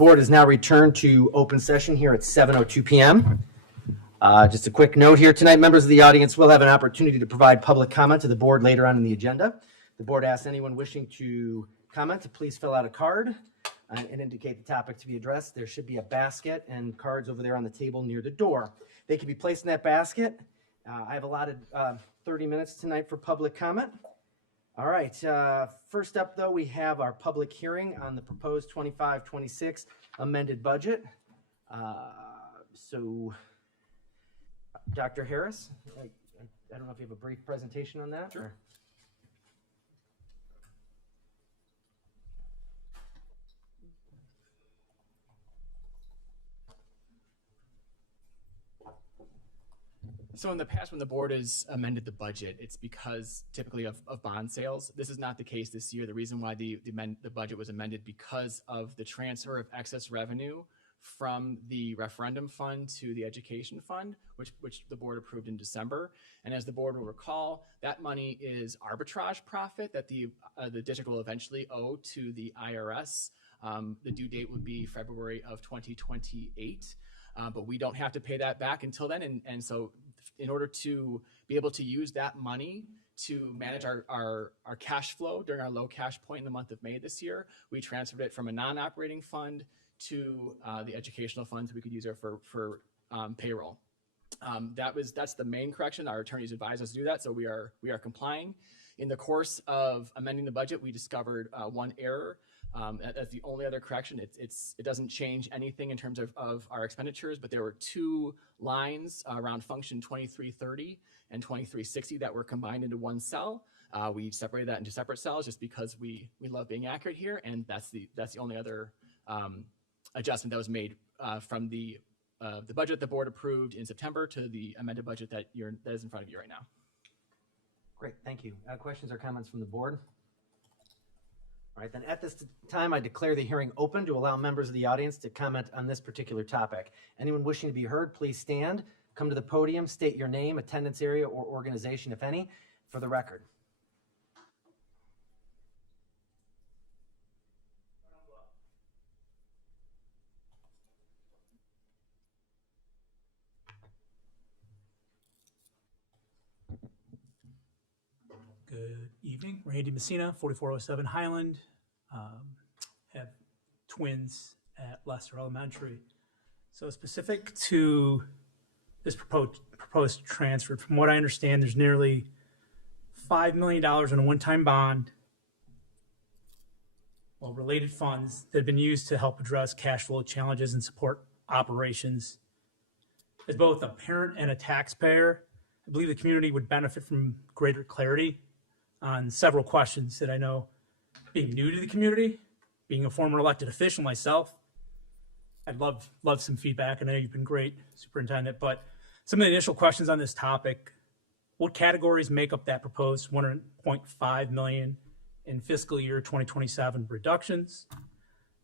Board is now returned to open session here at 7:02 p.m. Just a quick note here tonight, members of the audience will have an opportunity to provide public comment to the board later on in the agenda. The board asks anyone wishing to comment to please fill out a card and indicate the topic to be addressed. There should be a basket and cards over there on the table near the door. They can be placed in that basket. I have allotted 30 minutes tonight for public comment. All right, first up though, we have our public hearing on the proposed 25-26 amended budget. So Dr. Harris, I don't know if you have a brief presentation on that. Sure. Or? So in the past, when the board has amended the budget, it's because typically of bond sales. This is not the case this year. The reason why the budget was amended because of the transfer of excess revenue from the referendum fund to the education fund, which the board approved in December. And as the board will recall, that money is arbitrage profit that the district will eventually owe to the IRS. The due date would be February of 2028, but we don't have to pay that back until then. And so in order to be able to use that money to manage our cash flow during our low cash point in the month of May this year, we transferred it from a non-operating fund to the educational fund so we could use it for payroll. That's the main correction. Our attorneys advised us to do that, so we are complying. In the course of amending the budget, we discovered one error. That's the only other correction. It doesn't change anything in terms of our expenditures, but there were two lines around function 2330 and 2360 that were combined into one cell. We separated that into separate cells just because we love being accurate here, and that's the only other adjustment that was made from the budget the board approved in September to the amended budget that is in front of you right now. Great, thank you. Questions or comments from the board? All right, then at this time, I declare the hearing open to allow members of the audience to comment on this particular topic. Anyone wishing to be heard, please stand, come to the podium, state your name, attendance area, or organization, if any, for the record. Good evening, Randy Messina, 4407 Highland. Have twins at Lester Elementary. So specific to this proposed transfer, from what I understand, there's nearly $5 million in a one-time bond, related funds that have been used to help address cash flow challenges and support operations. As both a parent and a taxpayer, I believe the community would benefit from greater clarity on several questions that I know, being new to the community, being a former elected official myself, I'd love some feedback. I know you've been great, Superintendent, but some of the initial questions on this topic: what categories make up that proposed $1.5 million in fiscal year 2027 reductions?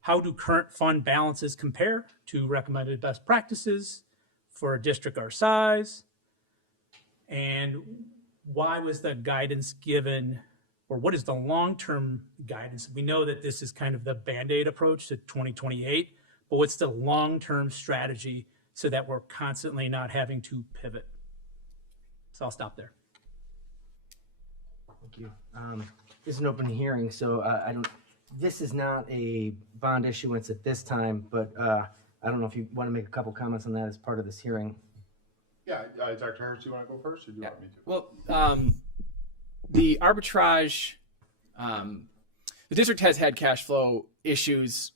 How do current fund balances compare to recommended best practices for a district our size? And why was the guidance given, or what is the long-term guidance? We know that this is kind of the Band-Aid approach to 2028, but what's the long-term strategy so that we're constantly not having to pivot? So I'll stop there. Thank you. This is an open hearing, so this is not a bond issuance at this time, but I don't know if you want to make a couple comments on that as part of this hearing. Yeah, Dr. Harris, do you want to go first, or do you want me to? Well, the arbitrage, the district has had cash flow issues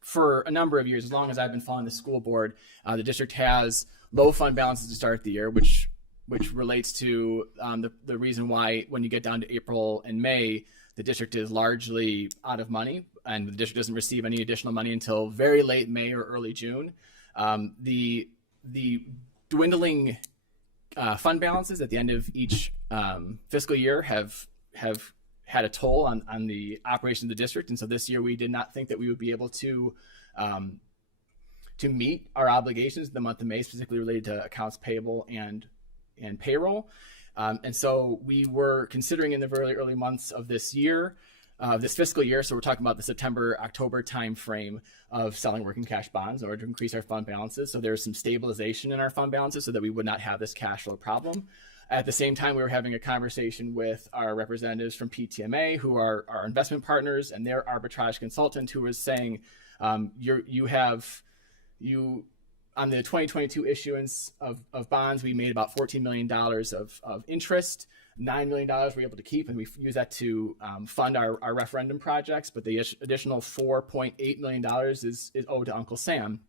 for a number of years. As long as I've been following the school board, the district has low fund balances to start the year, which relates to the reason why when you get down to April and May, the district is largely out of money, and the district doesn't receive any additional money until very late May or early June. The dwindling fund balances at the end of each fiscal year have had a toll on the operation of the district, and so this year we did not think that we would be able to meet our obligations in the month of May, specifically related to accounts payable and payroll. And so we were considering in the very early months of this year this fiscal year. So we're talking about the September, October timeframe of selling working cash bonds in order to increase our fund balances. So there's some stabilization in our fund balances so that we would not have this cash flow problem. At the same time, we were having a conversation with our representatives from PTMA, who are our investment partners, and their arbitrage consultant, who was saying, on the 2022 issuance of bonds, we made about $14 million of interest. $9 million we were able to keep, and we use that to fund our referendum projects. But the additional $4.8 million is owed to Uncle Sam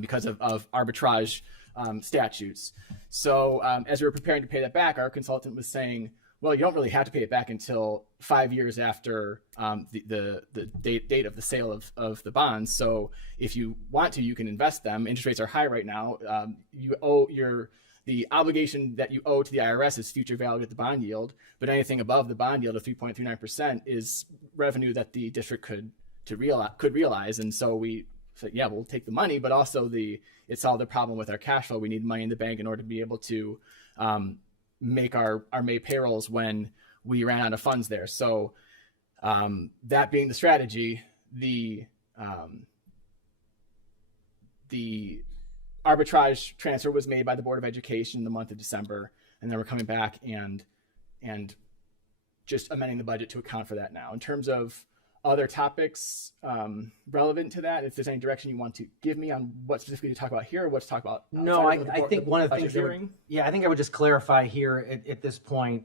because of arbitrage statutes. So as we were preparing to pay that back, our consultant was saying, well, you don't really have to pay it back until 5 years after the date of the sale of the bonds. So if you want to, you can invest them. Interest rates are high right now. The obligation that you owe to the IRS is future value at the bond yield, but anything above the bond yield of 3.39% is revenue that the district could realize. And so we said, yeah, we'll take the money, but also it solved the problem with our cash flow. We need money in the bank in order to be able to make our May payrolls when we ran out of funds there. So that being the strategy, the arbitrage transfer was made by the Board of Education in the month of December, and then we're coming back and just amending the budget to account for that now. In terms of other topics relevant to that, if there's any direction you want to give me on what specifically to talk about here or what to talk about outside No, of I think one of the things I think I would just clarify here at this point,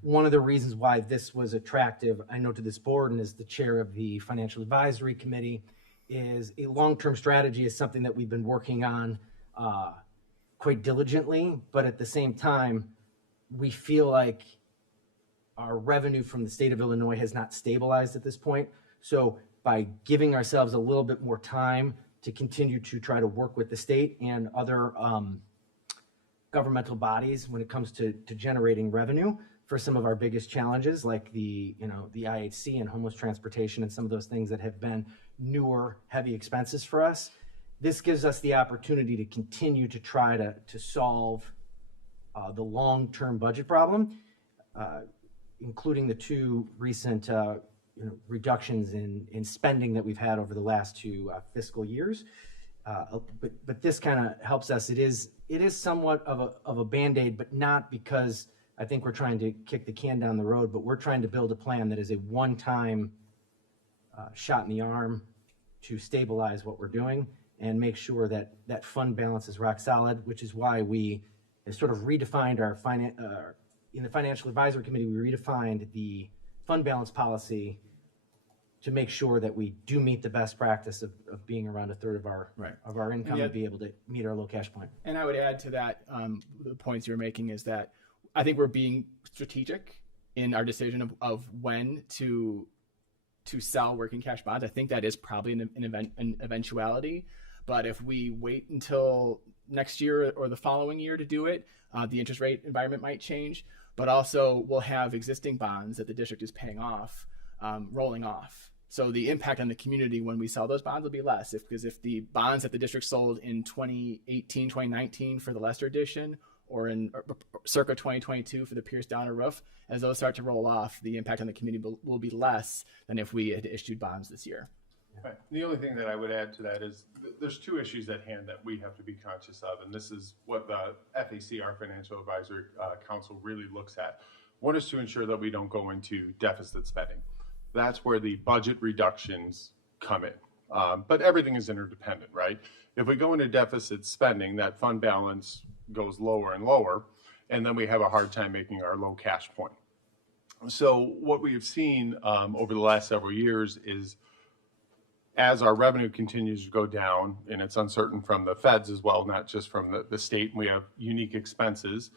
one of the reasons why this was attractive, I know, to this board, and as the chair of the Financial Advisory Committee, is a long-term strategy is something that we've been working on quite diligently, but at the same time, we feel like our revenue from the state of Illinois has not stabilized at this point. So by giving ourselves a little bit more time to continue to try to work with the state and other governmental bodies when it comes to generating revenue for some of our biggest challenges, like the IHC and homeless transportation and some of those things that have been newer, heavy expenses for us. This gives us the opportunity to continue to try to solve the long-term budget problem, including the two recent reductions in spending that we've had over the last two fiscal years. But this kind of helps us. It is somewhat of a Band-Aid, but not because I think we're trying to kick the can down the road, but we're trying to build a plan that is a one-time shot in the arm to stabilize what we're doing and make sure that that fund balance is rock solid, which is why we have sort of redefined our in the Financial Advisory Committee, we redefined the fund balance policy to make sure that we do meet the best practice of being around a third of our income to be able to meet our low cash point. And I would add to that, the points you're making is that I think we're being strategic in our decision of when to sell working cash bonds. I think that is probably an eventuality, but if we wait until next year or the following year to do it, the interest rate environment might change, but also we'll have existing bonds that the district is paying off, rolling off. So the impact on the community when we sell those bonds will be less because if the bonds that the district sold in 2018, 2019 for the Lester edition, or in circa 2022 for the Pierce Downer roof, as those start to roll off, the impact on the community will be less than if we had issued bonds this year. Right. The only thing that I would add to that is there's two issues at hand that we have to be conscious of, and this is what the FAC, our Financial Advisory Council, really looks at. One is to ensure that we don't go into deficit spending. That's where the budget reductions come in. But everything is interdependent, right? If we go into deficit spending, that fund balance goes lower and lower, and then we have a hard time making our low cash point. So what we have seen over the last several years is as our revenue continues to go down, and it's uncertain from the feds as well, not just from the state, and we have unique expenses,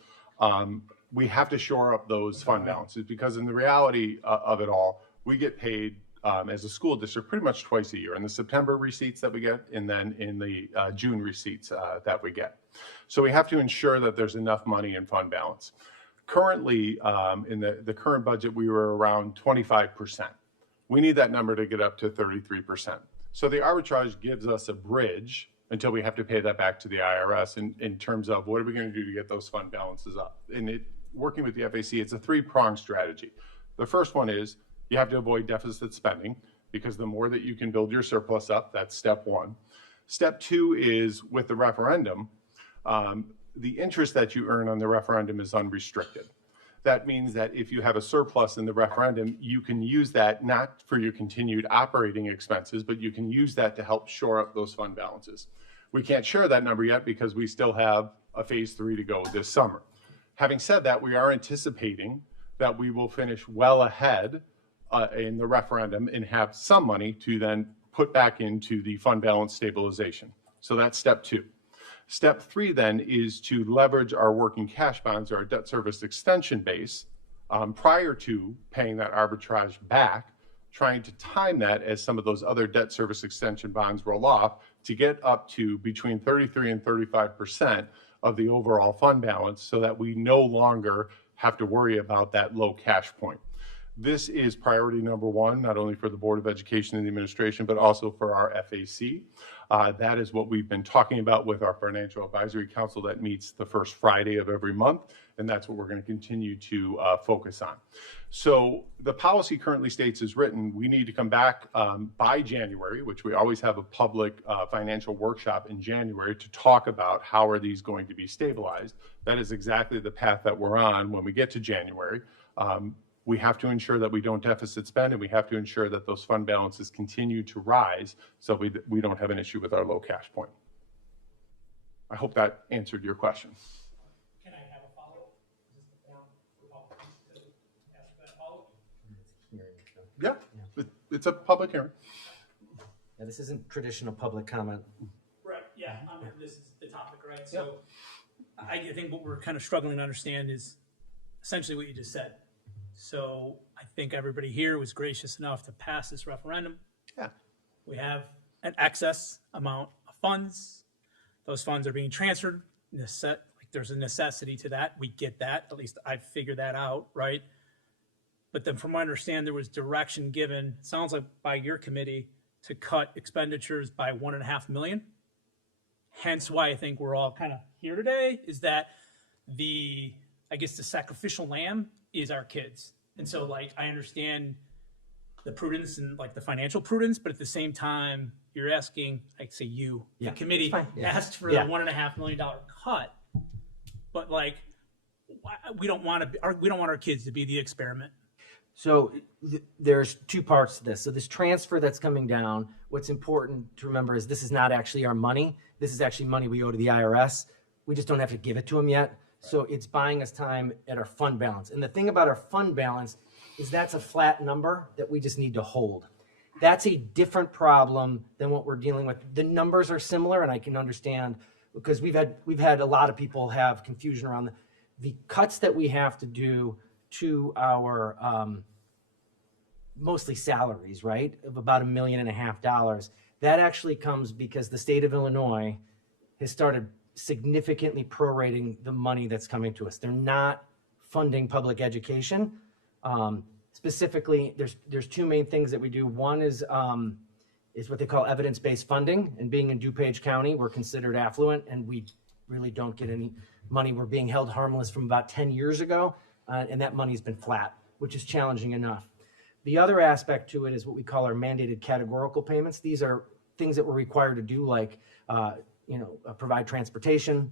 we have to shore up those fund balances because in the reality of it all, we get paid as a school district pretty much twice a year, in the September receipts that we get and then in the June receipts that we get. So we have to ensure that there's enough money in fund balance. Currently, in the current budget, we were around 25%. We need that number to get up to 33%. So the arbitrage gives us a bridge until we have to pay that back to the IRS in terms of what are we going to do to get those fund balances up. And working with the FAC, it's a three-pronged strategy. The first one is You have to avoid deficit spending, because the more that you can build your surplus up, that's step one. Step two is with the referendum, the interest that you earn on the referendum is unrestricted. That means that if you have a surplus in the referendum, you can use that not for your continued operating expenses, but you can use that to help shore up those fund balances. We can't share that number yet because we still have a phase 3 to go this summer. Having said that, we are anticipating that we will finish well ahead in the referendum and have some money to then put back into the fund balance stabilization. So that's step two. Step three then is to leverage our working cash bonds or our debt service extension base prior to paying that arbitrage back, trying to time that as some of those other debt service extension bonds roll off to get up to between 33 and 35% of the overall fund balance so that we no longer have to worry about that low cash point. This is priority number one, not only for the Board of Education and the administration, but also for our FAC. That is what we've been talking about with our Financial Advisory Council that meets the first Friday of every month, and that's what we're going to continue to focus on. So the policy currently states as written, we need to come back by January, which we always have a public financial workshop in January to talk about how are these going to be stabilized. That is exactly the path that we're on when we get to January. We have to ensure that we don't deficit spend, and we have to ensure that those fund balances continue to rise so we don't have an issue with our low cash point. I hope that answered your question. Can I have a follow-up? Is this the forum for public to ask that follow-up? Yeah, it's a public hearing. Yeah, this isn't traditional public comment. Right, yeah, this is the topic, right? So I think what we're kind of struggling to understand is essentially what you just said. So I think everybody here was gracious enough to pass this referendum. Yeah. We have an excess amount of funds. Those funds are being transferred. There's a necessity to that. We get that. At least I figured that out, right? But then from what I understand, there was direction given, sounds like by your committee, to cut expenditures by $1.5 million. Hence why I think we're all kind of here today, is that the sacrificial lamb is our kids. And so I understand the prudence and the financial prudence, but at the same time, you're asking, the committee asked for the $1.5 million cut, but we don't want our kids to be the experiment. So there's two parts to this. So this transfer that's coming down, what's important to remember is this is not actually our money. This is actually money we owe to the IRS. We just don't have to give it to them yet. So it's buying us time at our fund balance. And the thing about our fund balance is that's a flat number that we just need to hold. That's a different problem than what we're dealing with. The numbers are similar, and I can understand because we've had a lot of people have confusion around the cuts that we have to do to our mostly salaries, right, of about $1.5 million. That actually comes because the state of Illinois has started significantly prorating the money that's coming to us. They're not funding public education. Specifically, there's two main things that we do. One is what they call evidence-based funding. And being in DuPage County, we're considered affluent, and we really don't get any money. We're being held harmless from about 10 years ago, and that money's been flat, which is challenging enough. The other aspect to it is what we call our mandated categorical payments. These are things that we're required to do, like provide transportation,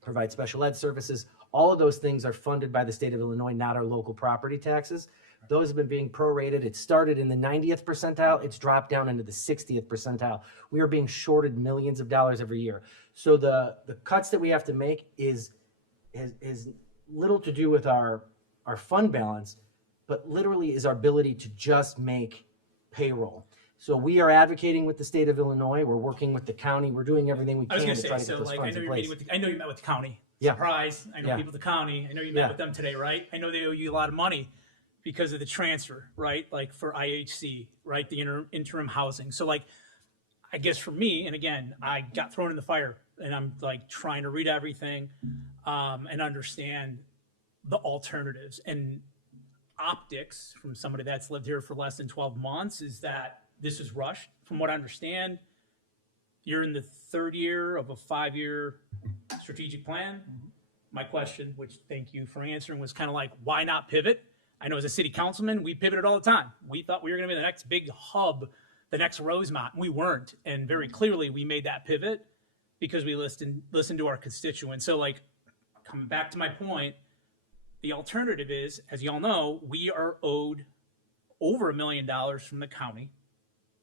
provide special ed services. All of those things are funded by the state of Illinois, not our local property taxes. Those have been being prorated. It started in the 90th percentile. It's dropped down into the 60th percentile. We are being shorted millions of dollars every year. So the cuts that we have to make is little to do with our fund balance, but literally is our ability to just make payroll. So we are advocating with the state of Illinois. We're working with the county. We're doing everything we can to try to get those funds in place. I know you met with the county. Yeah. Surprise. I know people at the county. I know you met with them today, right? I know they owe you a lot of money because of the transfer, right? For IHC, right? The interim housing. So I guess for me, and again, I got thrown in the fire and I'm trying to read everything and understand the alternatives. And optics from somebody that's lived here for less than 12 months is that this is rushed. From what I understand, you're in the third year of a 5-year strategic plan. My question, which thank you for answering, was kind of why not pivot? I know as a city councilman, we pivoted all the time. We thought we were going to be the next big hub, the next Rosemont. We weren't. And very clearly we made that pivot because we listened to our constituents. So like, coming back to my point, the alternative is, as you all know, we are owed over $1 million from the county.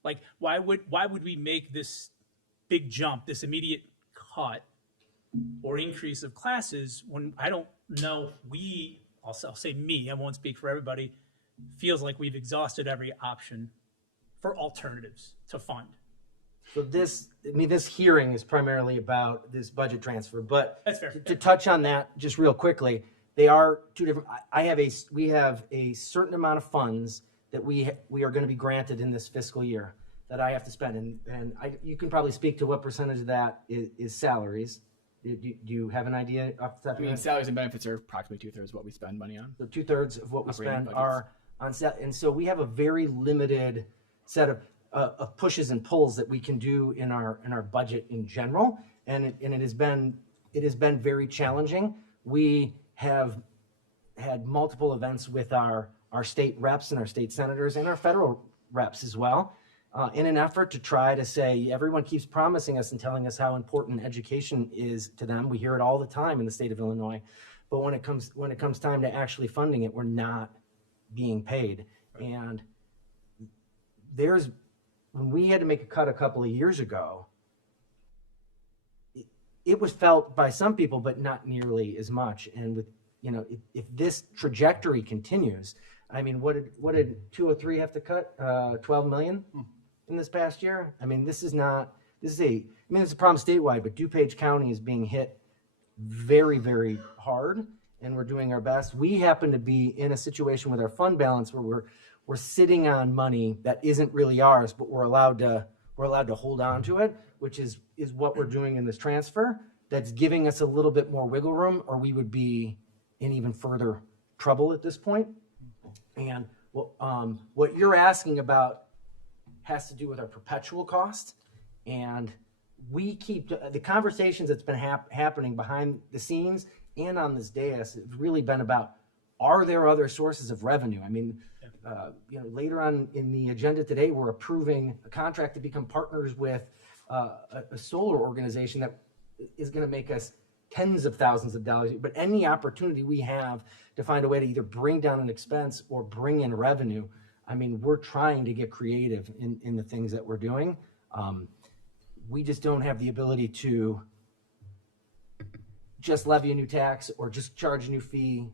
Like, why would we make this big jump, this immediate cut or increase of classes when I don't know I'll say me, I won't speak for everybody, feels like we've exhausted every option for alternatives to fund. So this hearing is primarily about this budget transfer, but That's fair. to touch on that just real quickly, they are two different. We have a certain amount of funds that we are going to be granted in this fiscal year that I have to spend, and you can probably speak to what percentage of that is salaries. Do you have an idea off the top of your head? Salaries and benefits are approximately 2/3 what we spend money on. So 2/3 of what we Operating spend budgets. are on set, and so we have a very limited set of pushes and pulls that we can do in our budget in general, and it has been very challenging. We have had multiple events with our state reps and our state senators and our federal reps as well, in an effort to try to say, everyone keeps promising us and telling us how important education is to them. We hear it all the time in the state of Illinois, but when it comes time to actually funding it, we're not being paid. And when we had to make a cut a couple of years ago, it was felt by some people, but not nearly as much. And with, if this trajectory continues, I mean, what did 203 have to cut? 12 million in this past year? I mean, it's a problem statewide, but DuPage County is being hit very, very hard, and we're doing our best. We happen to be in a situation with our fund balance where we're sitting on money that isn't really ours, but we're allowed to hold on to it, which is what we're doing in this transfer. That's giving us a little bit more wiggle room, or we would be in even further trouble at this point. And what you're asking about has to do with our perpetual cost, and we keep the conversations that's been happening behind the scenes and on this dais have really been about, are there other sources of revenue? I mean, later on in the agenda today, we're approving a contract to become partners with a solar organization that is going to make us tens of thousands of dollars. But any opportunity we have to find a way to either bring down an expense or bring in revenue, I mean, we're trying to get creative in the things that we're doing. We just don't have the ability to just levy a new tax or just charge a new fee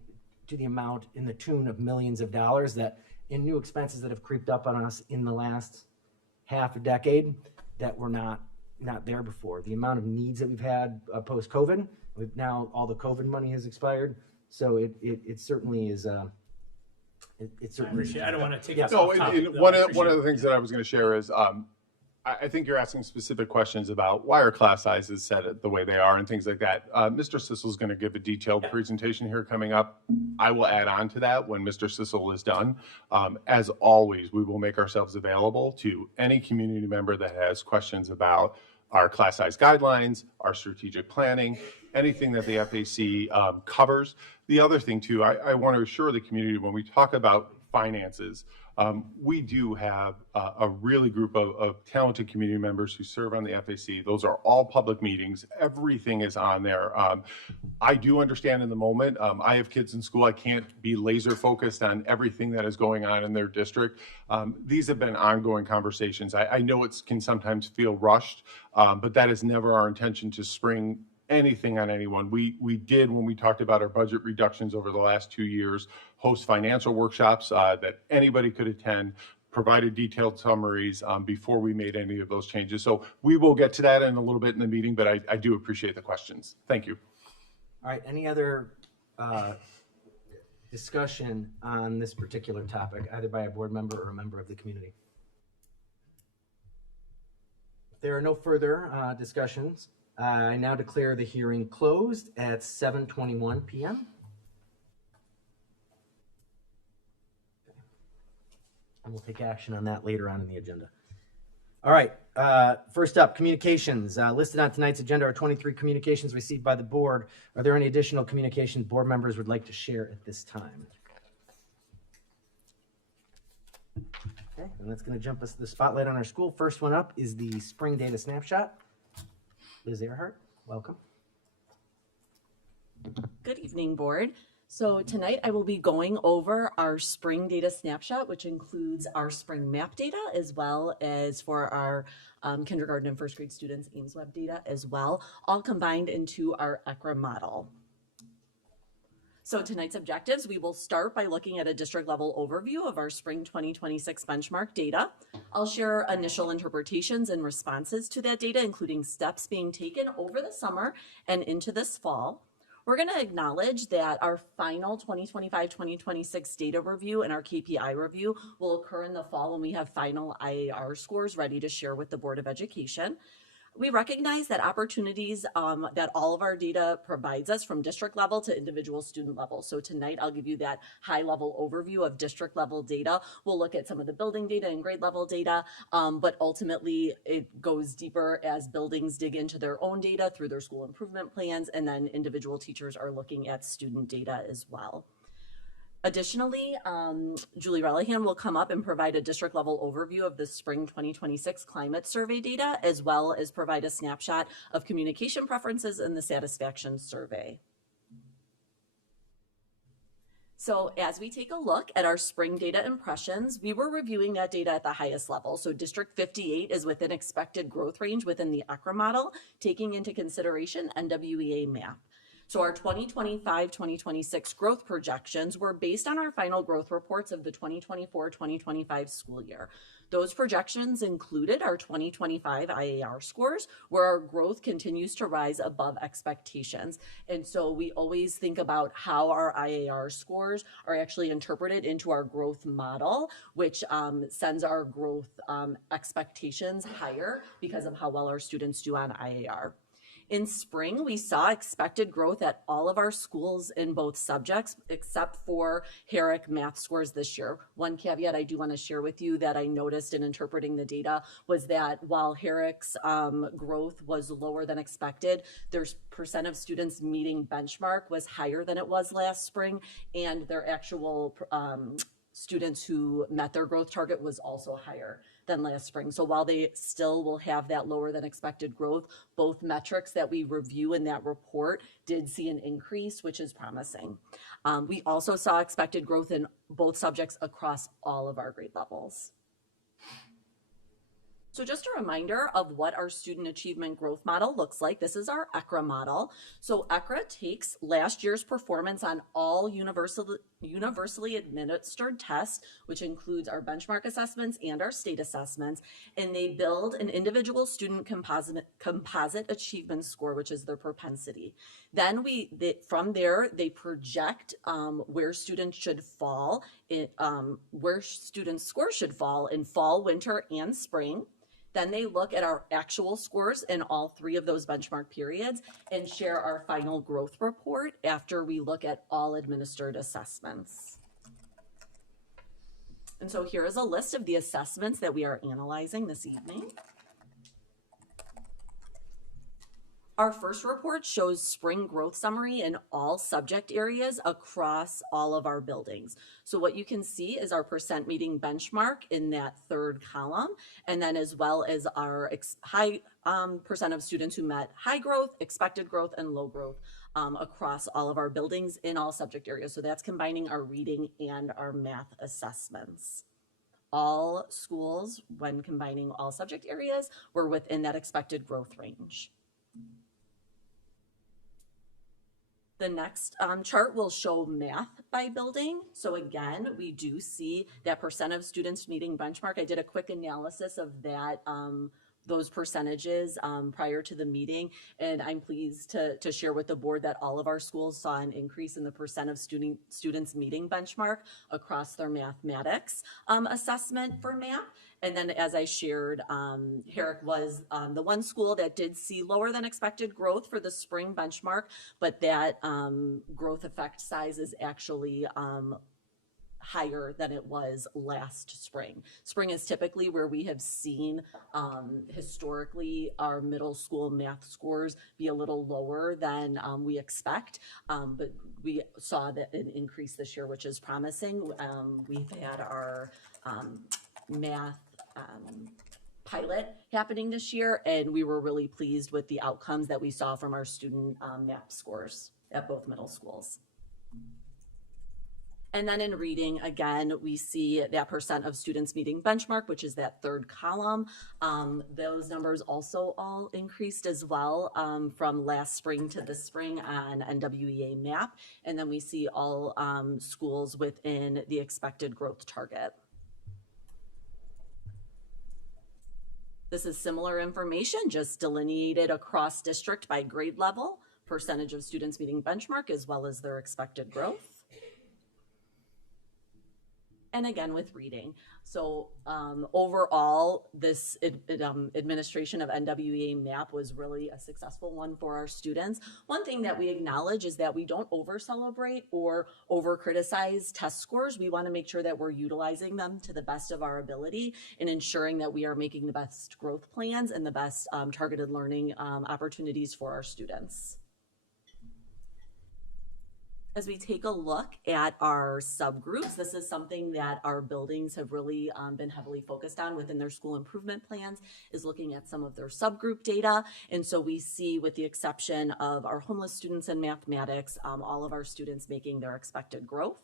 to the amount in the tune of millions of dollars that in new expenses that have creeped up on us in the last half a decade that were not there before. The amount of needs that we've had post-COVID, now all the COVID money has expired, so it certainly is. It certainly. I don't want to take Yeah. us No, off topic, though. one I of appreciate the things that I was going to share is I think you're asking specific questions about why are class sizes set the way they are and things like that. Mr. Sissel is going to give a detailed presentation here coming up. I will add on to that when Mr. Sissel is done. As always, we will make ourselves available to any community member that has questions about our class size guidelines, our strategic planning, anything that the FAC covers. The other thing too, I want to assure the community when we talk about finances, we do have a really group of talented community members who serve on the FAC. Those are all public meetings. Everything is on there. I do understand in the moment, I have kids in school. I can't be laser focused on everything that is going on in their district. These have been ongoing conversations. I know it can sometimes feel rushed, but that is never our intention to spring anything on anyone. We did, when we talked about our budget reductions over the last 2 years, host financial workshops that anybody could attend, provided detailed summaries before we made any of those changes. So we will get to that in a little bit in the meeting, but I do appreciate the questions. Thank you. All right, any other discussion on this particular topic, either by a board member or a member of the community? If there are no further discussions, I now declare the hearing closed at 7:21 p.m. And we'll take action on that later on in the agenda. All right, first up, communications. Listed on tonight's agenda are 23 communications received by the board. Are there any additional communications board members would like to share at this time? Okay, and that's going to jump us to the spotlight on our school. First one up is the spring data snapshot. Liz Earhart, welcome. Good evening, board. So tonight I will be going over our spring data snapshot, which includes our spring map data as well as for our kindergarten and first grade students Ames Web data as well, all combined into our ECRA model. So tonight's objectives, we will start by looking at a district level overview of our spring 2026 benchmark data. I'll share initial interpretations and responses to that data, including steps being taken over the summer and into this fall. We're going to acknowledge that our final 2025-2026 data review and our KPI review will occur in the fall when we have final IAR scores ready to share with the Board of Education. We recognize that opportunities that all of our data provides us from district level to individual student level. So tonight I'll give you that high level overview of district level data. We'll look at some of the building data and grade level data, but ultimately it goes deeper as buildings dig into their own data through their school improvement plans, and then individual teachers are looking at student data as well. Additionally, Julie Relihan will come up and provide a district level overview of the spring 2026 climate survey data, as well as provide a snapshot of communication preferences in the satisfaction survey. So as we take a look at our spring data impressions, we were reviewing that data at the highest level. So District 58 is within expected growth range within the ECRA model, taking into consideration NWEA map. So our 2025-2026 growth projections were based on our final growth reports of the 2024-2025 school year. Those projections included our 2025 IAR scores, where our growth continues to rise above expectations. And so we always think about how our IAR scores are actually interpreted into our growth model, which sends our growth expectations higher because of how well our students do on IAR. In spring, we saw expected growth at all of our schools in both subjects, except for Herrick math scores this year. One caveat I do want to share with you that I noticed in interpreting the data was that while Herrick's growth was lower than expected, their percent of students meeting benchmark was higher than it was last spring, and their actual students who met their growth target was also higher than last spring. So while they still will have that lower than expected growth, both metrics that we review in that report did see an increase, which is promising. We also saw expected growth in both subjects across all of our grade levels. So just a reminder of what our student achievement growth model looks like. This is our ECRA model. So ECRA takes last year's performance on all universally administered tests, which includes our benchmark assessments and our state assessments, and they build an individual student composite achievement score, which is their propensity. Then from there, they project where students should fall, where students' scores should fall in fall, winter, and spring. Then they look at our actual scores in all three of those benchmark periods and share our final growth report after we look at all administered assessments. And so here is a list of the assessments that we are analyzing this evening. Our first report shows spring growth summary in all subject areas across all of our buildings. So what you can see is our percent meeting benchmark in that third column, and then as well as our high percent of students who met high growth, expected growth, and low growth across all of our buildings in all subject areas. So that's combining our reading and our math assessments. All schools, when combining all subject areas, were within that expected growth range. The next chart will show math by building. So again, we do see that percent of students meeting benchmark. I did a quick analysis of that, those percentages prior to the meeting, and I'm pleased to share with the board that all of our schools saw an increase in the percent of students meeting benchmark across their mathematics assessment for math. And then as I shared, Herrick was the one school that did see lower than expected growth for the spring benchmark, but that growth effect size is actually higher than it was last spring. Spring is typically where we have seen historically our middle school math scores be a little lower than we expect, but we saw that an increase this year, which is promising. We've had our math pilot happening this year, and we were really pleased with the outcomes that we saw from our student math scores at both middle schools. And then in reading, again, we see that percent of students meeting benchmark, which is that third column. Those numbers also all increased as well from last spring to this spring on NWEA map. And then we see all schools within the expected growth target. This is similar information, just delineated across district by grade level, percentage of students meeting benchmark, as well as their expected growth. And again with reading. So overall, this administration of NWEA MAP was really a successful one for our students. One thing that we acknowledge is that we don't over-celebrate or over-criticize test scores. We want to make sure that we're utilizing them to the best of our ability and ensuring that we are making the best growth plans and the best targeted learning opportunities for our students. As we take a look at our subgroups, this is something that our buildings have really been heavily focused on within their school improvement plans, is looking at some of their subgroup data. And so we see, with the exception of our homeless students in mathematics, all of our students making their expected growth.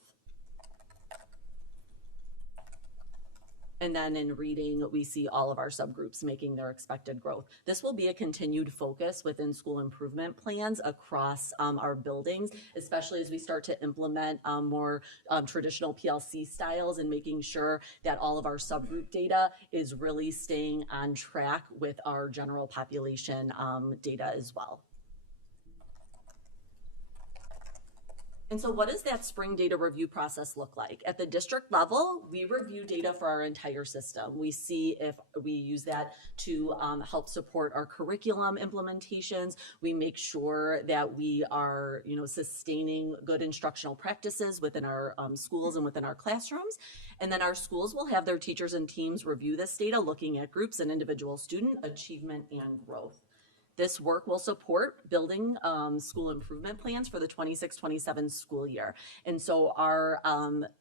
And then in reading, we see all of our subgroups making their expected growth. This will be a continued focus within school improvement plans across our buildings, especially as we start to implement more traditional PLC styles and making sure that all of our subgroup data is really staying on track with our general population data as well. And so what does that spring data review process look like? At the district level, we review data for our entire system. We see if we use that to help support our curriculum implementations. We make sure that we are, sustaining good instructional practices within our schools and within our classrooms. And then our schools will have their teachers and teams review this data, looking at groups and individual student achievement and growth. This work will support building school improvement plans for the 26-27 school year. And so our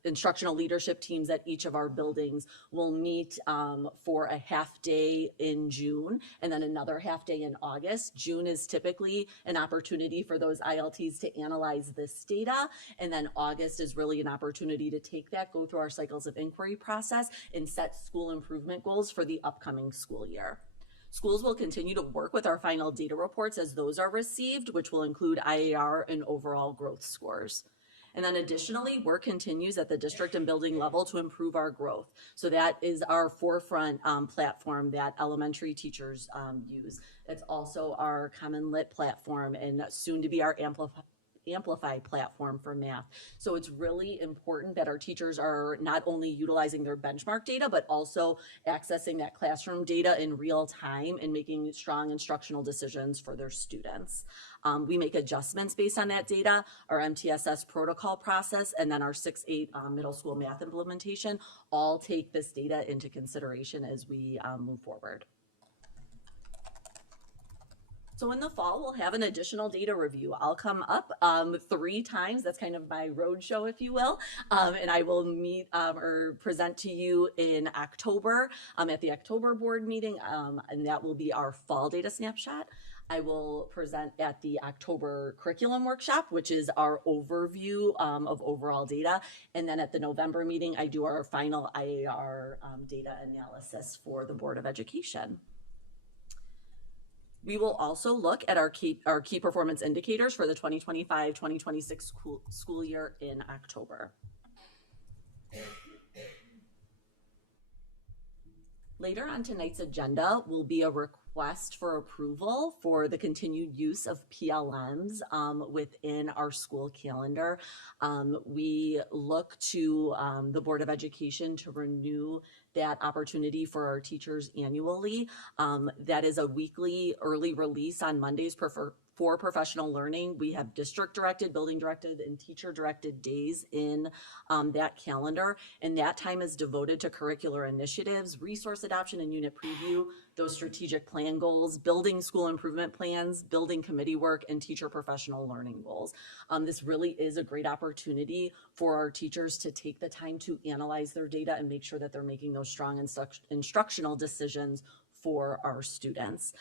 instructional leadership teams at each of our buildings will meet for a half day in June and then another half day in August. June is typically an opportunity for those ILTs to analyze this data. And then August is really an opportunity to take that, go through our cycles of inquiry process, and set school improvement goals for the upcoming school year. Schools will continue to work with our final data reports as those are received, which will include IAR and overall growth scores. And then additionally, work continues at the district and building level to improve our growth. So that is our forefront platform that elementary teachers use. It's also our Common Lit platform and soon to be our Amplify platform for math. So it's really important that our teachers are not only utilizing their benchmark data, but also accessing that classroom data in real time and making strong instructional decisions for their students. We make adjustments based on that data. Our MTSS protocol process and then our 6-8 middle school math implementation all take this data into consideration as we move forward. So in the fall, we'll have an additional data review. I'll come up 3 times. That's kind of my roadshow, if you will. And I will meet or present to you in October at the October board meeting, and that will be our fall data snapshot. I will present at the October curriculum workshop, which is our overview of overall data. And then at the November meeting, I do our final IAR data analysis for the Board of Education. We will also look at our key performance indicators for the 2025-2026 school year in October. Later on tonight's agenda will be a request for approval for the continued use of PLMs within our school calendar. We look to the Board of Education to renew that opportunity for our teachers annually. That is a weekly early release on Mondays for for professional learning, we have district-directed, building-directed, and teacher-directed days in that calendar. And that time is devoted to curricular initiatives, resource adoption and unit preview, those strategic plan goals, building school improvement plans, building committee work, and teacher professional learning goals. This really is a great opportunity for our teachers to take the time to analyze their data and make sure that they're making those strong instructional decisions for our students.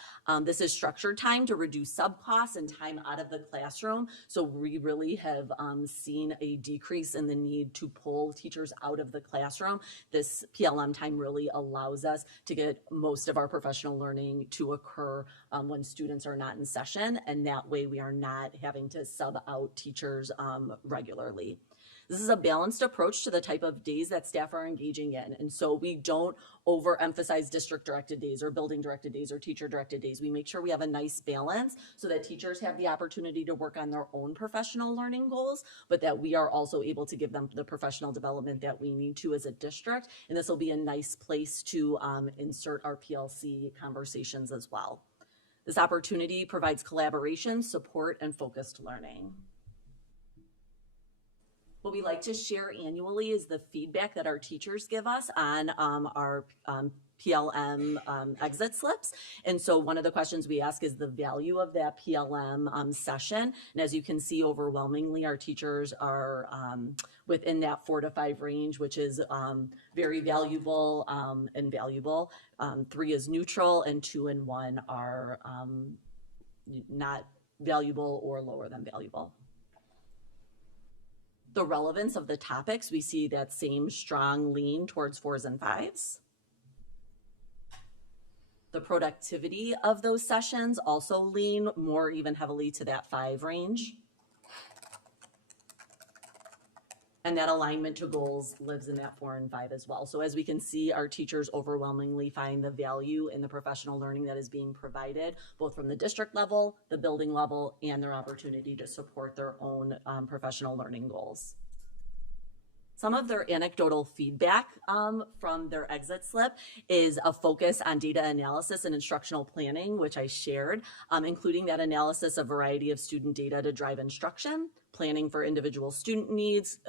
This is structured time to reduce subcosts and time out of the classroom. So we really have seen a decrease in the need to pull teachers out of the classroom. This PLM time really allows us to get most of our professional learning to occur when students are not in session, and that way we are not having to sub out teachers regularly. This is a balanced approach to the type of days that staff are engaging in. And so we don't overemphasize district-directed days or building-directed days or teacher-directed days. We make sure we have a nice balance so that teachers have the opportunity to work on their own professional learning goals, but that we are also able to give them the professional development that we need to as a district. And this will be a nice place to insert our PLC conversations as well. This opportunity provides collaboration, support, and focused learning. What we like to share annually is the feedback that our teachers give us on our PLM exit slips. And so one of the questions we ask is the value of that PLM session. And as you can see, overwhelmingly, our teachers are within that 4 to 5 range, which is very valuable and valuable. 3 is neutral, and 2 and 1 are not valuable or lower than valuable. The relevance of the topics, we see that same strong lean towards 4s and 5s. The productivity of those sessions also lean more even heavily to that 5 range. And that alignment to goals lives in that 4 and 5 as well. So as we can see, our teachers overwhelmingly find the value in the professional learning that is being provided, both from the district level, the building level, and their opportunity to support their own professional learning goals. Some of their anecdotal feedback from their exit slip is a focus on data analysis and instructional planning, which I shared, including that analysis of a variety of student data to drive instruction, planning for individual student needs,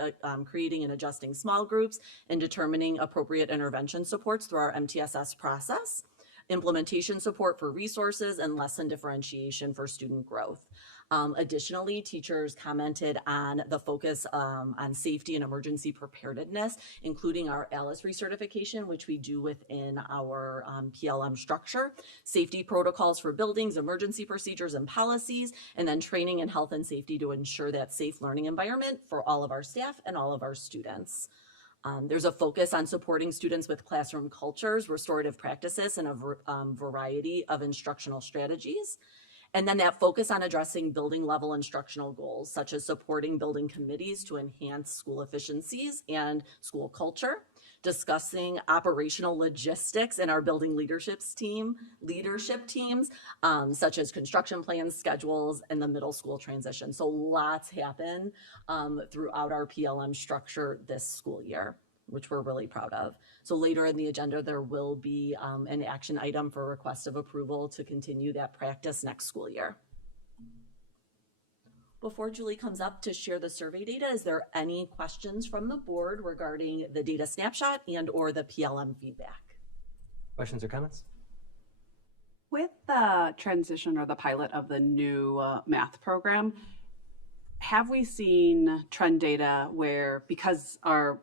creating and adjusting small groups, and determining appropriate intervention supports through our MTSS process, implementation support for resources, and lesson differentiation for student growth. Additionally, teachers commented on the focus on safety and emergency preparedness, including our ALICE recertification, which we do within our PLM structure, safety protocols for buildings, emergency procedures and policies, and then training in health and safety to ensure that safe learning environment for all of our staff and all of our students. There's a focus on supporting students with classroom cultures, restorative practices, and a variety of instructional strategies. And then that focus on addressing building level instructional goals, such as supporting building committees to enhance school efficiencies and school culture, discussing operational logistics in our building leadership teams, such as construction plans, schedules, and the middle school transition. So lots happen throughout our PLM structure this school year, which we're really proud of. So later in the agenda, there will be an action item for request of approval to continue that practice next school year. Before Julie comes up to share the survey data, is there any questions from the board regarding the data snapshot and or the PLM feedback? Questions or comments? With the transition or the pilot of the new math program, have we seen trend data where, because our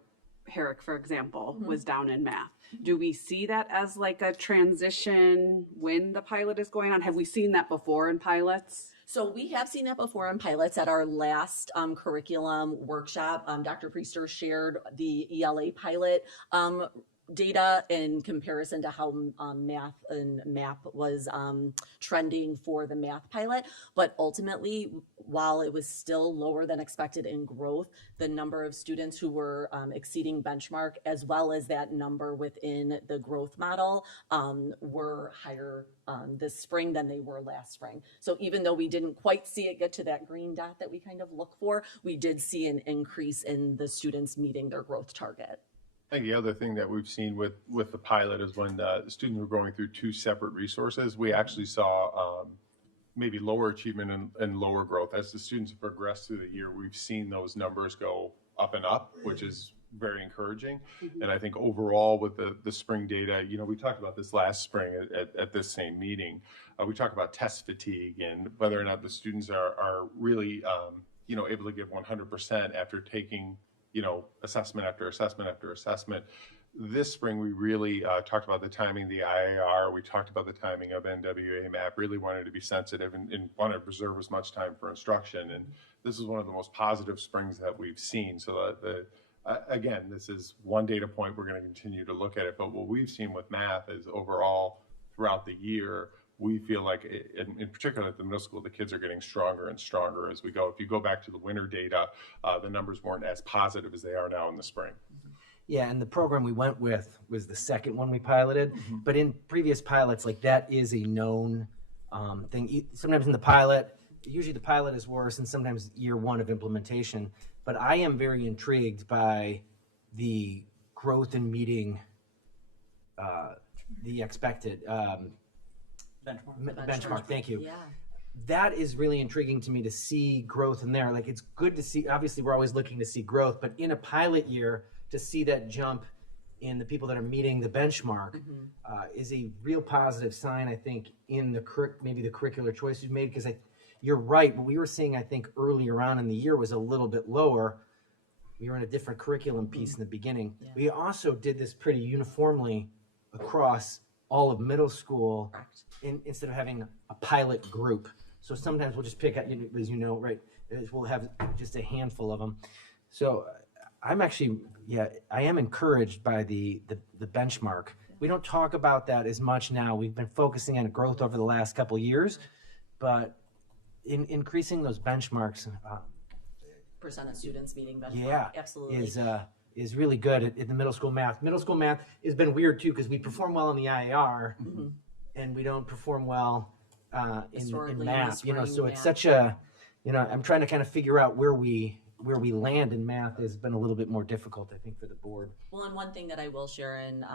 Herrick, for example, was down in math, do we see that as like a transition when the pilot is going on? Have we seen that before in pilots? So we have seen that before in pilots. At our last curriculum workshop, Dr. Priester shared the ELA pilot data in comparison to how math and MAP was trending for the math pilot. But ultimately, while it was still lower than expected in growth, the number of students who were exceeding benchmark, as well as that number within the growth model, were higher this spring than they were last spring. So even though we didn't quite see it get to that green dot that we kind of look for, we did see an increase in the students meeting their growth target. I think the other thing that we've seen with the pilot is when the students were going through 2 separate resources, we actually saw maybe lower achievement and lower growth. As the students progress through the year, we've seen those numbers go up and up, which is very encouraging. And I think overall with the spring data, we talked about this last spring at this same meeting. We talked about test fatigue and whether or not the students are really, able to give 100% after taking, assessment after assessment after assessment. This spring, we really talked about the timing of the IAR. We talked about the timing of NWA MAP, really wanted to be sensitive and wanted to preserve as much time for instruction. And this is one of the most positive springs that we've seen. So again, this is one data point. We're going to continue to look at it. But what we've seen with math is overall throughout the year, we feel like, in particular at the middle school, the kids are getting stronger and stronger as we go. If you go back to the winter data, the numbers weren't as positive as they are now in the spring. Yeah, and the program we went with was the second one we piloted. But in previous pilots, like that is a known thing. Sometimes in the pilot, usually the pilot is worse, and sometimes year one of implementation. But I am very intrigued by the growth in meeting the expected benchmark. Thank you. Yeah. That is really intriguing to me to see growth in there. Like it's good to see. Obviously, we're always looking to see growth, but in a pilot year, to see that jump in the people that are meeting the benchmark is a real positive sign, I think, in the maybe the curricular choice we've made. Because you're right, what we were seeing, I think, earlier on in the year was a little bit lower. We were in a different curriculum piece in the beginning. Yeah. We also did this pretty uniformly across all of middle school instead of having a pilot group. So sometimes we'll just pick out, as you know, right, we'll have just a handful of them. So I'm actually, I am encouraged by the benchmark. We don't talk about that as much now. We've been focusing on growth over the last couple of years, but increasing those benchmarks, percent of students meeting benchmark, absolutely, is really good at the middle school math. Middle school math has been weird too because we perform well in the IAR, and we don't perform well in math. So it's such a, I'm trying to kind of figure out where we land in math has been a little bit more difficult, I think, for the board. Well, and one thing that I will share, and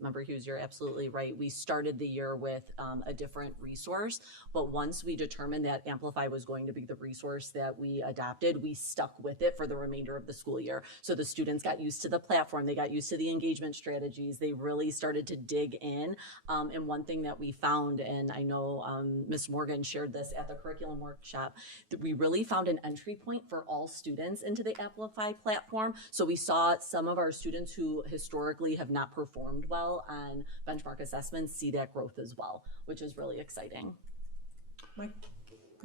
Member Hughes, you're absolutely right. We started the year with a different resource, but once we determined that Amplify was going to be the resource that we adopted, we stuck with it for the remainder of the school year. So the students got used to the platform, they got used to the engagement strategies, they really started to dig in. And one thing that we found, and I know Ms. Morgan shared this at the curriculum workshop, that we really found an entry point for all students into the Amplify platform. So we saw some of our students who historically have not performed well on benchmark assessments see that growth as well, which is really exciting. My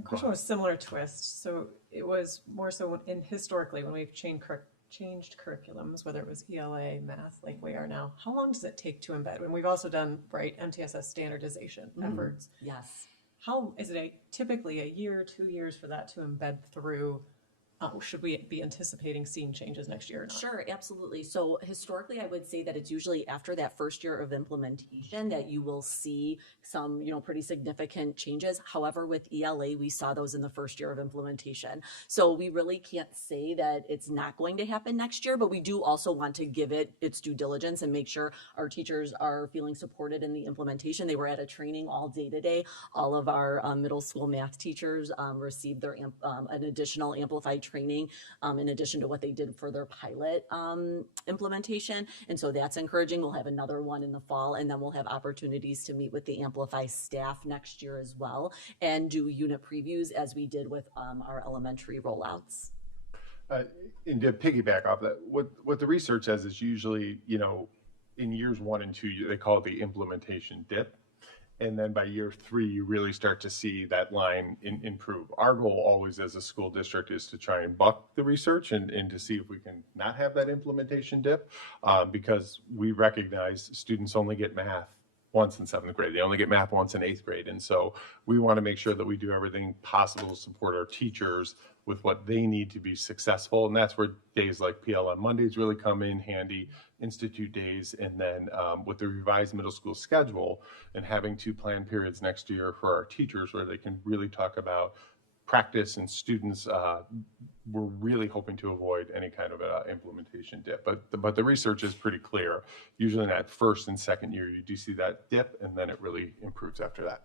question was similar twist. So it was more so in historically when we've changed curriculums, whether it was ELA, math, like we are now, how long does it take to embed? And we've also done, right, MTSS standardization efforts. Yes. How is it typically a year, 2 years for that to embed through? Should we be anticipating seeing changes next year or not? Sure, absolutely. So historically, I would say that it's usually after that first year of implementation that you will see some, pretty significant changes. However, with ELA, we saw those in the first year of implementation. So we really can't say that it's not going to happen next year, but we do also want to give it its due diligence and make sure our teachers are feeling supported in the implementation. They were at a training all day today. All of our middle school math teachers received their an additional Amplify training in addition to what they did for their pilot implementation. And so that's encouraging. We'll have another one in the fall, and then we'll have opportunities to meet with the Amplify staff next year as well and do unit previews as we did with our elementary rollouts. And to piggyback off that, what the research says is usually, in years 1 and 2, they call it the implementation dip. And then by year 3, you really start to see that line improve. Our goal always as a school district is to try and buck the research and to see if we can not have that implementation dip because we recognize students only get math once in 7th grade. They only get math once in 8th grade. And so we want to make sure that we do everything possible to support our teachers with what they need to be successful. And that's where days like PLM Mondays really come in handy, Institute days, and then with the revised middle school schedule and having 2 planned periods next year for our teachers where they can really talk about practice and students, we're really hoping to avoid any kind of implementation dip. But the research is pretty clear. Usually in that first and second year, you do see that dip, and then it really improves after that.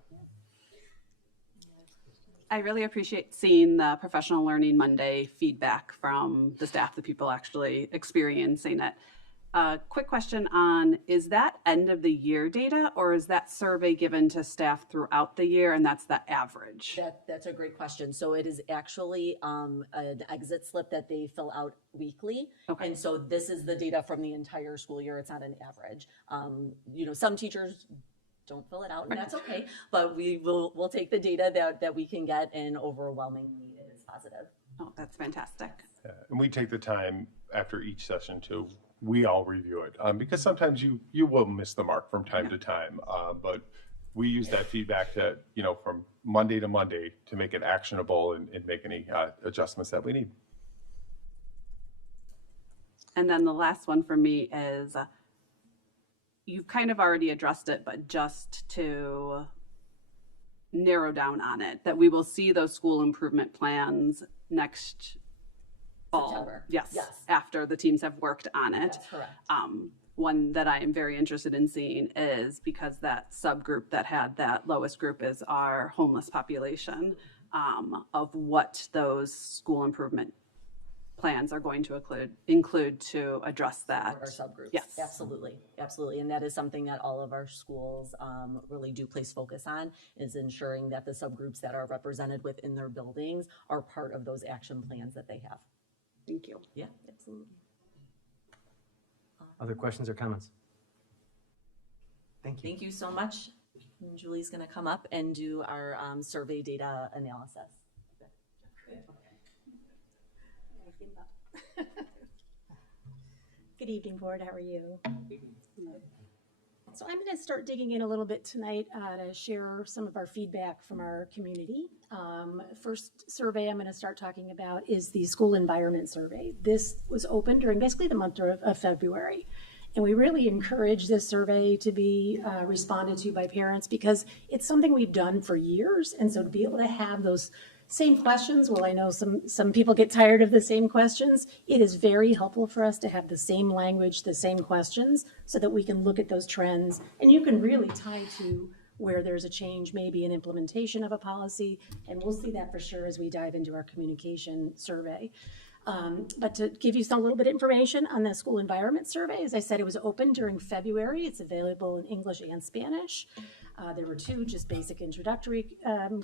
I really appreciate seeing the Professional Learning Monday feedback from the staff, the people actually experiencing it. Quick question on, is that end of the year data, or is that survey given to staff throughout the year and that's the average? That's a great question. So it is actually an exit slip that they fill out weekly. Okay. And so this is the data from the entire school year. It's not an average. Some teachers don't fill it out, and that's okay. But we'll take the data that we can get, and overwhelmingly it is positive. Oh, that's fantastic. Yeah, and we take the time after each session to, we all review it, because sometimes you will miss the mark from time to time, but we use that feedback to, from Monday to Monday to make it actionable and make any adjustments that we need. And then the last one for me is, you've kind of already addressed it, but just to narrow down on it, that we will see those school improvement plans next fall. September. Yes, Yes. after the teams have worked on it. That's correct. One that I am very interested in seeing is, because that subgroup that had that lowest group is our homeless population, of what those school improvement plans are going to include to address that. Our subgroups. Yes. Absolutely. And that is something that all of our schools really do place focus on, is ensuring that the subgroups that are represented within their buildings are part of those action plans that they have. Thank you. Yeah, absolutely. Other questions or comments? Thank you. Thank you so much. And Julie's going to come up and do our survey data analysis. Good evening, board. How are you? So I'm going to start digging in a little bit tonight to share some of our feedback from our community. First survey I'm going to start talking about is the school environment survey. This was open during basically the month of February. And we really encourage this survey to be responded to by parents, because it's something we've done for years. And so to be able to have those same questions, well, I know some people get tired of the same questions. It is very helpful for us to have the same language, the same questions, so that we can look at those trends. And you can really tie to where there's a change, maybe an implementation of a policy. And we'll see that for sure as we dive into our communication survey. But to give you a little bit of information on the school environment survey, as I said, it was open during February. It's available in English and Spanish. There were 2 just basic introductory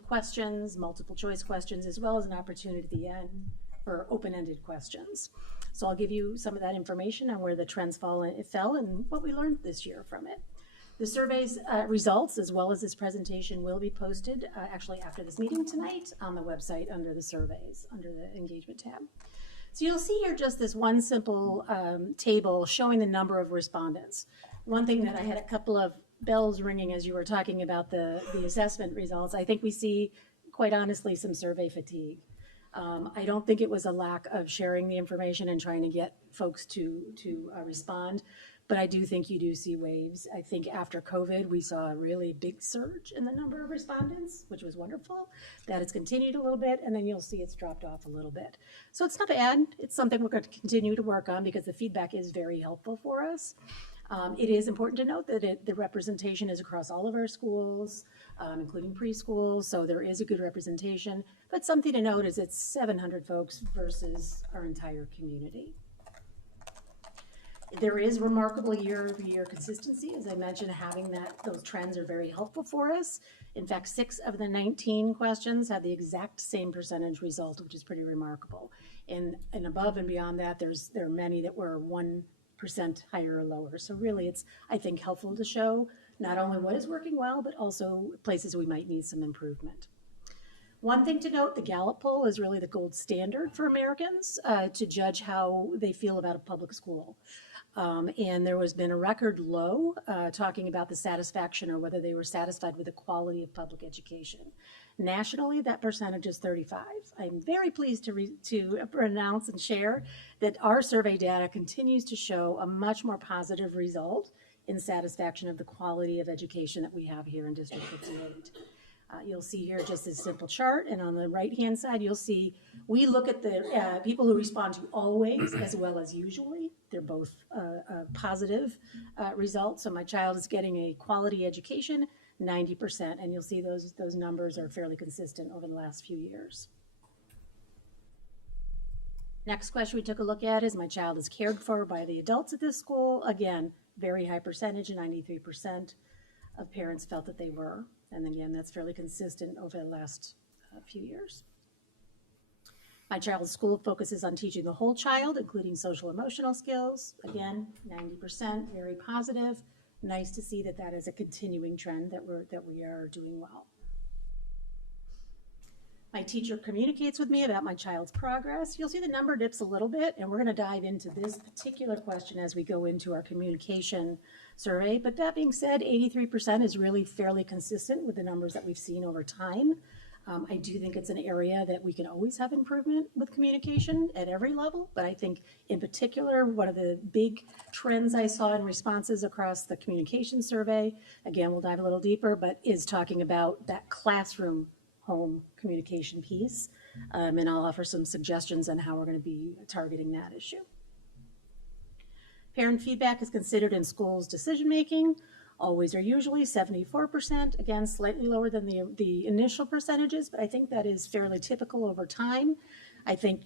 questions, multiple choice questions, as well as an opportunity at the end for open-ended questions. So I'll give you some of that information on where the trends fell and what we learned this year from it. The survey's results, as well as this presentation, will be posted actually after this meeting tonight on the website under the surveys, under the engagement tab. So you'll see here just this one simple table showing the number of respondents. One thing that I had a couple of bells ringing as you were talking about the assessment results, I think we see, quite honestly, some survey fatigue. I don't think it was a lack of sharing the information and trying to get folks to respond, but I do think you do see waves. I think after COVID, we saw a really big surge in the number of respondents, which was wonderful. That has continued a little bit, and then you'll see it's dropped off a little bit. So it's not bad. It's something we're going to continue to work on, because the feedback is very helpful for us. It is important to note that the representation is across all of our schools, including preschools, so there is a good representation. But something to note is it's 700 folks versus our entire community. There is remarkable year-over-year consistency. As I mentioned, having those trends are very helpful for us. In fact, 6 of the 19 questions had the exact same percentage result, which is pretty remarkable. And above and beyond that, there are many that were 1% higher or lower. So really, it's, I think, helpful to show not only what is working well, but also places we might need some improvement. One thing to note, the Gallup poll is really the gold standard for Americans to judge how they feel about a public school. And there has been a record low talking about the satisfaction or whether they were satisfied with the quality of public education. Nationally, that percentage is 35. I'm very pleased to announce and share that our survey data continues to show a much more positive result in satisfaction of the quality of education that we have here in District 58. You'll see here just this simple chart, and on the right-hand side, you'll see we look at the people who respond to always as well as usually. They're both positive results. So my child is getting a quality education. 90%, and you'll see those numbers are fairly consistent over the last few years. Next question we took a look at is, my child is cared for by the adults at this school. Again, very high percentage, 93% of parents felt that they were. And again, that's fairly consistent over the last few years. My child's school focuses on teaching the whole child, including social emotional skills. Again, 90%, very positive. Nice to see that that is a continuing trend, that we are doing well. My teacher communicates with me about my child's progress. You'll see the number dips a little bit, and we're going to dive into this particular question as we go into our communication survey. But that being said, 83% is really fairly consistent with the numbers that we've seen over time. I do think it's an area that we can always have improvement with communication at every level, but I think in particular, one of the big trends I saw in responses across the communication survey, again, we'll dive a little deeper, but is talking about that classroom home communication piece. And I'll offer some suggestions on how we're going to be targeting that issue. Parent feedback is considered in schools' decision-making. Always or usually 74%, again, slightly lower than the initial percentages, but I think that is fairly typical over time. I think,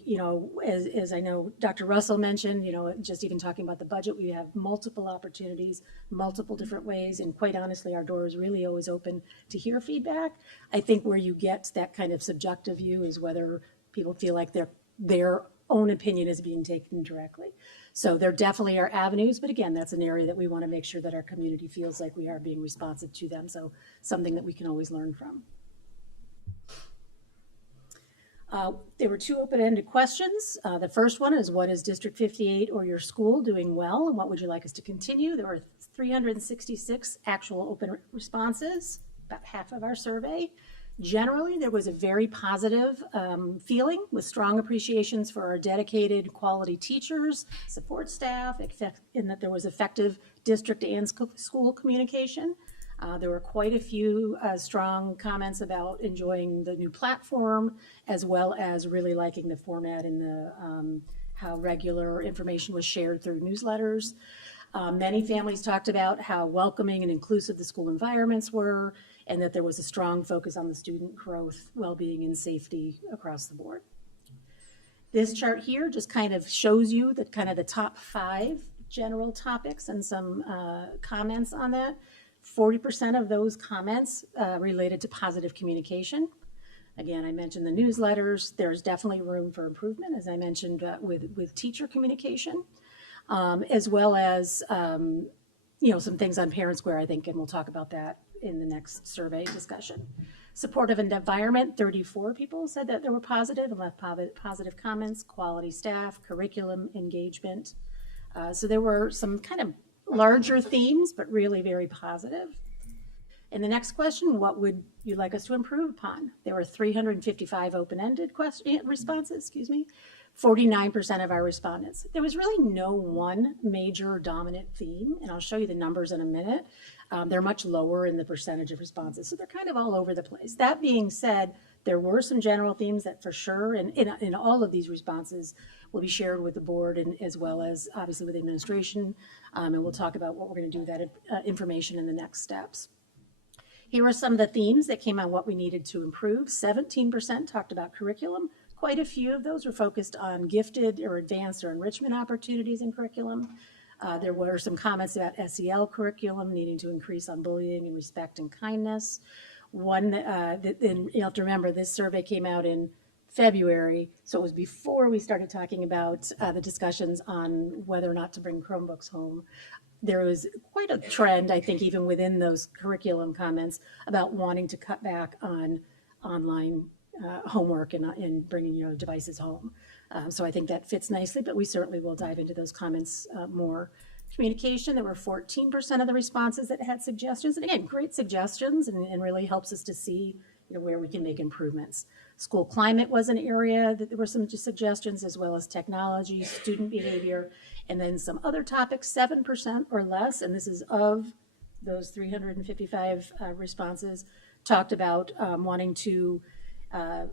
as I know Dr. Russell mentioned, just even talking about the budget, we have multiple opportunities, multiple different ways, and quite honestly, our door is really always open to hear feedback. I think where you get that kind of subjective view is whether people feel like their own opinion is being taken directly. So there definitely are avenues, but again, that's an area that we want to make sure that our community feels like we are being responsive to them, so something that we can always learn from. There were two open-ended questions. The first one is, what is District 58 or your school doing well, and what would you like us to continue? There were 366 actual open responses, about half of our survey. Generally, there was a very positive feeling with strong appreciations for our dedicated quality teachers, support staff, in that there was effective district and school communication. There were quite a few strong comments about enjoying the new platform, as well as really liking the format and the how regular information was shared through newsletters. Many families talked about how welcoming and inclusive the school environments were, and that there was a strong focus on the student growth, well-being, and safety across the board. This chart here just kind of shows you the top 5 general topics and some comments on that. 40% of those comments related to positive communication. Again, I mentioned the newsletters. There's definitely room for improvement, as I mentioned, with teacher communication, as well as some things on Parent Square, I think, and we'll talk about that in the next survey discussion. Supportive environment, 34 people said that they were positive and left positive comments. Quality staff, curriculum, engagement. So there were some kind of larger themes, but really very positive. And the next question, what would you like us to improve upon? There were 355 open-ended responses, 49% of our respondents. There was really no one major dominant theme, and I'll show you the numbers in a minute. They're much lower in the percentage of responses, so they're kind of all over the place. That being said, there were some general themes that for sure, and in all of these responses, will be shared with the board and as well as obviously with administration, and we'll talk about what we're going to do with that information in the next steps. Here are some of the themes that came on what we needed to improve. 17% talked about curriculum. Quite a few of those were focused on gifted or advanced or enrichment opportunities in curriculum. There were some comments about SEL curriculum needing to increase on bullying and respect and kindness. One, and you have to remember, this survey came out in February, so it was before we started talking about the discussions on whether or not to bring Chromebooks home. There was quite a trend, I think, even within those curriculum comments about wanting to cut back on online homework and bringing devices home. So I think that fits nicely, but we certainly will dive into those comments more. Communication, there were 14% of the responses that had suggestions. And again, great suggestions and really helps us to see where we can make improvements. School climate was an area that there were some suggestions, as well as technology, student behavior, and then some other topics, 7% or less, and this is of those 355 responses, talked about wanting to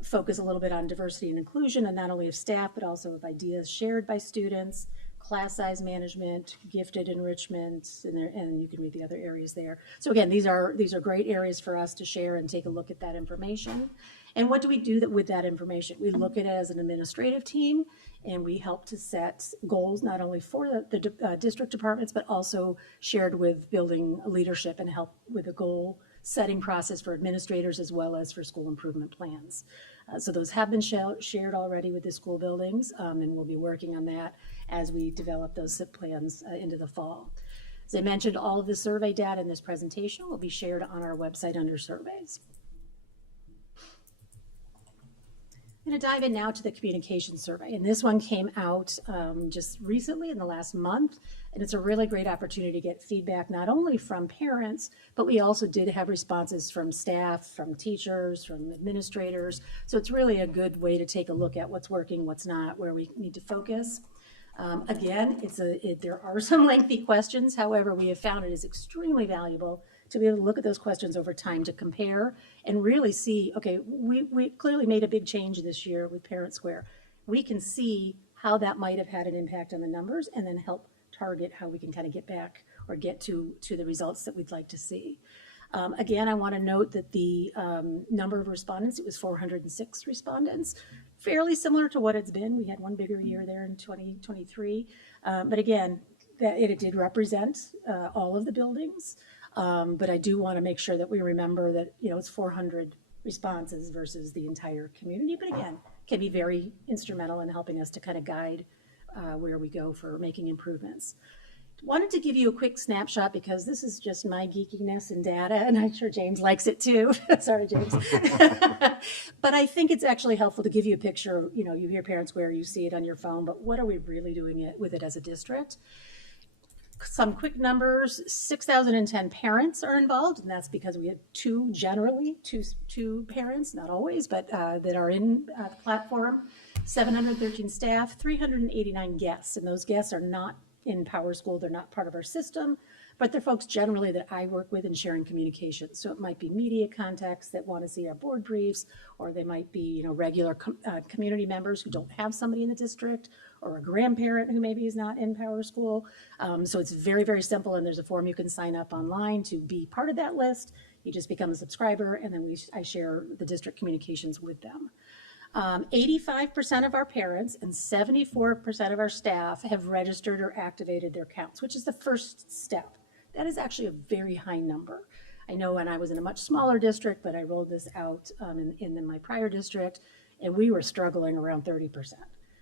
focus a little bit on diversity and inclusion, and not only of staff, but also of ideas shared by students. class size management, gifted enrichment, and you can read the other areas there. So again, these are great areas for us to share and take a look at that information. And what do we do with that information? We look at it as an administrative team, and we help to set goals not only for the district departments, but also shared with building leadership and help with a goal setting process for administrators as well as for school improvement plans. So those have been shared already with the school buildings, and we'll be working on that as we develop those SIP plans into the fall. As I mentioned, all of the survey data in this presentation will be shared on our website under surveys. I'm going to dive in now to the communication survey, and this one came out just recently in the last month, and it's a really great opportunity to get feedback not only from parents, but we also did have responses from staff, from teachers, from administrators, so it's really a good way to take a look at what's working, what's not, where we need to focus. Again, there are some lengthy questions, however, we have found it is extremely valuable to be able to look at those questions over time to compare and really see, okay, we clearly made a big change this year with Parent Square. We can see how that might have had an impact on the numbers and then help target how we can kind of get back or get to the results that we'd like to see. Again, I want to note that the number of respondents, it was 406 respondents, fairly similar to what it's been. We had one bigger year there in 2023. But again, it did represent all of the buildings. But I do want to make sure that we remember that, it's 400 responses versus the entire community. But again, can be very instrumental in helping us to kind of guide where we go for making improvements. Wanted to give you a quick snapshot because this is just my geekiness and data, and I'm sure James likes it too. Sorry, James. But I think it's actually helpful to give you a picture. You hear Parent Square, you see it on your phone, but what are we really doing with it as a district? Some quick numbers, 6,010 parents are involved, and that's because we have two parents, not always, but that are in the platform, 713 staff, 389 guests, and those guests are not in PowerSchool, they're not part of our system, but they're folks generally that I work with in sharing communications. So it might be media contacts that want to see our board briefs, or they might be regular community members who don't have somebody in the district, or a grandparent who maybe is not in PowerSchool. So it's very, very simple, and there's a form you can sign up online to be part of that list. You just become a subscriber, and then I share the district communications with them. 85% of our parents and 74% of our staff have registered or activated their accounts, which is the first step. That is actually a very high number. I know when I was in a much smaller district, but I rolled this out in my prior district, and we were struggling around 30%.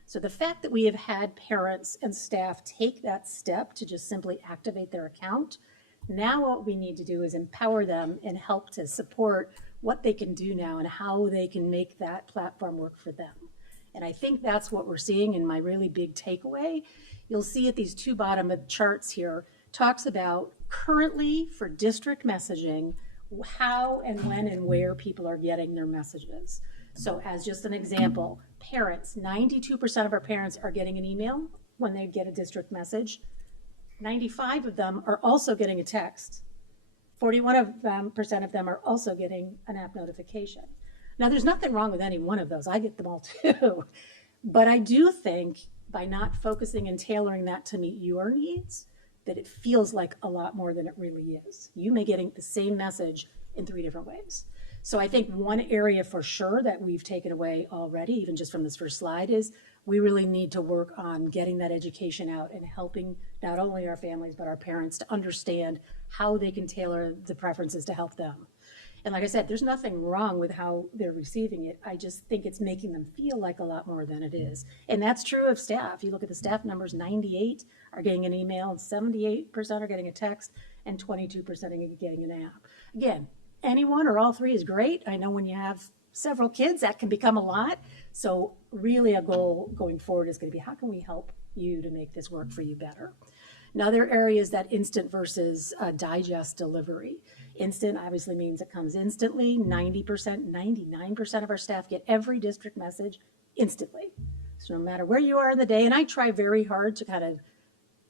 So the fact that we have had parents and staff take that step to just simply activate their account, now what we need to do is empower them and help to support what they can do now and how they can make that platform work for them. And I think that's what we're seeing in my really big takeaway. You'll see at these two bottom of charts here, talks about currently for district messaging, how and when and where people are getting their messages. So as just an example, parents, 92% of our parents are getting an email when they get a district message. 95 of them are also getting a text. 41% of them are also getting an app notification. Now, there's nothing wrong with any one of those. I get them all too. But I do think by not focusing and tailoring that to meet your needs, that it feels like a lot more than it really is. You may get the same message in 3 different ways. So I think one area for sure that we've taken away already, even just from this first slide, is we really need to work on getting that education out and helping not only our families, but our parents to understand how they can tailor the preferences to help them. And like I said, there's nothing wrong with how they're receiving it. I just think it's making them feel like a lot more than it is. And that's true of staff. You look at the staff numbers, 98 are getting an email, and 78% are getting a text, and 22% are getting an app. Again, anyone or all 3 is great. I know when you have several kids, that can become a lot. So really a goal going forward is going to be, how can we help you to make this work for you better? Another area is that instant versus digest delivery. Instant obviously means it comes instantly. 90%, 99% of our staff get every district message instantly. So no matter where you are in the day, and I try very hard to kind of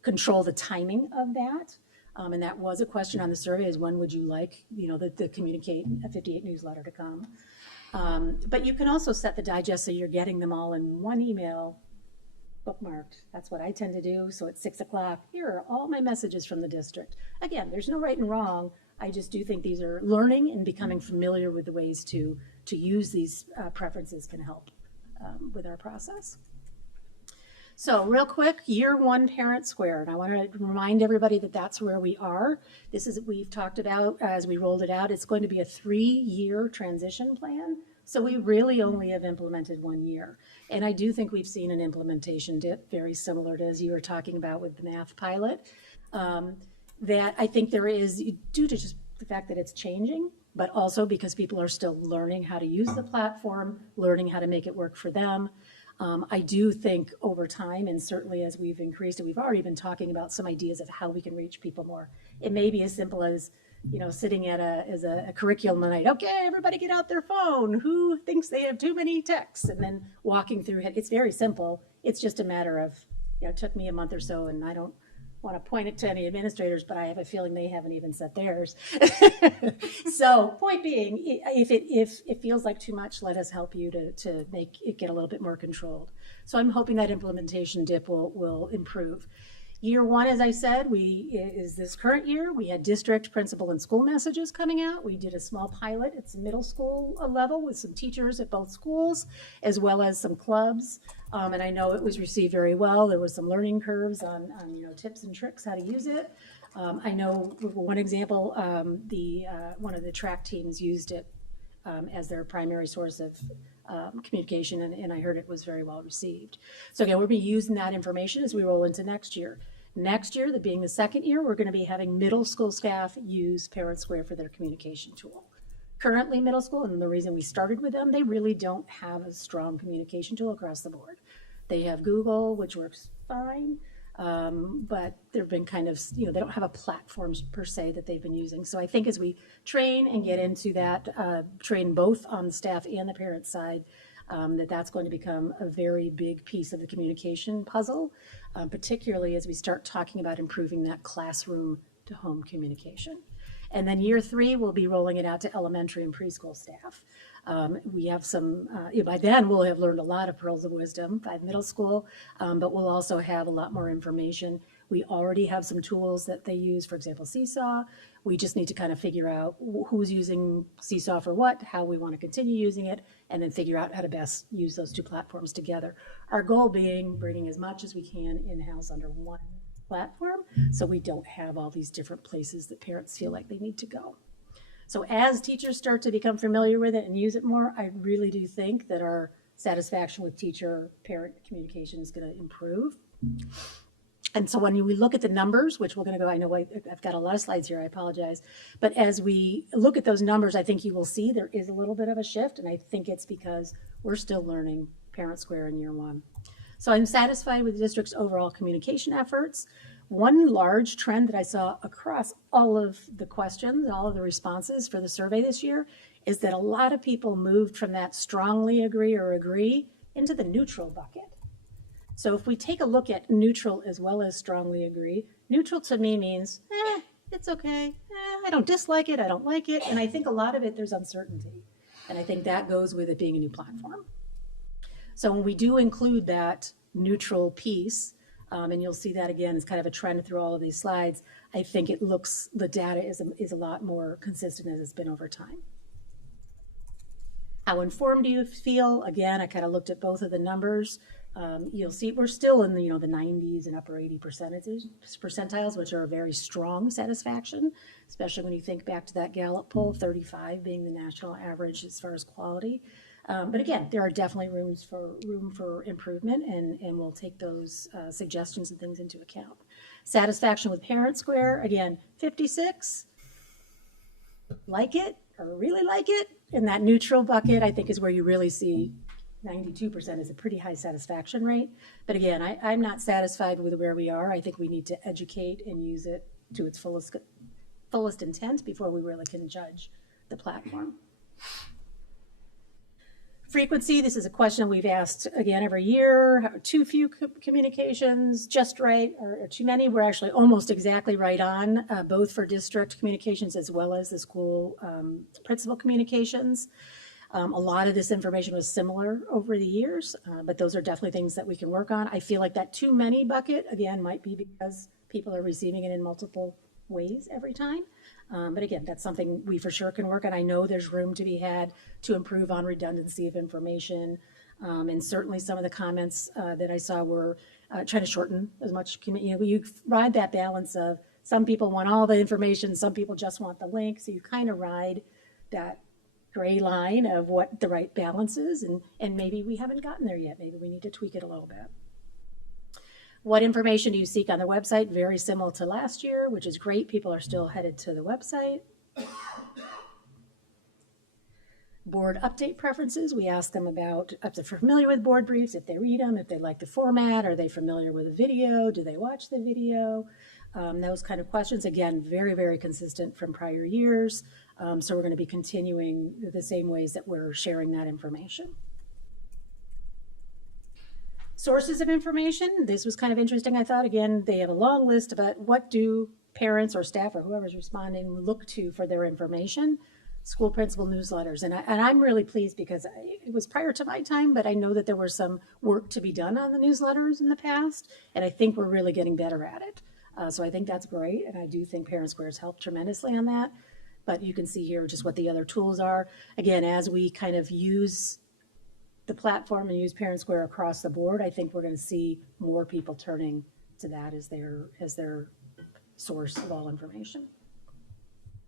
control the timing of that. And that was a question on the survey, is when would you like, the Communicate 58 newsletter to come? But you can also set the digest so you're getting them all in one email bookmarked. That's what I tend to do. So at 6 o'clock, here are all my messages from the district. Again, there's no right and wrong. I just do think these are learning and becoming familiar with the ways to use these preferences can help with our process. So real quick, year one parent square, and I want to remind everybody that that's where we are. This is, we've talked about as we rolled it out, it's going to be a 3-year transition plan. So we really only have implemented 1 year. And I do think we've seen an implementation dip very similar to as you were talking about with the math pilot. That I think there is, due to just the fact that it's changing, but also because people are still learning how to use the platform, learning how to make it work for them. I do think over time, and certainly as we've increased it, we've already been talking about some ideas of how we can reach people more. It may be as simple as, you know, sitting at a curriculum night. Okay, everybody get out their phone. Who thinks they have too many texts? And then walking through it. It's very simple. It's just a matter of, you know, it took me a month or so, and I don't want to point it to any administrators, but I have a feeling they haven't even set theirs. So point being, if it feels like too much, let us help you to make it get a little bit more controlled. So I'm hoping that implementation dip will improve. Year one, as I said, is this current year. We had district, principal, and school messages coming out. We did a small pilot. It's middle school level with some teachers at both schools, as well as some clubs. And I know it was received very well. There was some learning curves on you know, tips and tricks how to use it. I know one example, one of the track teams used it as their primary source of communication, and I heard it was very well received. So again, we'll be using that information as we roll into next year. Next year, that being the second year, we're going to be having middle school staff use Parent Square for their communication tool. Currently, middle school, and the reason we started with them, they really don't have a strong communication tool across the board. They have Google, which works fine, but they've been kind of, you know, they don't have a platform per se that they've been using. So I think as we train and get into that, train both on the staff and the parent side, that's going to become a very big piece of the communication puzzle, particularly as we start talking about improving that classroom to home communication. And then year 3, we'll be rolling it out to elementary and preschool staff. We have some, by then we'll have learned a lot of pearls of wisdom by middle school, but we'll also have a lot more information. We already have some tools that they use, for example, Seesaw. We just need to kind of figure out who's using Seesaw for what, how we want to continue using it, and then figure out how to best use those two platforms together. Our goal being bringing as much as we can in-house under one platform, so we don't have all these different places that parents feel like they need to go. So as teachers start to become familiar with it and use it more, I really do think that our satisfaction with teacher-parent communication is going to improve. And so when we look at the numbers, which we're going to go, I know I've got a lot of slides here, I apologize. But as we look at those numbers, I think you will see there is a little bit of a shift. And I think it's because we're still learning Parent Square in year 1. So I'm satisfied with the district's overall communication efforts. One large trend that I saw across all of the questions, all of the responses for the survey this year, is that a lot of people moved from that strongly agree or agree into the neutral bucket. So if we take a look at neutral as well as strongly agree, neutral to me means, it's okay. I don't dislike it. I don't like it. And I think a lot of it, there's uncertainty. And I think that goes with it being a new platform. So when we do include that neutral piece, and you'll see that again, it's kind of a trend through all of these slides, I think it looks, the data is a lot more consistent as it's been over time. How informed do you feel? Again, I kind of looked at both of the numbers. You'll see we're still in the, you know, the 90s and upper 80 percentiles, which are a very strong satisfaction, especially when you think back to that Gallup poll, 35 being the national average as far as quality. But again, there are definitely room for improvement, and we'll take those suggestions and things into account. Satisfaction with Parent Square, again, 56, like it or really like it. And that neutral bucket, I think, is where you really see 92% is a pretty high satisfaction rate. But again, I'm not satisfied with where we are. I think we need to educate and use it to its fullest intent before we really can judge the platform. Frequency, this is a question we've asked again every year. Too few communications, just right, or too many? We're actually almost exactly right on, both for district communications as well as the school principal communications. A lot of this information was similar over the years, but those are definitely things that we can work on. I feel like that too many bucket, again, might be because people are receiving it in multiple ways every time. But again, that's something we for sure can work on. I know there's room to be had to improve on redundancy of information. And certainly some of the comments that I saw were trying to shorten as much, you ride that balance of some people want all the information, some people just want the link. So you kind of ride that gray line of what the right balance is. And maybe we haven't gotten there yet. Maybe we need to tweak it a little bit. What information do you seek on the website? Very similar to last year, which is great. People are still headed to the website. Board update preferences. We ask them about if they're familiar with board briefs, if they read them, if they like the format, are they familiar with the video? Do they watch the video? Those kind of questions. Again, very, very consistent from prior years. So we're going to be continuing the same ways that we're sharing that information. Sources of information. This was kind of interesting, I thought. Again, they have a long list about what do parents or staff or whoever's responding look to for their information. School principal newsletters. And I'm really pleased because it was prior to my time, but I know that there was some work to be done on the newsletters in the past, and I think we're really getting better at it. So I think that's great, and I do think Parent Square has helped tremendously on that. But you can see here just what the other tools are. Again, as we kind of use the platform and use Parent Square across the board, I think we're going to see more people turning to that as their source of all information.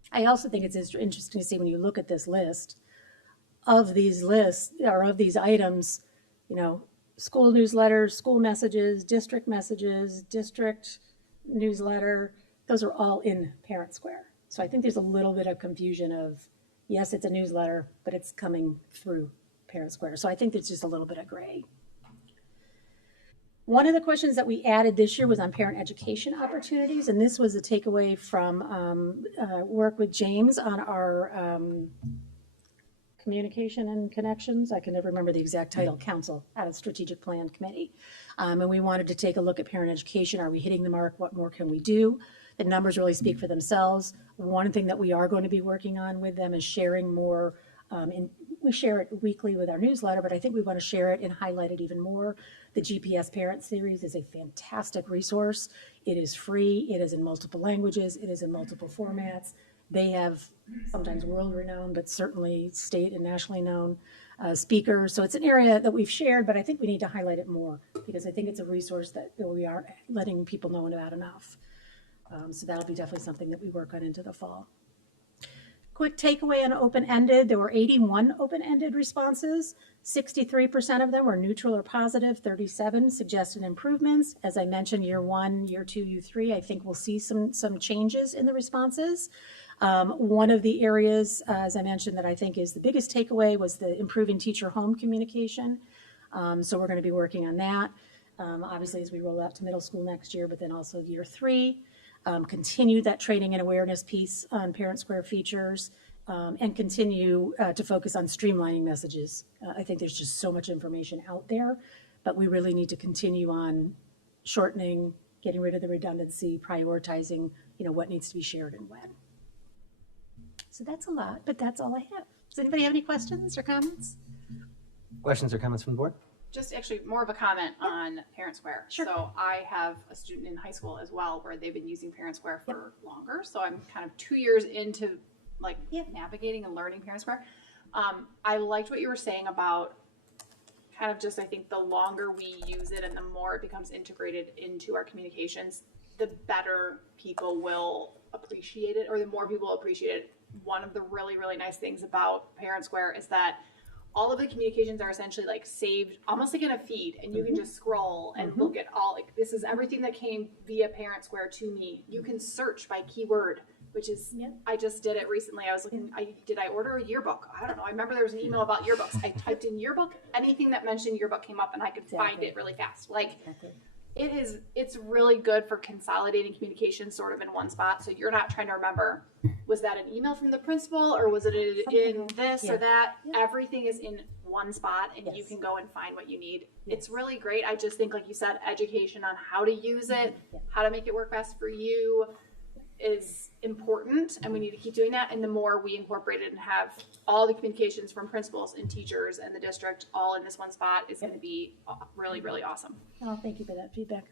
I also think it's interesting to see when you look at this list of these lists or of these items, school newsletters, school messages, district newsletter, those are all in Parent Square. So I think there's a little bit of confusion of, yes, it's a newsletter, but it's coming through Parent Square. So I think there's just a little bit of gray. One of the questions that we added this year was on parent education opportunities, and this was a takeaway from work with James on our communication and connections. I can never remember the exact title, council out of strategic plan committee. And we wanted to take a look at parent education. Are we hitting the mark? What more can we do? The numbers really speak for themselves. One thing that we are going to be working on with them is sharing more. We share it weekly with our newsletter, but I think we want to share it and highlight it even more. The GPS Parent Series is a fantastic resource. It is free. It is in multiple languages. It is in multiple formats. They have sometimes world-renowned, but certainly state and nationally known speakers. So it's an area that we've shared, but I think we need to highlight it more because I think it's a resource that we are letting people know about enough. So that'll be definitely something that we work on into the fall. Quick takeaway on open-ended. There were 81 open-ended responses. 63% of them were neutral or positive. 37 suggested improvements. As I mentioned, year 1, year 2, year 3, I think we'll see some changes in the responses. One of the areas, as I mentioned, that I think is the biggest takeaway was the improving teacher-home communication. So we're going to be working on that, obviously, as we roll out to middle school next year, but then also year 3. Continue that training and awareness piece on Parent Square features, and continue to focus on streamlining messages. I think there's just so much information out there, but we really need to continue on shortening, getting rid of the redundancy, prioritizing, what needs to be shared and when. So that's a lot, but that's all I have. Does anybody have any questions or comments? Questions or comments from the board? Just actually more of a comment on Parent Square. Sure. So I have a student in high school as well where they've been using Parent Square for longer. So I'm kind of 2 years into navigating and learning Parent Square. I liked what you were saying about kind of just, I think the longer we use it and the more it becomes integrated into our communications, the better people will appreciate it, or the more people appreciate it. One of the really, really nice things about Parent Square is that all of the communications are essentially saved almost like in a feed, and you can just scroll and look at all, this is everything that came via Parent Square to me. You can search by keyword, which is, I just did it recently. I was looking, did I order a yearbook? I don't know. I remember there was an email about yearbooks. I typed in yearbook, anything that mentioned yearbook came up and I could find it really fast. It's really good for consolidating communication sort of in one spot. So you're not trying to remember, was that an email from the principal or was it in this or that? Everything is in one spot and you can go and find what you need. It's really great. I just think, like you said, education on how to use it, how to make it work best for you. is important, and we need to keep doing that. And the more we incorporate it and have all the communications from principals and teachers and the district all in this one spot, is going to be really, really awesome. Oh, thank you for that feedback.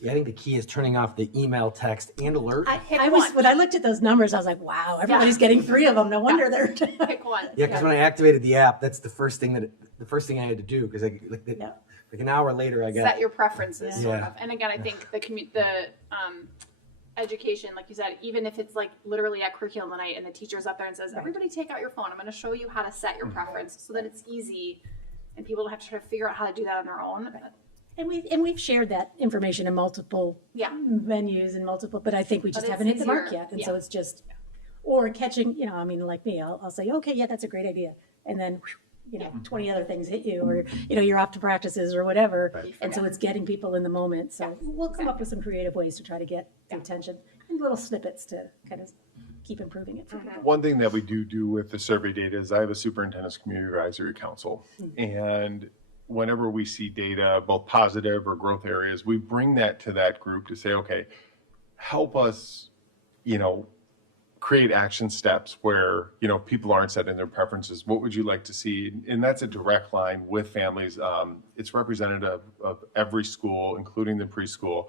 Yeah, I think the key is turning off the email, text, and alert. When I looked at those numbers, I was like, wow, everybody's getting 3 of them. No wonder they're. Pick one. Yeah, because when I activated the app, that's the first thing I had to do, because like an hour later I got Set your preferences, Yeah. sort Yeah. of. And again, I think the education, like you said, even if it's like literally at curriculum night and the teacher's up there and says, everybody take out your phone. I'm going to show you how to set your preference so that it's easy and people don't have to try to figure out how to do that on their own. And we've shared that information in multiple Yeah. venues and multiple, but I think we just it's haven't hit the mark easier. yet. And Yeah. so it's just, or catching, I mean, like me, I'll say, okay, yeah, that's a great idea. And then, 20 other things hit you, or, you're off to practices or whatever. Right. And so it's getting people in the moment. So we'll come up with some creative ways to try to get the attention and little snippets to kind of keep improving it for people. One thing that we do with the survey data is I have a superintendent's community advisory council. And whenever we see data, both positive or growth areas, we bring that to that group to say, okay, help us, create action steps where, people aren't setting their preferences. What would you like to see? And that's a direct line with families. It's representative of every school, including the preschool.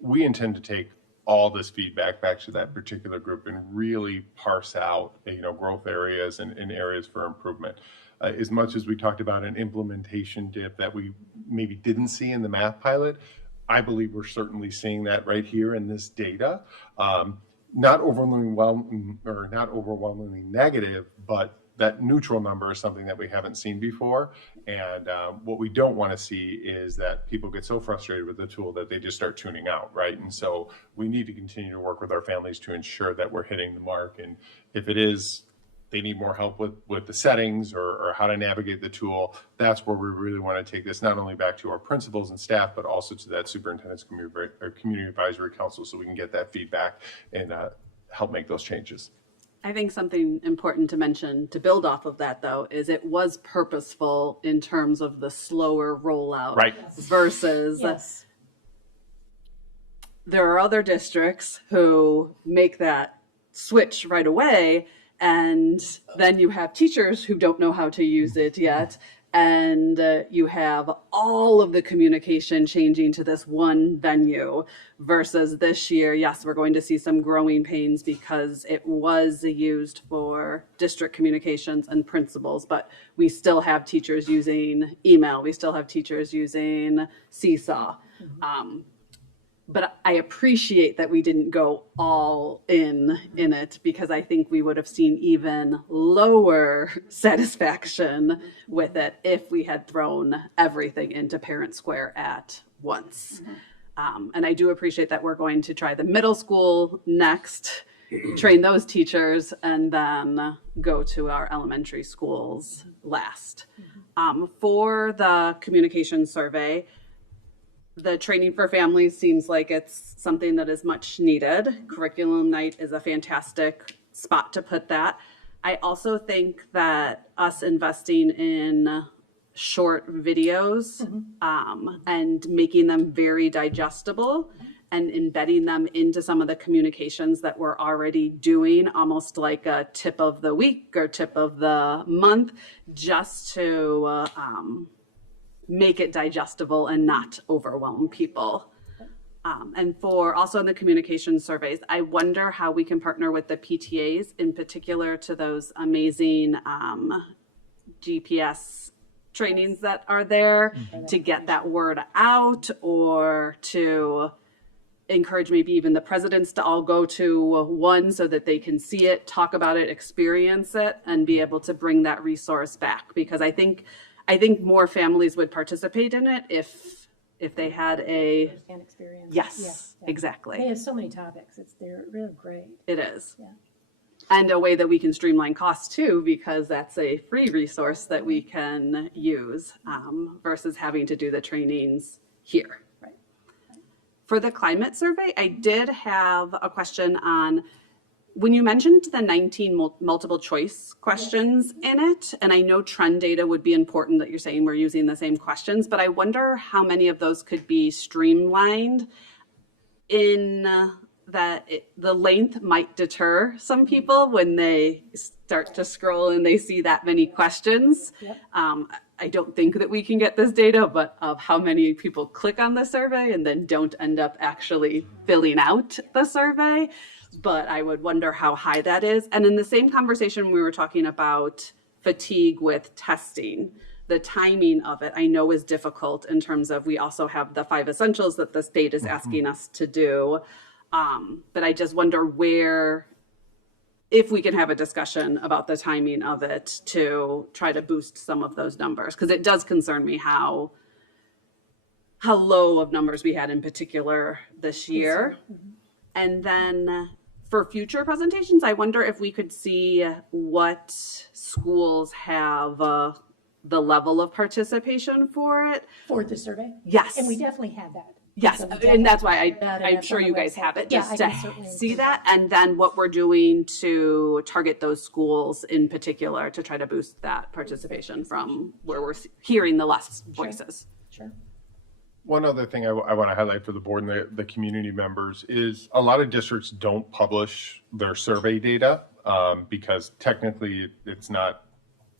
We intend to take all this feedback back to that particular group and really parse out, growth areas and areas for improvement. As much as we talked about an implementation dip that we maybe didn't see in the math pilot, I believe we're certainly seeing that right here in this data. Not overwhelmingly negative, but that neutral number is something that we haven't seen before. And what we don't want to see is that people get so frustrated with the tool that they just start tuning out, right? And so we need to continue to work with our families to ensure that we're hitting the mark. And if it is, they need more help with the settings or how to navigate the tool, that's where we really want to take this not only back to our principals and staff, but also to that superintendent's community advisory council so we can get that feedback and help make those changes. I think something important to mention to build off of that, though, is it was purposeful in terms of the slower rollout Right. versus Yes. there are other districts who make that switch right away. And then you have teachers who don't know how to use it yet. And you have all of the communication changing to this one venue versus this year. Yes, we're going to see some growing pains because it was used for district communications and principals, but we still have teachers using email. We still have teachers using Seesaw. But I appreciate that we didn't go all in it because I think we would have seen even lower satisfaction with it if we had thrown everything into Parent Square at once. And I do appreciate that we're going to try the middle school next, train those teachers, and then go to our elementary schools last. For the communication survey, the training for families seems like it's something that is much needed. Curriculum night is a fantastic spot to put that. I also think that us investing in short videos and making them very digestible and embedding them into some of the communications that we're already doing, almost like a tip of the week or tip of the month, just to make it digestible and not overwhelm people. And for also in the communication surveys, I wonder how we can partner with the PTAs, in particular to those amazing GPS trainings that are there to get that word out, or to encourage maybe even the presidents to all go to one so that they can see it, talk about it, experience it, and be able to bring that resource back. Because I think more families would participate in it if they had a And experience. yes, Yeah. exactly. They have so many topics. They're really great. It is. Yeah. And a way that we can streamline costs too, because that's a free resource that we can use versus having to do the trainings here. Right. For the climate survey, I did have a question on when you mentioned the 19 multiple choice questions in it, and I know trend data would be important that you're saying we're using the same questions, but I wonder how many of those could be streamlined in that the length might deter some people when they start to scroll and they see that many questions. Yep. I don't think that we can get this data, but of how many people click on the survey and then don't end up actually filling out the survey. But I would wonder how high that is. And in the same conversation, we were talking about fatigue with testing. The timing of it, I know, is difficult in terms of we also have the 5 essentials that the state is asking us to do. But I just wonder if we can have a discussion about the timing of it to try to boost some of those numbers, because it does concern me how low of numbers we had in particular this year. And then for future presentations, I wonder if we could see what schools have the level of participation for it. For the survey? Yes. And we definitely have that. Yes, So we and definitely that's why have that, and I'm that's sure on the you guys website. have it, Yeah, just I to can certainly see include that. And then what we're doing to target those schools in particular to try to boost that participation from where we're hearing the less voices. Sure. One other thing I want to highlight for the board and the community members is a lot of districts don't publish their survey data because technically it's not,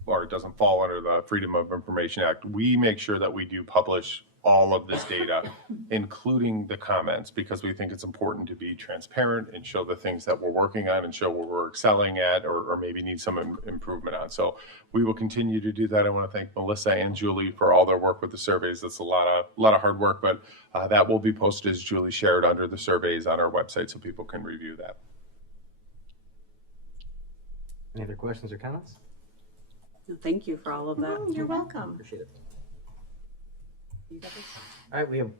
or it doesn't fall under the Freedom of Information Act. We make sure that we do publish all of this data, including the comments, because we think it's important to be transparent and show the things that we're working on and show where we're excelling at or maybe need some improvement on. So we will continue to do that. I want to thank Melissa and Julie for all their work with the surveys. That's a lot of hard work, but that will be posted, as Julie shared, under the surveys on our website so people can review that. Any other questions or comments? Thank you for all of that. You're welcome. Appreciate it. All right, we have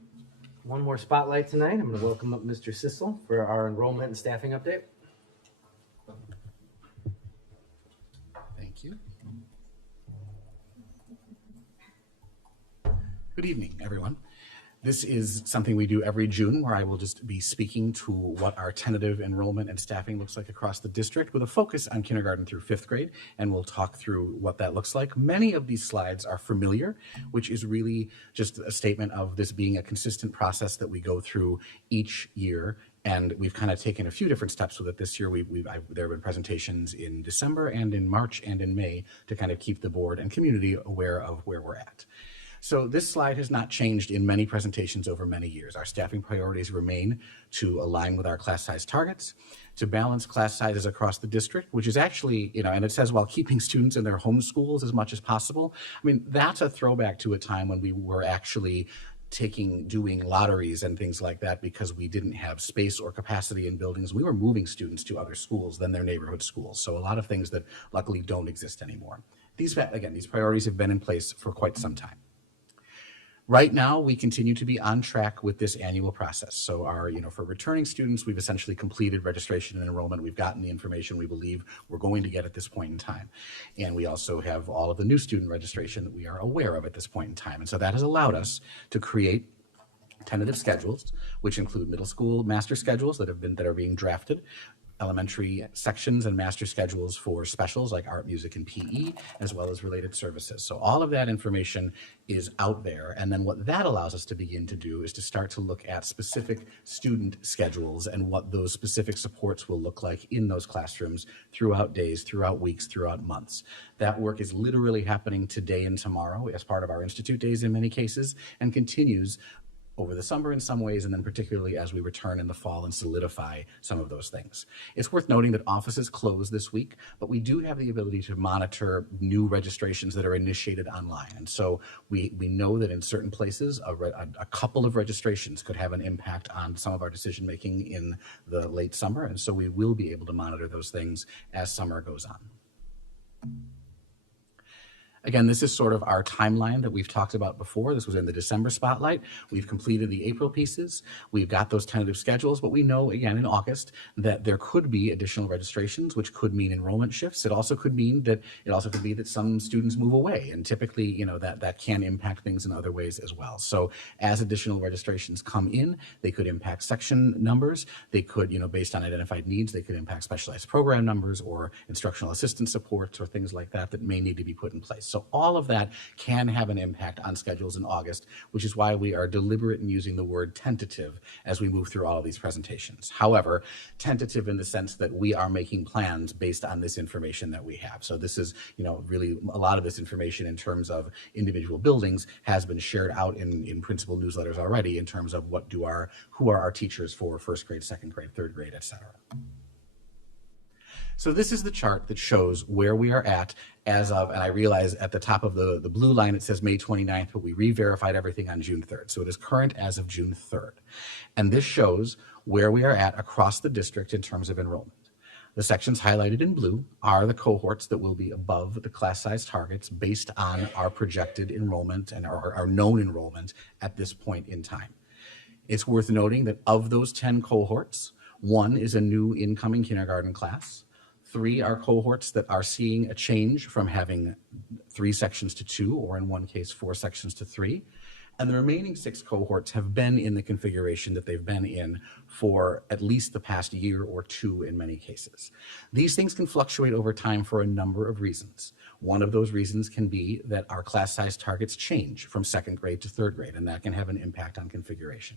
one more spotlight tonight. I'm going to welcome up Mr. Sissel for our enrollment and staffing update. Thank you. Good evening, everyone. This is something we do every June where I will just be speaking to what our tentative enrollment and staffing looks like across the district with a focus on kindergarten through 5th grade, and we'll talk through what that looks like. Many of these slides are familiar, which is really just a statement of this being a consistent process that we go through each year. And we've kind of taken a few different steps with it this year. There have been presentations in December and in March and in May to kind of keep the board and community aware of where we're at. So this slide has not changed in many presentations over many years. Our staffing priorities remain to align with our class size targets, to balance class sizes across the district, which is actually, and it says while keeping students in their home schools as much as possible. I mean, that's a throwback to a time when we were actually doing lotteries and things like that because we didn't have space or capacity in buildings. We were moving students to other schools than their neighborhood schools. So a lot of things that luckily don't exist anymore. These priorities have been in place for quite some time. Right now, we continue to be on track with this annual process. So for returning students, we've essentially completed registration and enrollment. We've gotten the information we believe we're going to get at this point in time. And we also have all of the new student registration that we are aware of at this point in time. And so that has allowed us to create tentative schedules, which include middle school master schedules that are being drafted, elementary sections and master schedules for specials like art, music, and PE, as well as related services. So all of that information is out there. And then what that allows us to begin to do is to start to look at specific student schedules and what those specific supports will look like in those classrooms throughout days, throughout weeks, throughout months. That work is literally happening today and tomorrow as part of our Institute days in many cases, and continues over the summer in some ways, and then particularly as we return in the fall and solidify some of those things. It's worth noting that offices close this week, but we do have the ability to monitor new registrations that are initiated online. And so we know that in certain places, a couple of registrations could have an impact on some of our decision-making in the late summer. And so we will be able to monitor those things as summer goes on. Again, this is sort of our timeline that we've talked about before. This was in the December spotlight. We've completed the April pieces. We've got those tentative schedules, but we know, again, in August, that there could be additional registrations, which could mean enrollment shifts. It also could be that some students move away, and typically, that can impact things in other ways as well. So as additional registrations come in, they could impact section numbers. They could, based on identified needs, they could impact specialized program numbers or instructional assistance supports or things like that may need to be put in place. So So all of that can have an impact on schedules in August, which is why we are deliberate in using the word tentative as we move through all of these presentations. However, tentative in the sense that we are making plans based on this information that we have. So this is, really a lot of this information in terms of individual buildings has been shared out in principal newsletters already in terms of who are our teachers for first grade, second grade, third grade, et cetera. So this is the chart that shows where we are at as of, and I realize at the top of the blue line it says May 29th, but we re-verified everything on June 3rd. So it is current as of June 3rd. And this shows where we are at across the district in terms of enrollment. The sections highlighted in blue are the cohorts that will be above the class size targets based on our projected enrollment and our known enrollment at this point in time. It's worth noting that of those 10 cohorts, 1 is a new incoming kindergarten class. 3 are cohorts that are seeing a change from having 3 sections to 2, or in one case, 4 sections to 3. And the remaining 6 cohorts have been in the configuration that they've been in for at least the past year or 2 in many cases. These things can fluctuate over time for a number of reasons. One of those reasons can be that our class size targets change from second grade to third grade, and that can have an impact on configuration.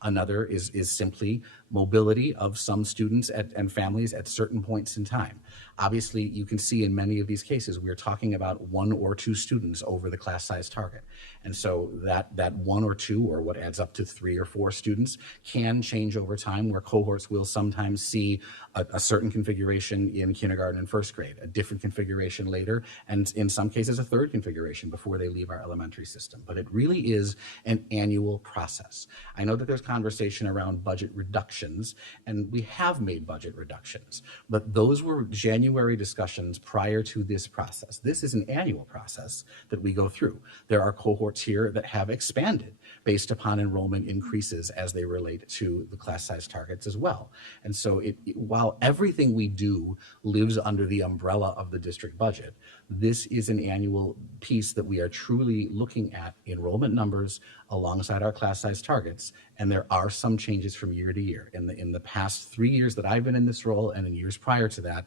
Another is simply mobility of some students and families at certain points in time. Obviously, you can see in many of these cases, we're talking about 1 or 2 students over the class size target. And so that 1 or 2, or what adds up to 3 or 4 students, can change over time, where cohorts will sometimes see a certain configuration in kindergarten and first grade, a different configuration later, and in some cases a third configuration before they leave our elementary system. But it really is an annual process. I know that there's conversation around budget reductions, and we have made budget reductions, but those were January discussions prior to this process. This is an annual process that we go through. There are cohorts here that have expanded based upon enrollment increases as they relate to the class size targets as well. And so while everything we do lives under the umbrella of the district budget, this is an annual piece that we are truly looking at enrollment numbers alongside our class size targets. And there are some changes from year to year. In the past 3 years that I've been in this role, and in years prior to that,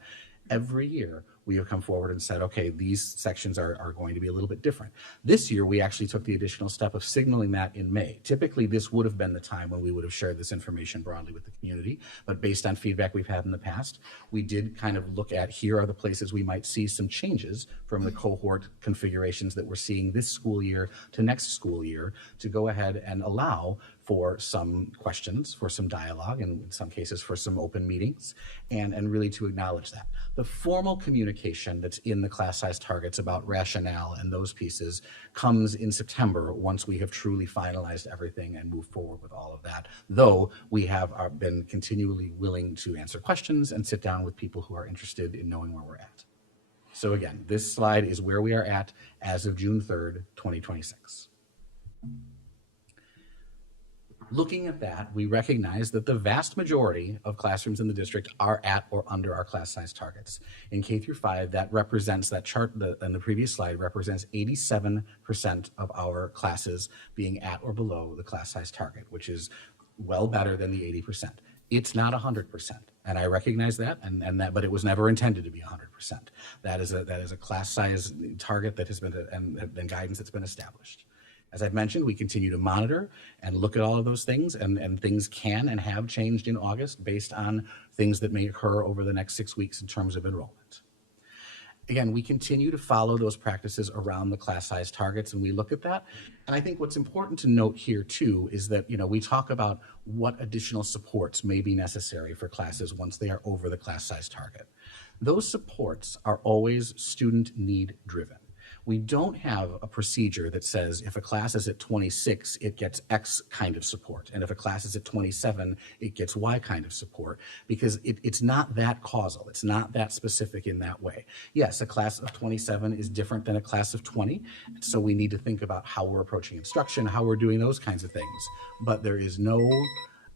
every year we have come forward and said, okay, these sections are going to be a little bit different. This year, we actually took the additional step of signaling that in May. Typically, this would have been the time when we would have shared this information broadly with the community, but based on feedback we've had in the past, we did kind of look at, here are the places we might see some changes from the cohort configurations that we're seeing this school year to next school year, to go ahead and allow for some questions, for some dialogue, and in some cases for some open meetings, and really to acknowledge that. The formal communication that's in the class size targets about rationale and those pieces comes in September, once we have truly finalized everything and moved forward with all of that, though we have been continually willing to answer questions and sit down with people who are interested in knowing where we're at. So again, this slide is where we are at as of June 3rd, 2026. Looking at that, we recognize that the vast majority of classrooms in the district are at or under our class size targets. In K through 5, that represents, that chart on the previous slide represents 87% of our classes being at or below the class size target, which is well better than the 80%. It's not 100%, and I recognize that, and that, but it was never intended to be 100%. That is a class size target that has been and guidance that's been established. As I've mentioned, we continue to monitor and look at all of those things, and things can and have changed in August based on things that may occur over the next 6 weeks in terms of enrollment. Again, we continue to follow those practices around the class size targets, and we look at that. And I think what's important to note here too is that, we talk about what additional supports may be necessary for classes once they are over the class size target. Those supports are always student need driven. We don't have a procedure that says if a class is at 26, it gets X kind of support. And if a class is at 27, it gets Y kind of support, because it's not that causal. It's not that specific in that way. Yes, a class of 27 is different than a class of 20. So we need to think about how we're approaching instruction, how we're doing those kinds of things. But there is no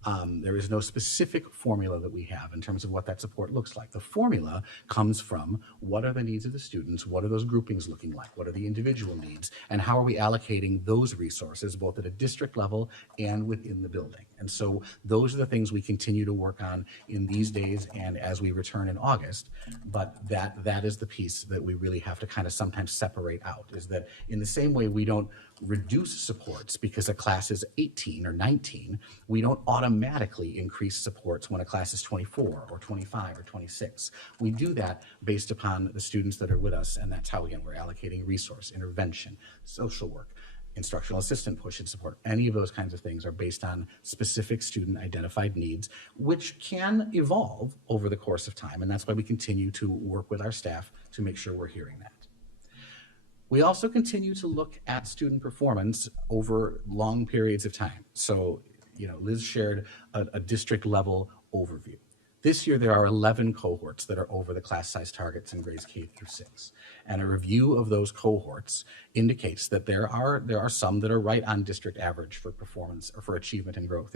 There is no specific formula that we have in terms of what that support looks like. The formula comes from what are the needs of the students, what are those groupings looking like, what are the individual needs, and how are we allocating those resources both at a district level and within the building. And so those are the things we continue to work on in these days and as we return in August. But that is the piece that we really have to kind of sometimes separate out, is that in the same way we don't reduce supports because a class is 18 or 19, we don't automatically increase supports when a class is 24 or 25 or 26. We do that based upon the students that are with us, and that's how, again, we're allocating resource, intervention, social work, instructional assistant push and support. Any of those kinds of things are based on specific student identified needs, which can evolve over the course of time. And that's why we continue to work with our staff to make sure we're hearing that. We also continue to look at student performance over long periods of time. So, Liz shared a district level overview. This year, there are 11 cohorts that are over the class size targets in grades K through 6. And a review of those cohorts indicates that there are some that are right on district average for performance, or for achievement and growth,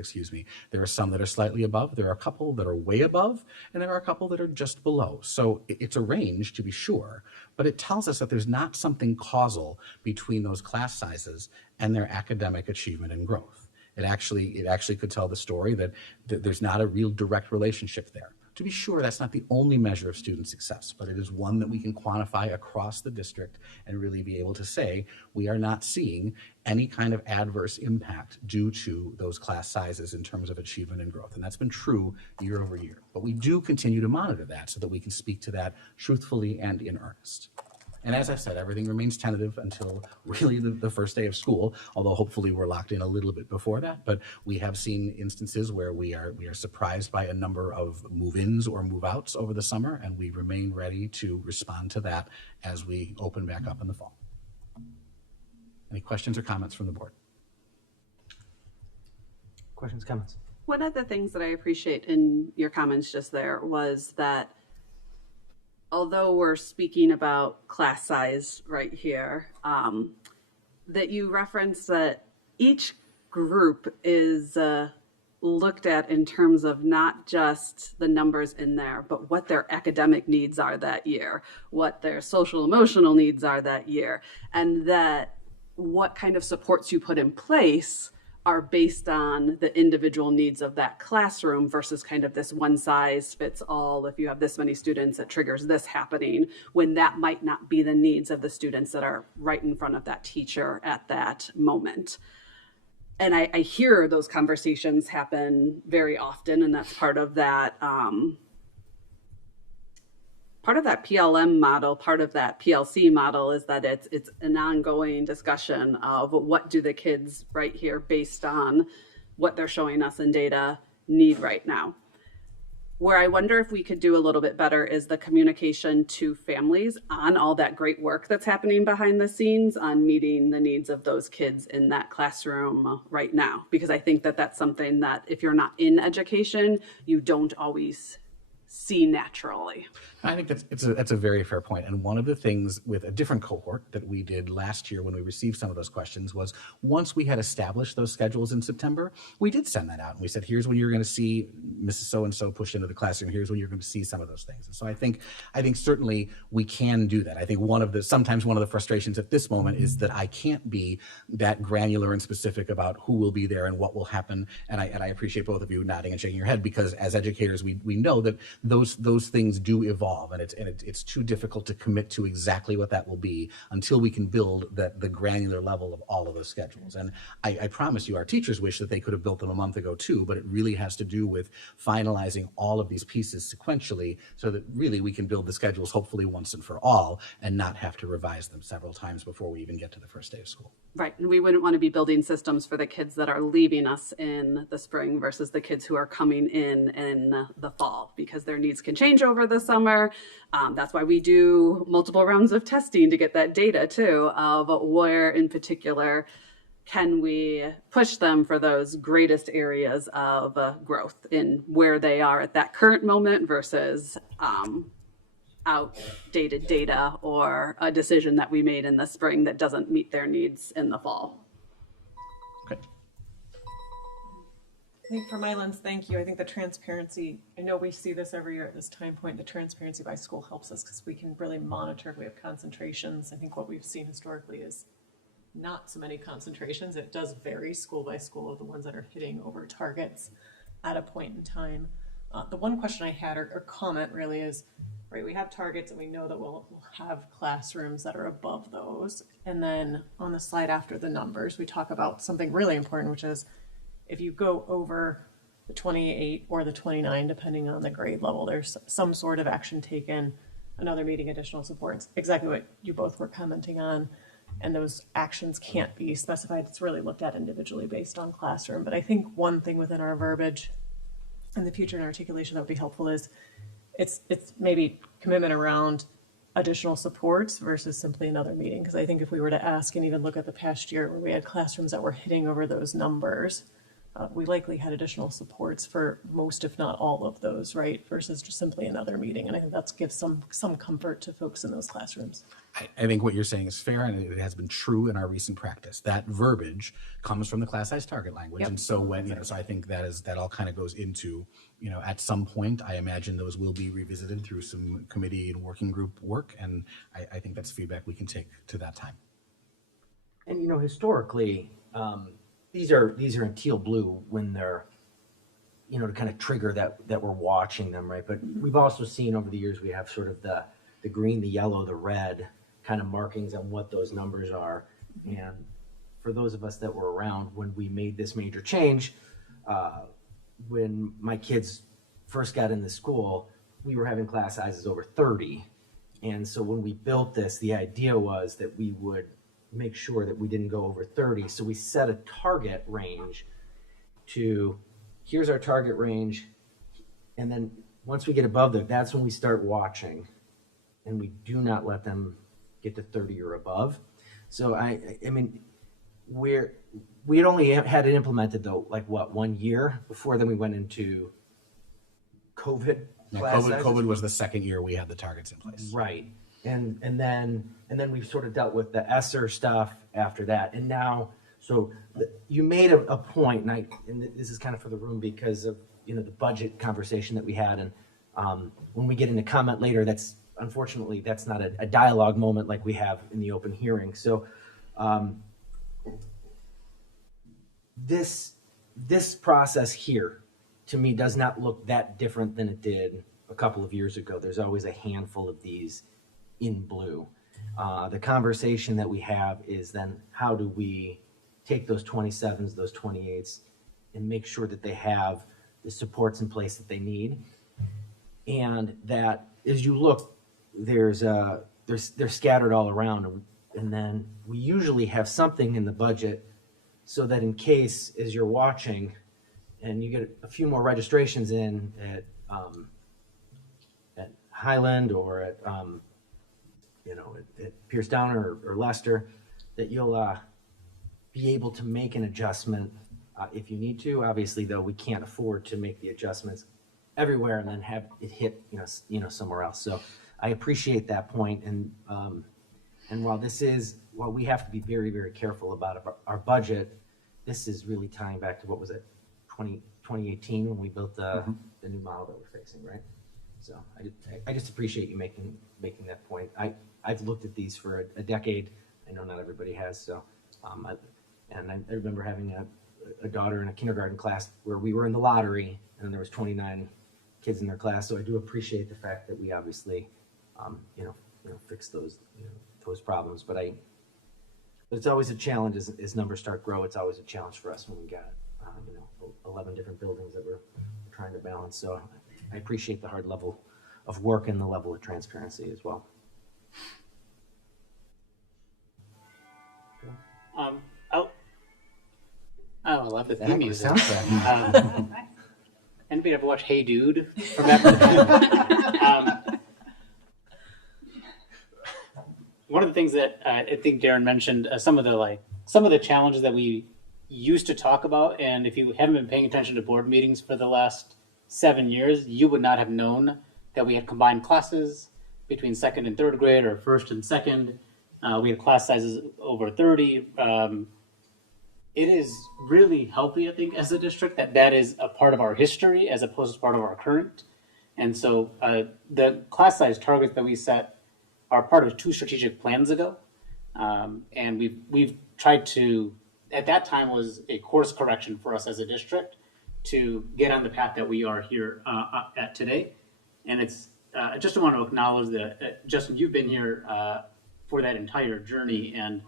There are some that are slightly above, there are a couple that are way above, and there are a couple that are just below. So it's a range, to be sure, but it tells us that there's not something causal between those class sizes and their academic achievement and growth. It actually could tell the story that there's not a real direct relationship there. To be sure, that's not the only measure of student success, but it is one that we can quantify across the district and really be able to say we are not seeing any kind of adverse impact due to those class sizes in terms of achievement and growth. And that's been true year over year. But we do continue to monitor that so that we can speak to that truthfully and in earnest. And as I said, everything remains tentative until really the first day of school, although hopefully we're locked in a little bit before that. But we have seen instances where we are surprised by a number of move-ins or move-outs over the summer, and we remain ready to respond to that as we open back up in the fall. Any questions or comments from the board? Questions, comments? One of the things that I appreciate in your comments just there was that although we're speaking about class size right here, that you referenced that each group is looked at in terms of not just the numbers in there, but what their academic needs are that year, what their social emotional needs are that year, and that what kind of supports you put in place are based on the individual needs of that classroom versus kind of this one size fits all. If you have this many students, it triggers this happening, when that might not be the needs of the students that are right in front of that teacher at that moment. And I hear those conversations happen very often, and that's part of that PLM model, part of that PLC model is that it's an ongoing discussion of what do the kids right here based on what they're showing us in data need right now. Where I wonder if we could do a little bit better is the communication to families on all that great work that's happening behind the scenes on meeting the needs of those kids in that classroom right now. Because I think that that's something that if you're not in education, you don't always see naturally. I think that's a very fair point. And one of the things with a different cohort that we did last year when we received some of those questions was once we had established those schedules in September, we did send that out. And we said, here's when you're going to see Mrs. So-and-so pushed into the classroom. Here's when you're going to see some of those things. And so I think certainly we can do that. I think sometimes one of the frustrations at this moment is that I can't be that granular and specific about who will be there and what will happen. And I appreciate both of you nodding and shaking your head, because as educators, we know that those things do evolve, and it's too difficult to commit to exactly what that will be until we can build the granular level of all of those schedules. And I promise you, our teachers wish that they could have built them a month ago too, but it really has to do with finalizing all of these pieces sequentially so that really we can build the schedules hopefully once and for all and not have to revise them several times before we even get to the first day of school. Right, and we wouldn't want to be building systems for the kids that are leaving us in the spring versus the kids who are coming in the fall, because their needs can change over the summer. That's why we do multiple rounds of testing to get that data too, of where in particular can we push them for those greatest areas of growth in where they are at that current moment versus outdated data or a decision that we made in the spring that doesn't meet their needs in the fall. Okay. think from my lens, thank you. I think the transparency, I know we see this every year at this time point, the transparency by school helps us because we can really monitor if we have concentrations. I think what we've seen historically is not so many concentrations. It does vary school by school of the ones that are hitting over targets at a point in time. The one question I had or comment really is, right, we have targets and we know that we'll have classrooms that are above those. And then on the slide after the numbers, we talk about something really important, which is if you go over the 28 or the 29, depending on the grade level, there's some sort of action taken, another meeting, additional supports, exactly what you both were commenting on. And those actions can't be specified. It's really looked at individually based on classroom. But I think one thing within our verbiage in the future and articulation that would be helpful is it's maybe commitment around additional supports versus simply another meeting. Because I think if we were to ask and even look at the past year where we had classrooms that were hitting over those numbers, we likely had additional supports for most, if not all of those, right? Versus just simply another meeting. And I think that gives some comfort to folks in those classrooms. I think what you're saying is fair, and it has been true in our recent practice. That verbiage comes from the class size target language. And so when, so I think that all kind of goes into, at some point, I imagine those will be revisited through some committee and working group work. And I think that's feedback we can take to that time. And historically, these are in teal blue when they're, to kind of trigger that we're watching them, right? But we've also seen over the years, we have sort of the green, the yellow, the red kind of markings on what those numbers are. And for those of us that were around when we made this major change, when my kids first got into school, we were having class sizes over 30. And so when we built this, the idea was that we would make sure that we didn't go over 30. So we set a target range to, here's our target range. And then once we get above that, that's when we start watching. And we do not let them get to 30 or above. So I mean, we had only had it implemented though, 1 year before then we went into COVID. COVID was the second year we had the targets in place. Right. And then we've sort of dealt with the ESSER stuff after that. And now, you made a point, and this is kind of for the room because of, the budget conversation that we had. And when we get into comment later, unfortunately, that's not a dialogue moment like we have in the open hearing. So this process here, to me, does not look that different than it did a couple of years ago. There's always a handful of these in blue. The conversation that we have is then how do we take those 27s, those 28s, and make sure that they have the supports in place that they need. And that as you look, they're scattered all around. And then we usually have something in the budget so that in case, as you're watching, and you get a few more registrations in at Highland or at Pierce Downer or Leicester, that you'll be able to make an adjustment if you need to. Obviously, though, we can't afford to make the adjustments everywhere and then have it hit somewhere else. So I appreciate that point. And while we have to be very, very careful about our budget, this is really tying back to what was it, 2018 when we built the new model that we're facing, right? So I just appreciate you making that point. I've looked at these for a decade. I know not everybody has. So, I remember having a daughter in a kindergarten class where we were in the lottery, and there was 29 kids in their class. So I do appreciate the fact that we obviously, fix those problems. But it's always a challenge as numbers start grow. It's always a challenge for us when we got 11 different buildings that we're trying to balance. So I appreciate the hard level of work and the level of transparency as well. I love the theme music. Soundtrack. Anybody ever watch Hey Dude from back in the day? One of the things that I think Darren mentioned, some of the challenges that we used to talk about, and if you haven't been paying attention to board meetings for the last 7 years, you would not have known that we had combined classes between second and third grade or first and second. We had class sizes over 30. it is really healthy, I think, as a district that is a part of our history as opposed to part of our current. And so the class size targets that we set are part of 2 strategic plans ago. And we've tried to, at that time was a course correction for us as a district to get on the path that we are here at today. And it's, I just want to acknowledge that, Justin, you've been here for that entire journey, and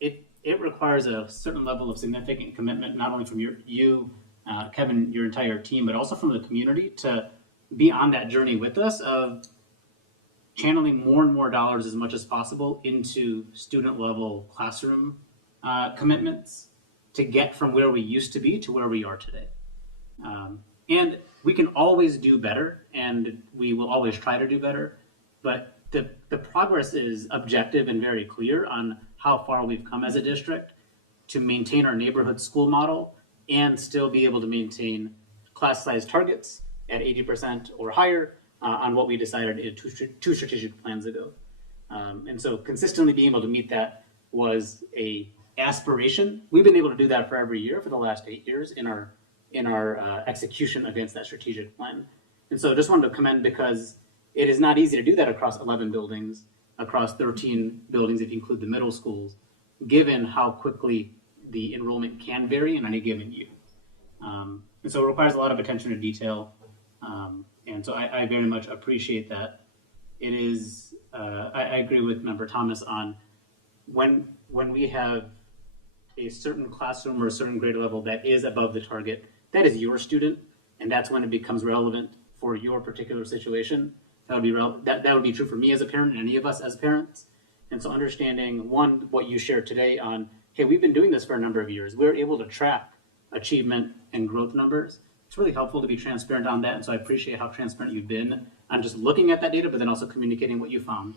it requires a certain level of significant commitment, not only from you, Kevin, your entire team, but also from the community to be on that journey with us of channeling more and more dollars as much as possible into student level classroom commitments to get from where we used to be to where we are today. And we can always do better, and we will always try to do better, but the progress is objective and very clear on how far we've come as a district to maintain our neighborhood school model and still be able to maintain class size targets at 80% or higher on what we decided in 2 strategic plans ago. And so consistently being able to meet that was a aspiration. We've been able to do that for every year for the last 8 years in our execution against that strategic plan. And so just wanted to commend, because it is not easy to do that across 11 buildings, across 13 buildings if you include the middle schools, given how quickly the enrollment can vary in any given year. And so it requires a lot of attention to detail. And so I very much appreciate that. It is, I agree with Member Thomas on when we have a certain classroom or a certain grade level that is above the target, that is your student, and that's when it becomes relevant for your particular situation. That would be true for me as a parent and any of us as parents. And so understanding, one, what you shared today on, hey, we've been doing this for a number of years. We're able to track achievement and growth numbers. It's really helpful to be transparent on that. And so I appreciate how transparent you've been on just looking at that data, but then also communicating what you found.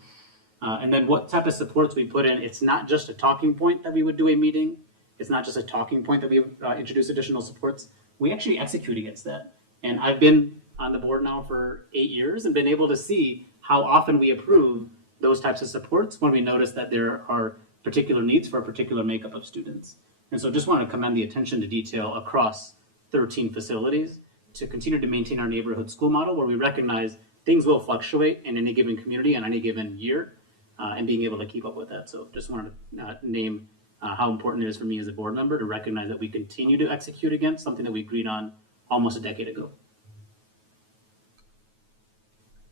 And then what type of supports we put in. It's not just a talking point that we would do a meeting. It's not just a talking point that we introduce additional supports. We actually execute against that. And I've been on the board now for 8 years and been able to see how often we approve those types of supports when we notice that there are particular needs for a particular makeup of students. And so just want to commend the attention to detail across 13 facilities to continue to maintain our neighborhood school model, where we recognize things will fluctuate in any given community on any given year, and being able to keep up with that. So just wanted to name how important it is for me as a board member to recognize that we continue to execute against something that we agreed on almost a decade ago.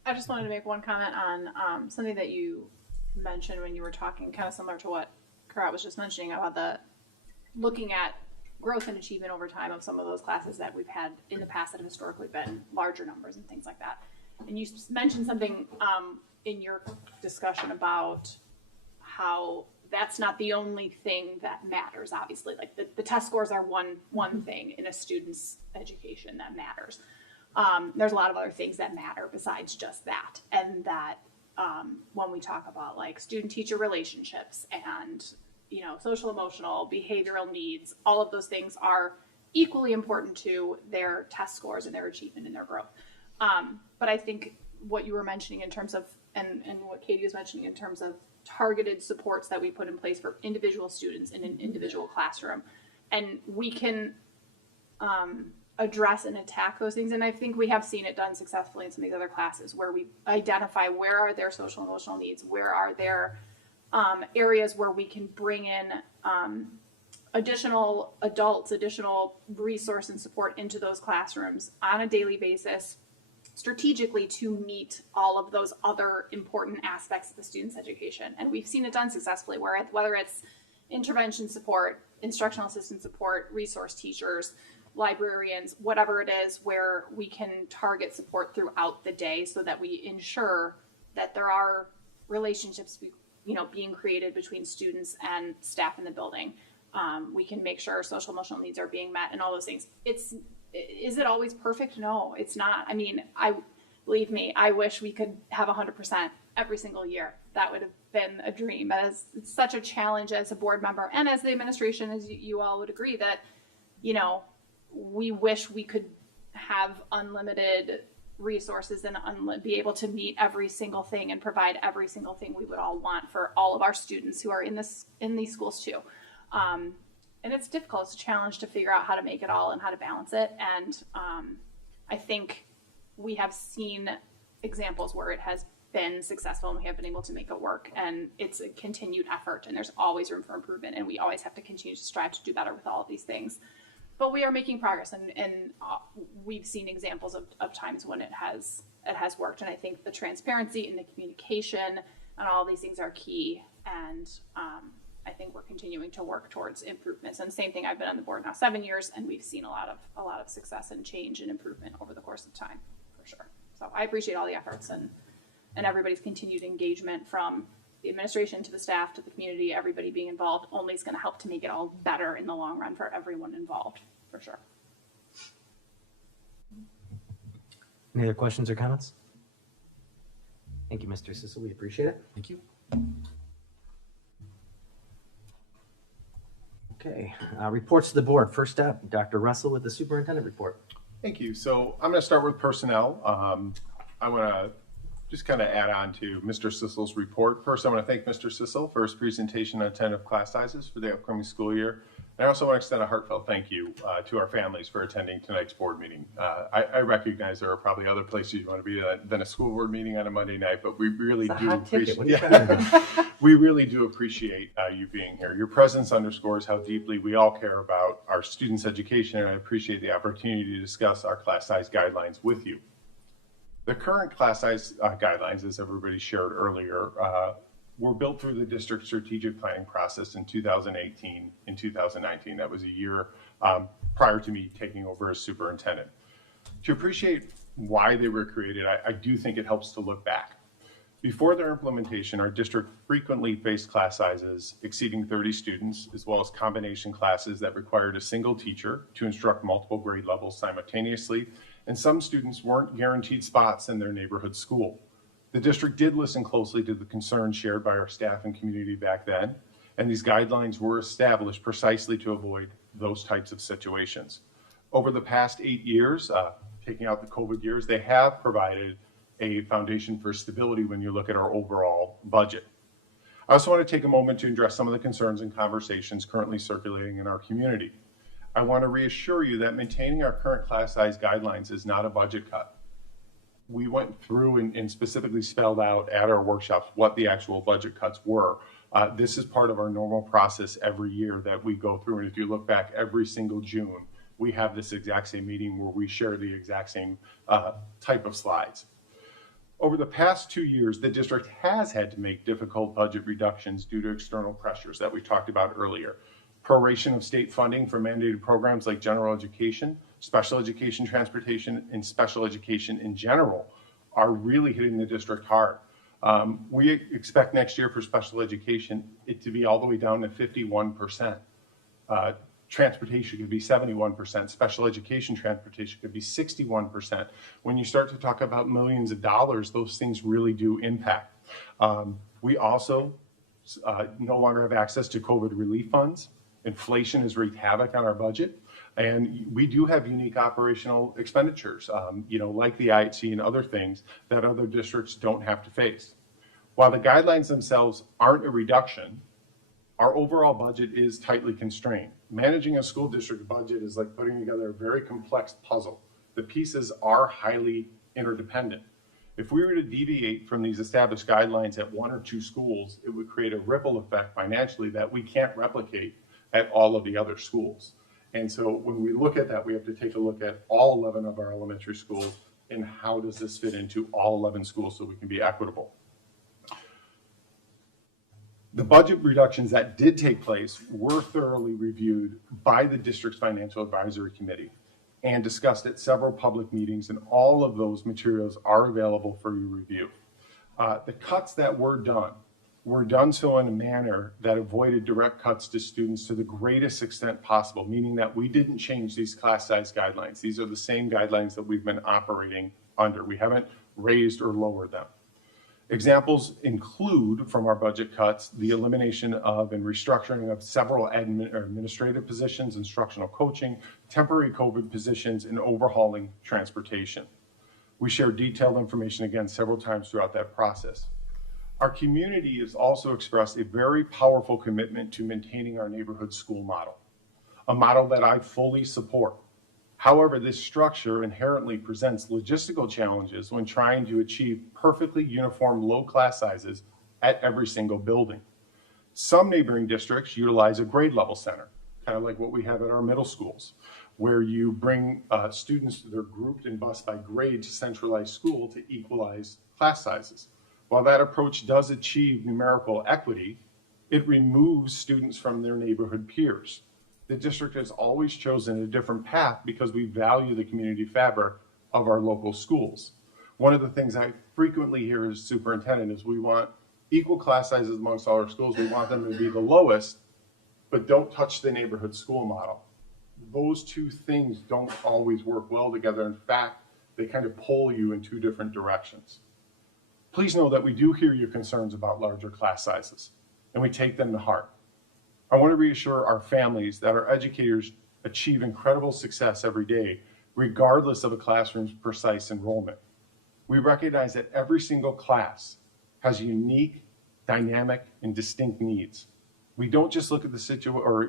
I just wanted to make one comment on something that you mentioned when you were talking, kind of similar to what Karat was just mentioning about the looking at growth and achievement over time of some of those classes that we've had in the past that have historically been larger numbers and things like that. And you mentioned something in your discussion about how that's not the only thing that matters, obviously. Like the test scores are one thing in a student's education that matters. There's a lot of other things that matter besides just that. And that when we talk about like student-teacher relationships and, you know, social, emotional, behavioral needs, all of those things are equally important to their test scores and their achievement and their growth. But I think what you were mentioning in terms of, and what Katie was mentioning in terms of targeted supports that we put in place for individual students in an individual classroom, and we can address and attack those things. And I think we have seen it done successfully in some of these other classes where we identify where are their social and emotional needs, where are their areas where we can bring in additional adults, additional resource and support into those classrooms on a daily basis, strategically to meet all of those other important aspects of the student's education. And we've seen it done successfully, whether it's intervention support, instructional assistant support, resource teachers, librarians, whatever it is, where we can target support throughout the day so that we ensure that there are relationships, being created between students and staff in the building. We can make sure social emotional needs are being met and all those things. Is it always perfect? No, it's not. I mean, believe me, I wish we could have 100% every single year. That would have been a dream. But it's such a challenge as a board member and as the administration, as you all would agree, that, we wish we could have unlimited resources and be able to meet every single thing and provide every single thing we would all want for all of our students who are in these schools too. it's difficult. It's a challenge to figure out how to make it all and how to balance it. And I think we have seen examples where it has been successful and we have been able to make it work. And it's a continued effort, and there's always room for improvement. And we always have to continue to strive to do better with all of these things. But we are making progress, and we've seen examples of times when it has worked. And I think the transparency and the communication and all of these things are key. And I think we're continuing to work towards improvements. And same thing, I've been on the board now 7 years, and we've seen a lot of success and change and improvement over the course of time, for sure. So I appreciate all the efforts and everybody's continued engagement, from the administration to the staff to the community. Everybody being involved only is going to help to make it all better in the long run for everyone involved, for sure. Any other questions or comments? Thank you, Mr. Sissel. We appreciate it. Thank you. Okay, reports to the board. First up, Dr. Russell with the superintendent report. Thank you. So I'm going to start with personnel. I want to just kind of add on to Mr. Sissel's report. First, I want to thank Mr. Sissel for his presentation on tentative class sizes for the upcoming school year. And I also want to extend a heartfelt thank you to our families for attending tonight's board meeting. I recognize there are probably other places you want to be than a school board meeting on a Monday night, but we really do appreciate we really do appreciate you being here. Your presence underscores how deeply we all care about our students' education, and I appreciate the opportunity to discuss our class size guidelines with you. The current class size guidelines, as everybody shared earlier, were built through the district strategic planning process in 2018 and 2019. That was a year prior to me taking over as superintendent. To appreciate why they were created, I do think it helps to look back. Before their implementation, our district frequently faced class sizes exceeding 30 students, as well as combination classes that required a single teacher to instruct multiple grade levels simultaneously, and some students weren't guaranteed spots in their neighborhood school. The district did listen closely to the concerns shared by our staff and community back then, and these guidelines were established precisely to avoid those types of situations. Over the past 8 years, taking out the COVID years, they have provided a foundation for stability when you look at our overall budget. I also want to take a moment to address some of the concerns and conversations currently circulating in our community. I want to reassure you that maintaining our current class size guidelines is not a budget cut. We went through and specifically spelled out at our workshops what the actual budget cuts were. This is part of our normal process every year that we go through. And if you look back every single June, we have this exact same meeting where we share the exact same type of slides. Over the past 2 years, the district has had to make difficult budget reductions due to external pressures that we talked about earlier. Proration of state funding for mandated programs like general education, special education transportation, and special education in general are really hitting the district hard. We expect next year for special education it to be all the way down to 51%. Transportation could be 71%. Special education transportation could be 61%. When you start to talk about millions of dollars, those things really do impact. We also no longer have access to COVID relief funds. Inflation has wreaked havoc on our budget. And we do have unique operational expenditures, like the IHC and other things that other districts don't have to face. While the guidelines themselves aren't a reduction, our overall budget is tightly constrained. Managing a school district budget is like putting together a very complex puzzle. The pieces are highly interdependent. If we were to deviate from these established guidelines at 1 or 2 schools, it would create a ripple effect financially that we can't replicate at all of the other schools. And so when we look at that, we have to take a look at all 11 of our elementary schools and how does this fit into all 11 schools so we can be equitable. The budget reductions that did take place were thoroughly reviewed by the district's financial advisory committee and discussed at several public meetings, and all of those materials are available for your review. The cuts that were done so in a manner that avoided direct cuts to students to the greatest extent possible, meaning that we didn't change these class size guidelines. These are the same guidelines that we've been operating under. We haven't raised or lowered them. Examples include, from our budget cuts, the elimination of and restructuring of several administrative positions, instructional coaching, temporary COVID positions, and overhauling transportation. We shared detailed information again several times throughout that process. Our community has also expressed a very powerful commitment to maintaining our neighborhood school model. a model that I fully support. However, this structure inherently presents logistical challenges when trying to achieve perfectly uniform low class sizes at every single building. Some neighboring districts utilize a grade level center, kind of like what we have at our middle schools, where you bring students, they're grouped and bused by grade to centralized school to equalize class sizes. While that approach does achieve numerical equity, it removes students from their neighborhood peers. The district has always chosen a different path because we value the community fabric of our local schools. One of the things I frequently hear as superintendent is we want equal class sizes amongst all our schools. We want them to be the lowest, but don't touch the neighborhood school model. Those two things don't always work well together. In fact, they kind of pull you in two different directions. Please know that we do hear your concerns about larger class sizes, and we take them to heart. I want to reassure our families that our educators achieve incredible success every day, regardless of a classroom's precise enrollment. We recognize that every single class has unique, dynamic, and distinct needs. We don't just look at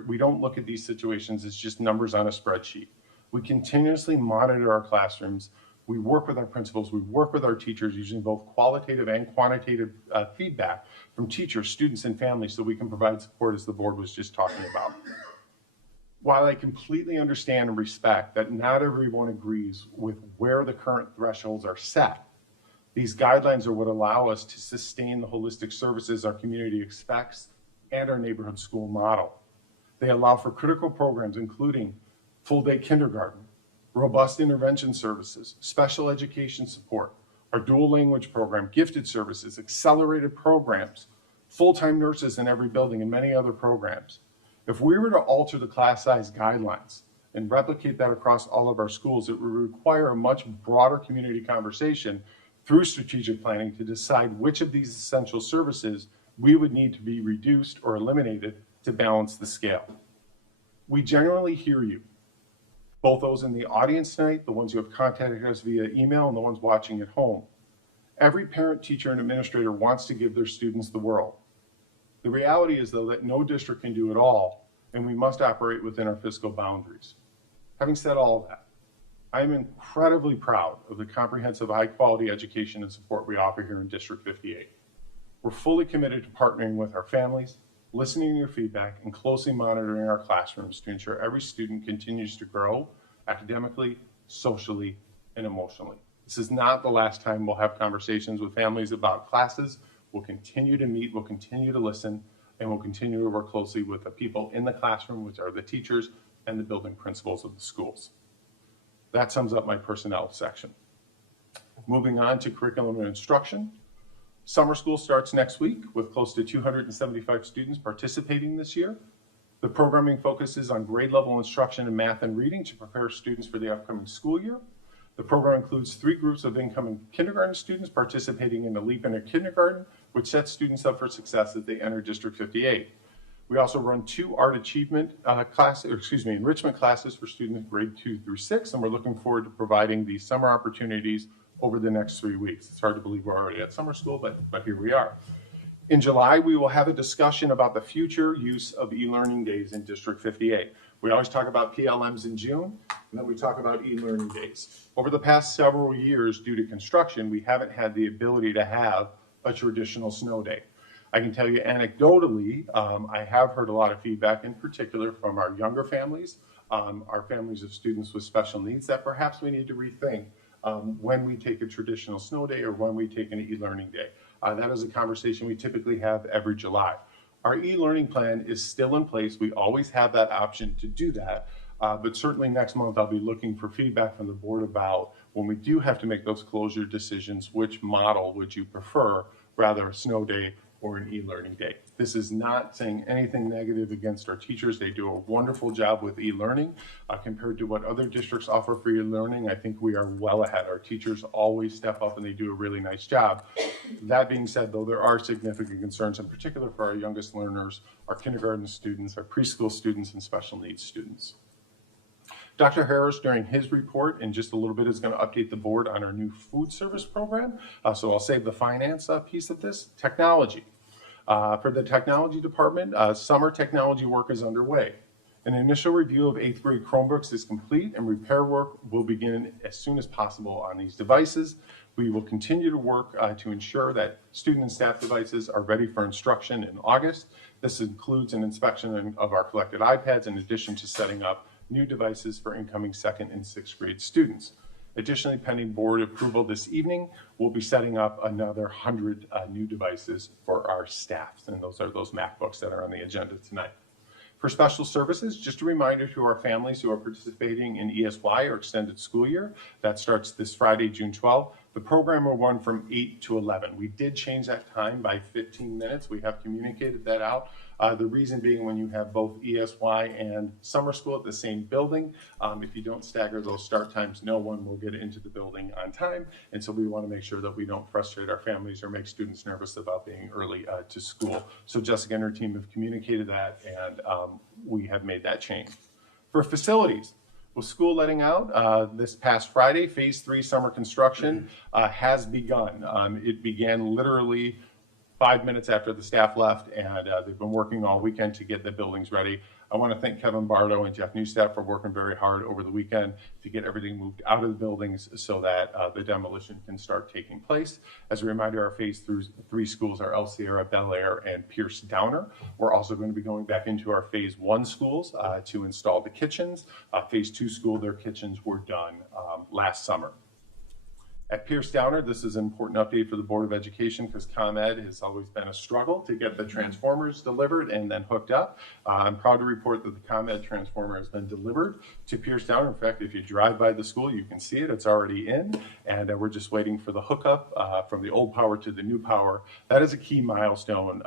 we don't look at these situations as just numbers on a spreadsheet. We continuously monitor our classrooms. We work with our principals. We work with our teachers using both qualitative and quantitative feedback from teachers, students, and families so we can provide support as the board was just talking about. While I completely understand and respect that not everyone agrees with where the current thresholds are set, these guidelines are what allow us to sustain the holistic services our community expects and our neighborhood school model. They allow for critical programs including full-day kindergarten, robust intervention services, special education support, our dual language program, gifted services, accelerated programs, full-time nurses in every building, and many other programs. If we were to alter the class size guidelines and replicate that across all of our schools, it would require a much broader community conversation through strategic planning to decide which of these essential services we would need to be reduced or eliminated to balance the scale. We genuinely hear you, both those in the audience tonight, the ones who have contacted us via email, and the ones watching at home. Every parent, teacher, and administrator wants to give their students the world. The reality is, though, that no district can do it all, and we must operate within our fiscal boundaries. Having said all of that, I am incredibly proud of the comprehensive, high-quality education and support we offer here in District 58. We're fully committed to partnering with our families, listening to your feedback, and closely monitoring our classrooms to ensure every student continues to grow academically, socially, and emotionally. This is not the last time we'll have conversations with families about classes. We'll continue to meet, we'll continue to listen, and we'll continue to work closely with the people in the classroom, which are the teachers and the building principals of the schools. That sums up my personnel section. Moving on to curriculum and instruction. Summer school starts next week with close to 275 students participating this year. The programming focuses on grade level instruction in math and reading to prepare students for the upcoming school year. The program includes 3 groups of incoming kindergarten students participating in the Leap Into Kindergarten, which sets students up for success as they enter District 58. We also run 2 art achievement enrichment classes for students grade 2 through 6, and we're looking forward to providing these summer opportunities over the next 3 weeks. It's hard to believe we're already at summer school, but here we are. In July, we will have a discussion about the future use of e-learning days in District 58. We always talk about PLMs in June, and then we talk about e-learning days. Over the past several years, due to construction, we haven't had the ability to have a traditional snow day. I can tell you anecdotally, I have heard a lot of feedback, in particular from our younger families, our families of students with special needs, that perhaps we need to rethink when we take a traditional snow day or when we take an e-learning day. That is a conversation we typically have every July. Our e-learning plan is still in place. We always have that option to do that. But certainly next month, I'll be looking for feedback from the board about when we do have to make those closure decisions, which model would you prefer, rather a snow day or an e-learning day. This is not saying anything negative against our teachers. They do a wonderful job with e-learning. Compared to what other districts offer for e-learning, I think we are well ahead. Our teachers always step up and they do a really nice job. That being said, though, there are significant concerns, in particular for our youngest learners, our kindergarten students, our preschool students, and special needs students. Dr. Harris, during his report in just a little bit, is going to update the board on our new food service program. So I'll save the finance piece of this. Technology. For the technology department, summer technology work is underway. An initial review of 8th grade Chromebooks is complete, and repair work will begin as soon as possible on these devices. We will continue to work to ensure that student and staff devices are ready for instruction in August. This includes an inspection of our collected iPads in addition to setting up new devices for incoming 2nd and 6th grade students. Additionally, pending board approval this evening, we'll be setting up another 100 new devices for our staff, and those are those MacBooks that are on the agenda tonight. For special services, just a reminder to our families who are participating in ESY or extended school year, that starts this Friday, June 12th. The program will run from 8 to 11. We did change that time by 15 minutes. We have communicated that out. The reason being when you have both ESY and summer school at the same building, if you don't stagger those start times, no one will get into the building on time. And so we want to make sure that we don't frustrate our families or make students nervous about being early to school. So Jessica and her team have communicated that, and we have made that change. For facilities, with school letting out this past Friday, phase 3 summer construction has begun. It began literally 5 minutes after the staff left, and they've been working all weekend to get the buildings ready. I want to thank Kevin Bardo and Jeff Newstaff for working very hard over the weekend to get everything moved out of the buildings so that the demolition can start taking place. As a reminder, our phase 3 schools are El Sierra, Bel Air, and Pierce Downer. We're also going to be going back into our phase 1 schools to install the kitchens. Phase 2 school, their kitchens were done last summer. At Pierce Downer, this is an important update for the Board of Education because ComEd has always been a struggle to get the transformers delivered and then hooked up. I'm proud to report that the ComEd transformer has been delivered to Pierce Downer. In fact, if you drive by the school, you can see it. It's already in, and we're just waiting for the hookup from the old power to the new power. That is a key milestone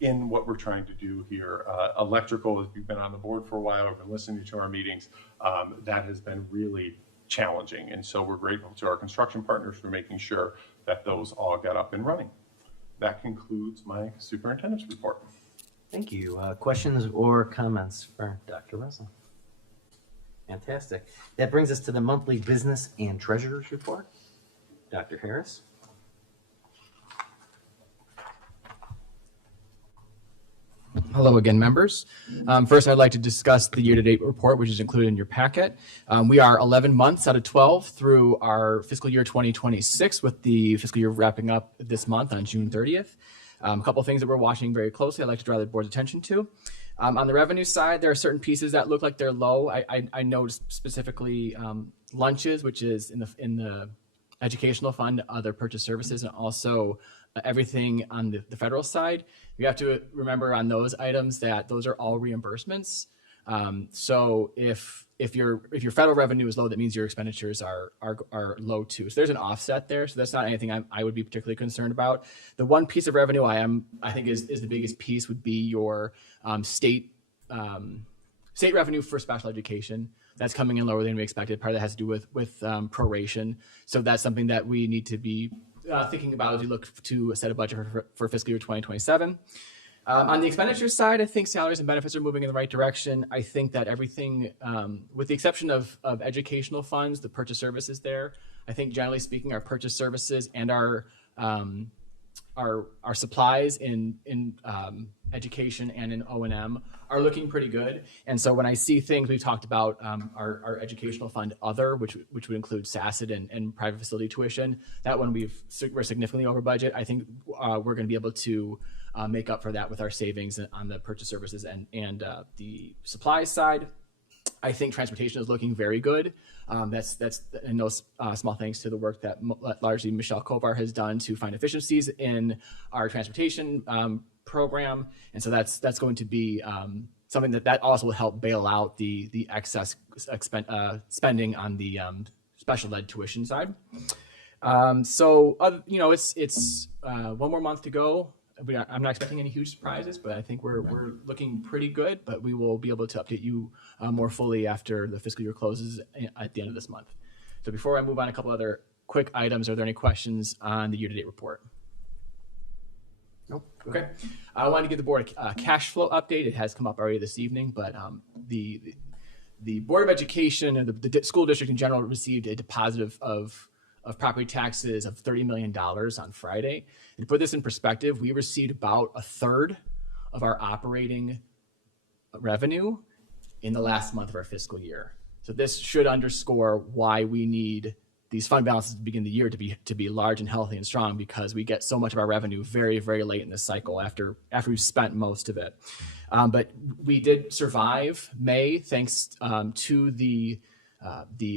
in what we're trying to do here. Electrical, if you've been on the board for a while or been listening to our meetings, that has been really challenging. And so we're grateful to our construction partners for making sure that those all got up and running. That concludes my superintendent's report. Thank you. Questions or comments for Dr. Russell? Fantastic. That brings us to the monthly business and treasurer's report. Dr. Harris. Hello again, members. First, I'd like to discuss the year-to-date report, which is included in your packet. We are 11 months out of 12 through our fiscal year 2026, with the fiscal year wrapping up this month on June 30th. A couple things that we're watching very closely I'd like to draw the board's attention to. On the revenue side, there are certain pieces that look like they're low. I noticed specifically lunches, which is in the educational fund, other purchase services, and also everything on the federal side. You have to remember on those items that those are all reimbursements. So if your federal revenue is low, that means your expenditures are low too. So there's an offset there. So that's not anything I would be particularly concerned about. The one piece of revenue I think is the biggest piece would be your state revenue for special education. That's coming in lower than we expected. Part of that has to do with proration. So that's something that we need to be thinking about as we look to set a budget for fiscal year 2027. On the expenditure side, I think salaries and benefits are moving in the right direction. I think that everything, with the exception of educational funds, the purchase services there, I think generally speaking, our purchase services and our supplies in education and in O&M are looking pretty good. And so when I see things, we've talked about our educational fund other, which would include SACID and private facility tuition. That one we're significantly over budget. I think we're going to be able to make up for that with our savings on the purchase services and the supply side. I think transportation is looking very good. That's and no small thanks to the work that largely Michelle Kovar has done to find efficiencies in our transportation program, and so that's going to be something that also will help bail out the excess spending on the special ed tuition side. So it's one more month to go. I'm not expecting any huge surprises, but I think we're looking pretty good. But we will be able to update you more fully after the fiscal year closes at the end of this month. So before I move on, a couple other quick items. Are there any questions on the year-to-date report? Nope. Okay. I wanted to give the board a cash flow update. It has come up already this evening, but the Board of Education and the school district in general received a deposit of property taxes of $30 million on Friday. And to put this in perspective, we received about a third of our operating revenue in the last month of our fiscal year. So this should underscore why we need these fund balances to begin the year to be large and healthy and strong, because we get so much of our revenue very, very late in this cycle after we've spent most of it. But we did survive May thanks to the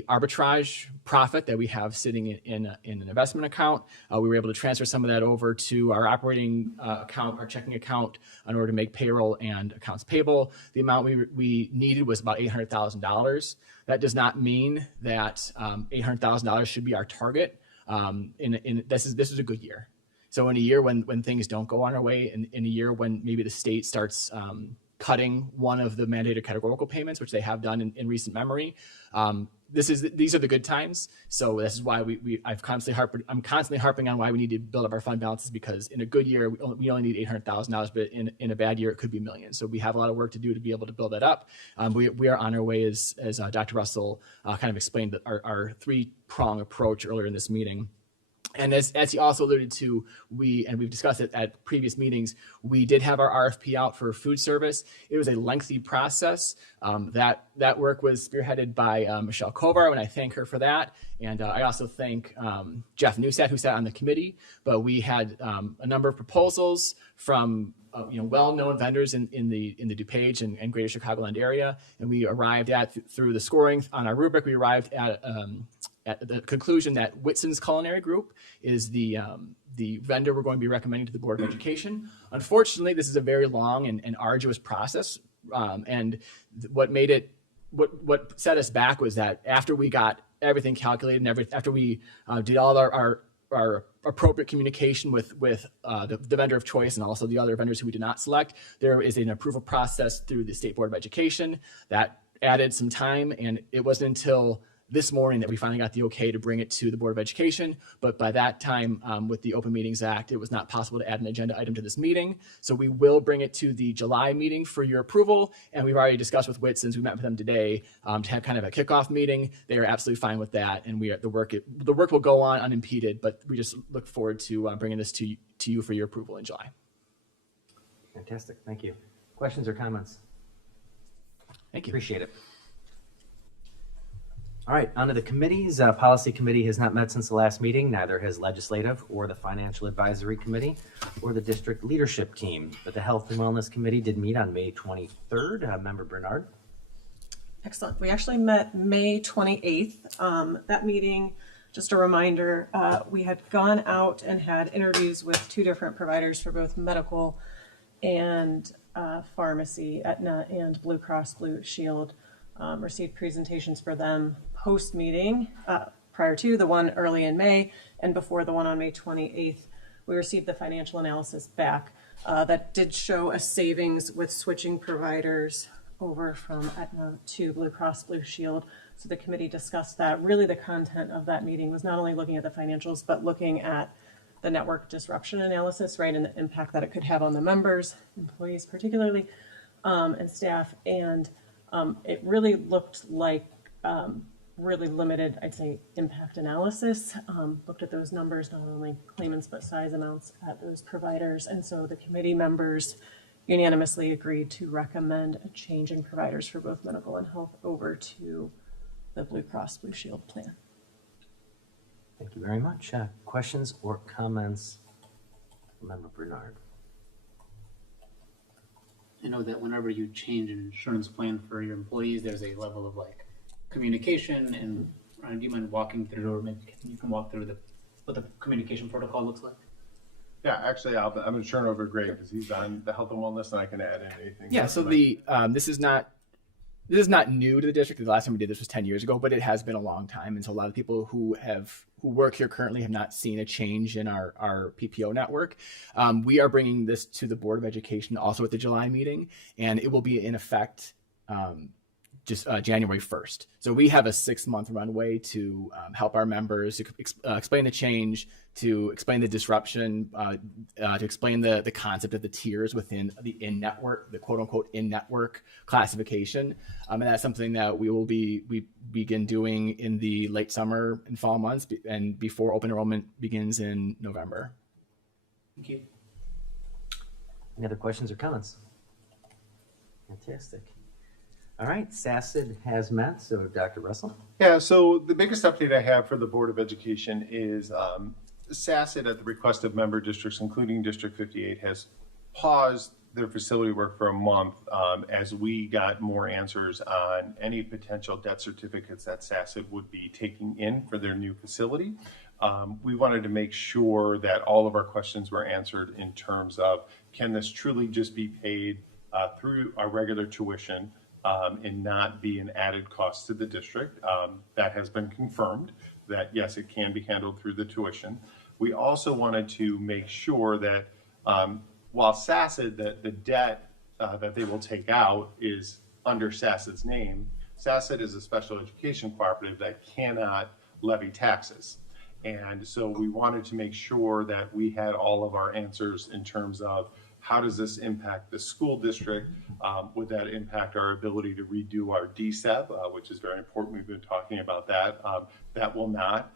arbitrage profit that we have sitting in an investment account. We were able to transfer some of that over to our operating account, our checking account, in order to make payroll and accounts payable. The amount we needed was about $800,000. That does not mean that $800,000 should be our target. This is a good year. So in a year when things don't go on our way, in a year when maybe the state starts cutting one of the mandated categorical payments, which they have done in recent memory, these are the good times. So this is why I'm constantly harping on why we need to build up our fund balances, because in a good year we only need $800,000, but in a bad year it could be millions. So we have a lot of work to do to be able to build that up. We are on our way, as Dr. Russell kind of explained our three-prong approach earlier in this meeting. And as he also alluded to, we've discussed it at previous meetings, we did have our RFP out for food service. It was a lengthy process. That work was spearheaded by Michelle Kovar, and I thank her for that. And I also thank Jeff Newsat, who sat on the committee. But we had a number of proposals from well-known vendors in the DuPage and Greater Chicagoland area, and we arrived through the scoring on our rubric. We arrived at the conclusion that Whitson's Culinary Group is the vendor we're going to be recommending to the Board of Education. Unfortunately, this is a very long and arduous process, and what set us back was that after we got everything calculated and after we did all our appropriate communication with the vendor of choice and also the other vendors who we did not select, there is an approval process through the State Board of Education that added some time, and it wasn't until this morning that we finally got the okay to bring it to the Board of Education. But by that time, with the Open Meetings Act, it was not possible to add an agenda item to this meeting. So we will bring it to the July meeting for your approval. And we've already discussed with Whitson's. We met with them today to have kind of a kickoff meeting. They are absolutely fine with that. And the work will go on unimpeded, but we just look forward to bringing this to you for your approval in July. Fantastic. Thank you. Questions or comments? Thank you. Appreciate it. All right, on to the committees. Policy Committee has not met since the last meeting. Neither has Legislative or the Financial Advisory Committee or the District Leadership Team. But the Health and Wellness Committee did meet on May 23rd. Member Bernard. Excellent. We actually met May 28th. That meeting, just a reminder, we had gone out and had interviews with two different providers for both medical and pharmacy, Aetna and Blue Cross Blue Shield. Received presentations for them post-meeting, prior to the one early in May and before the one on May 28th. We received the financial analysis back that did show a savings with switching providers over from Aetna to Blue Cross Blue Shield. So the committee discussed that. Really the content of that meeting was not only looking at the financials, but looking at the network disruption analysis, right, and the impact that it could have on the members, employees particularly, and staff. And it really looked like really limited, I'd say, impact analysis. Looked at those numbers, not only claimants, but size amounts at those providers. And so the committee members unanimously agreed to recommend a change in providers for both medical and health over to the Blue Cross Blue Shield plan. Thank you very much. Questions or comments? Member Bernard. I know that whenever you change an insurance plan for your employees, there's a level of communication, and Ryan, do you mind walking through, or maybe you can walk through what the communication protocol looks like? Yeah, actually, I'm going to turn over to Greg because he's on the health and wellness, and I can add in anything. Yeah, so this is not new to the district. The last time we did this was 10 years ago, but it has been a long time. And so a lot of people who work here currently have not seen a change in our PPO network. We are bringing this to the Board of Education also at the July meeting, and it will be in effect just January 1st. So we have a 6-month runway to help our members to explain the change, to explain the disruption, to explain the concept of the tiers within the in-network, the quote-unquote in-network classification. And that's something that we begin doing in the late summer and fall months and before open enrollment begins in November. Thank you. Any other questions or comments? Fantastic. All right, SACID has met, so Dr. Russell. Yeah, so the biggest update I have for the Board of Education is SACID, at the request of member districts, including District 58, has paused their facility work for a month as we got more answers on any potential debt certificates that SACID would be taking in for their new facility. We wanted to make sure that all of our questions were answered in terms of, can this truly just be paid through our regular tuition and not be an added cost to the district? That has been confirmed, that yes, it can be handled through the tuition. We also wanted to make sure that while SACID, the debt that they will take out is under SACID's name, SACID is a special education cooperative that cannot levy taxes. And so we wanted to make sure that we had all of our answers in terms of, how does this impact the school district? Would that impact our ability to redo our DSEB, which is very important? We've been talking about that. That will not.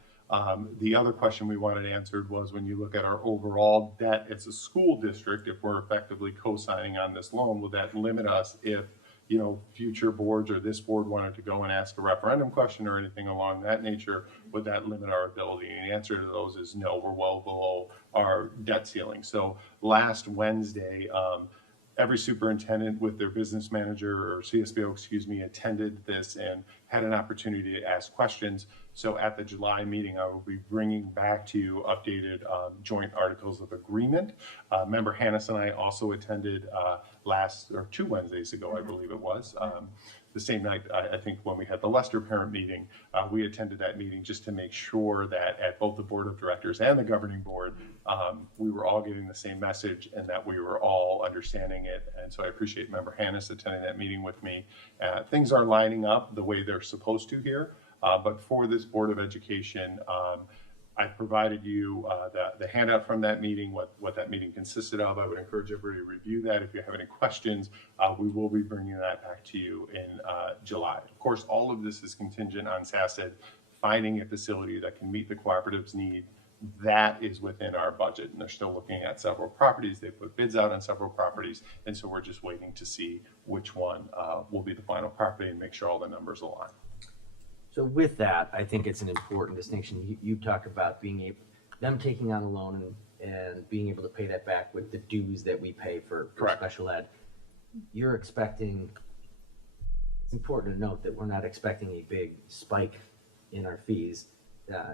The other question we wanted answered was, when you look at our overall debt as a school district, if we're effectively co-signing on this loan, would that limit us if, you know, future boards or this board wanted to go and ask a referendum question or anything along that nature? Would that limit our ability? And the answer to those is no. We're well below our debt ceiling. So last Wednesday, every superintendent with their business manager, or CSBO, excuse me, attended this and had an opportunity to ask questions. So at the July meeting, I will be bringing back to you updated joint articles of agreement. Member Hannes and I also attended two Wednesdays ago, I believe it was. The same night, I think, when we had the Lester parent meeting, we attended that meeting just to make sure that at both the board of directors and the governing board, we were all getting the same message and that we were all understanding it. And so I appreciate Member Hannes attending that meeting with me. Things are lining up the way they're supposed to here, but for this Board of Education, I provided you the handout from that meeting, what that meeting consisted of. I would encourage everybody to review that. If you have any questions, we will be bringing that back to you in July. Of course, all of this is contingent on SACID finding a facility that can meet the cooperative's need. That is within our budget, and they're still looking at several properties. They put bids out on several properties, and so we're just waiting to see which one will be the final property and make sure all the numbers align. So with that, I think it's an important distinction. You talk about them taking on a loan and being able to pay that back with the dues that we pay for special ed. You're expecting, it's important to note that we're not expecting a big spike in our fees.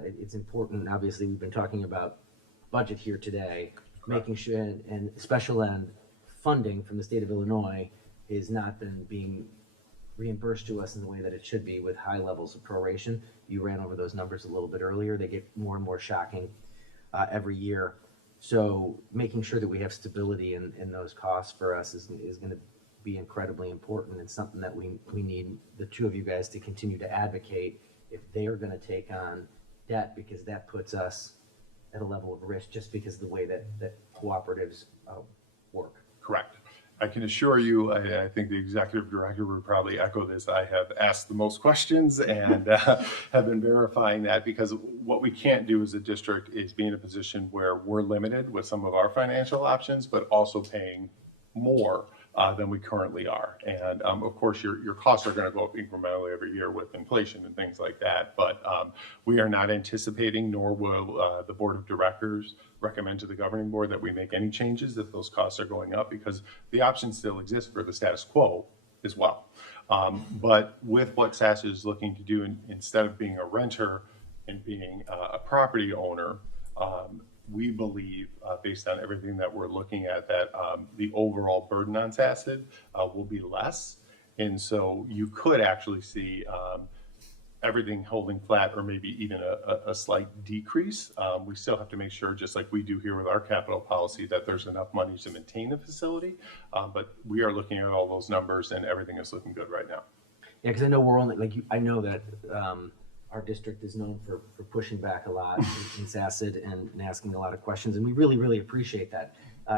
It's important, obviously, we've been talking about budget here today, making sure, and special ed funding from the state of Illinois has not been being reimbursed to us in the way that it should be, with high levels of proration. You ran over those numbers a little bit earlier. They get more and more shocking every year. So making sure that we have stability in those costs for us is going to be incredibly important, and something that we need the two of you guys to continue to advocate if they are going to take on debt, because that puts us at a level of risk just because of the way that cooperatives work. Correct. I can assure you, I think the executive director would probably echo this. I have asked the most questions and have been verifying that, because what we can't do as a district is be in a position where we're limited with some of our financial options, but also paying more than we currently are. And of course, your costs are going to go up incrementally every year with inflation and things like that. But we are not anticipating, nor will the board of directors recommend to the governing board, that we make any changes if those costs are going up, because the option still exists for the status quo as well. But with what SACID is looking to do, instead of being a renter and being a property owner, we believe, based on everything that we're looking at, that the overall burden on SACID will be less. And so you could actually see everything holding flat, or maybe even a slight decrease. We still have to make sure, just like we do here with our capital policy, that there's enough money to maintain a facility. But we are looking at all those numbers, and everything is looking good right now. Yeah, because I know we're only, I know that our district is known for pushing back a lot in SACID and asking a lot of questions, and we really, really appreciate that.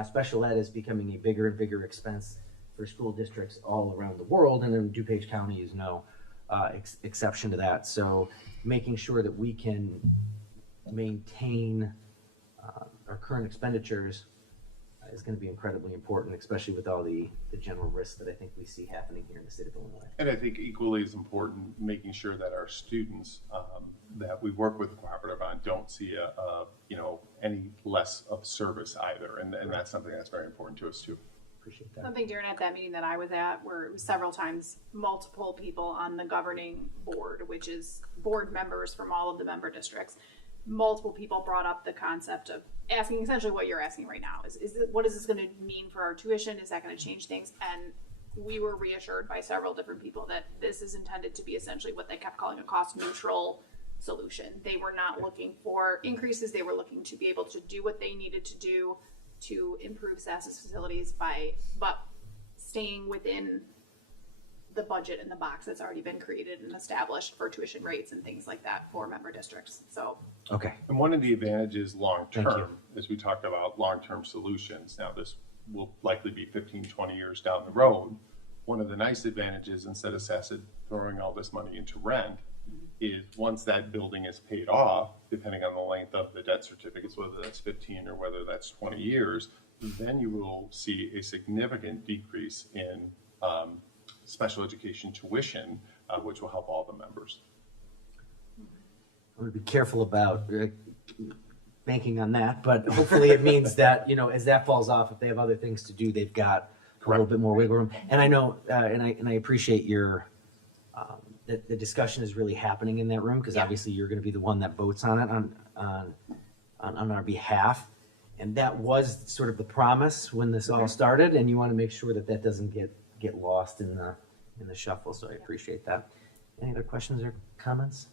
Special ed is becoming a bigger and bigger expense for school districts all around the world, and then DuPage County is no exception to that. So making sure that we can maintain our current expenditures is going to be incredibly important, especially with all the general risks that I think we see happening here in the state of Illinois. And I think equally as important, making sure that our students that we work with the cooperative on don't see any less of service either. And that's something that's very important to us too. Appreciate that. Something, Darren, at that meeting that I was at, where it was several times multiple people on the governing board, which is board members from all of the member districts. Multiple people brought up the concept of asking essentially what you're asking right now. What is this going to mean for our tuition? Is that going to change things? And we were reassured by several different people that this is intended to be essentially what they kept calling a cost neutral solution. They were not looking for increases. They were looking to be able to do what they needed to do to improve SAS's facilities but staying within the budget and the box that's already been created and established for tuition rates and things like that for member districts. So, okay. And one of the advantages long Thank you. term is we talked about long-term solutions. Now this will likely be 15, 20 years down the road. One of the nice advantages, instead of SASA throwing all this money into rent, is once that building is paid off, depending on the length of the debt certificates, whether that's 15 or whether that's 20 years, then you will see a significant decrease in special education tuition, which will help all the members. I'm going to be careful about banking on that, but hopefully it means that, as that falls off, if they have other things to do, they've got a little bit more wiggle room. And I know, and I appreciate your, the discussion is really happening in that room, because obviously you're going to be the one that votes on it on our behalf. And that was sort of the promise when this all started, and you want to make sure that doesn't get lost in the shuffle. So I appreciate that. Any other questions or comments?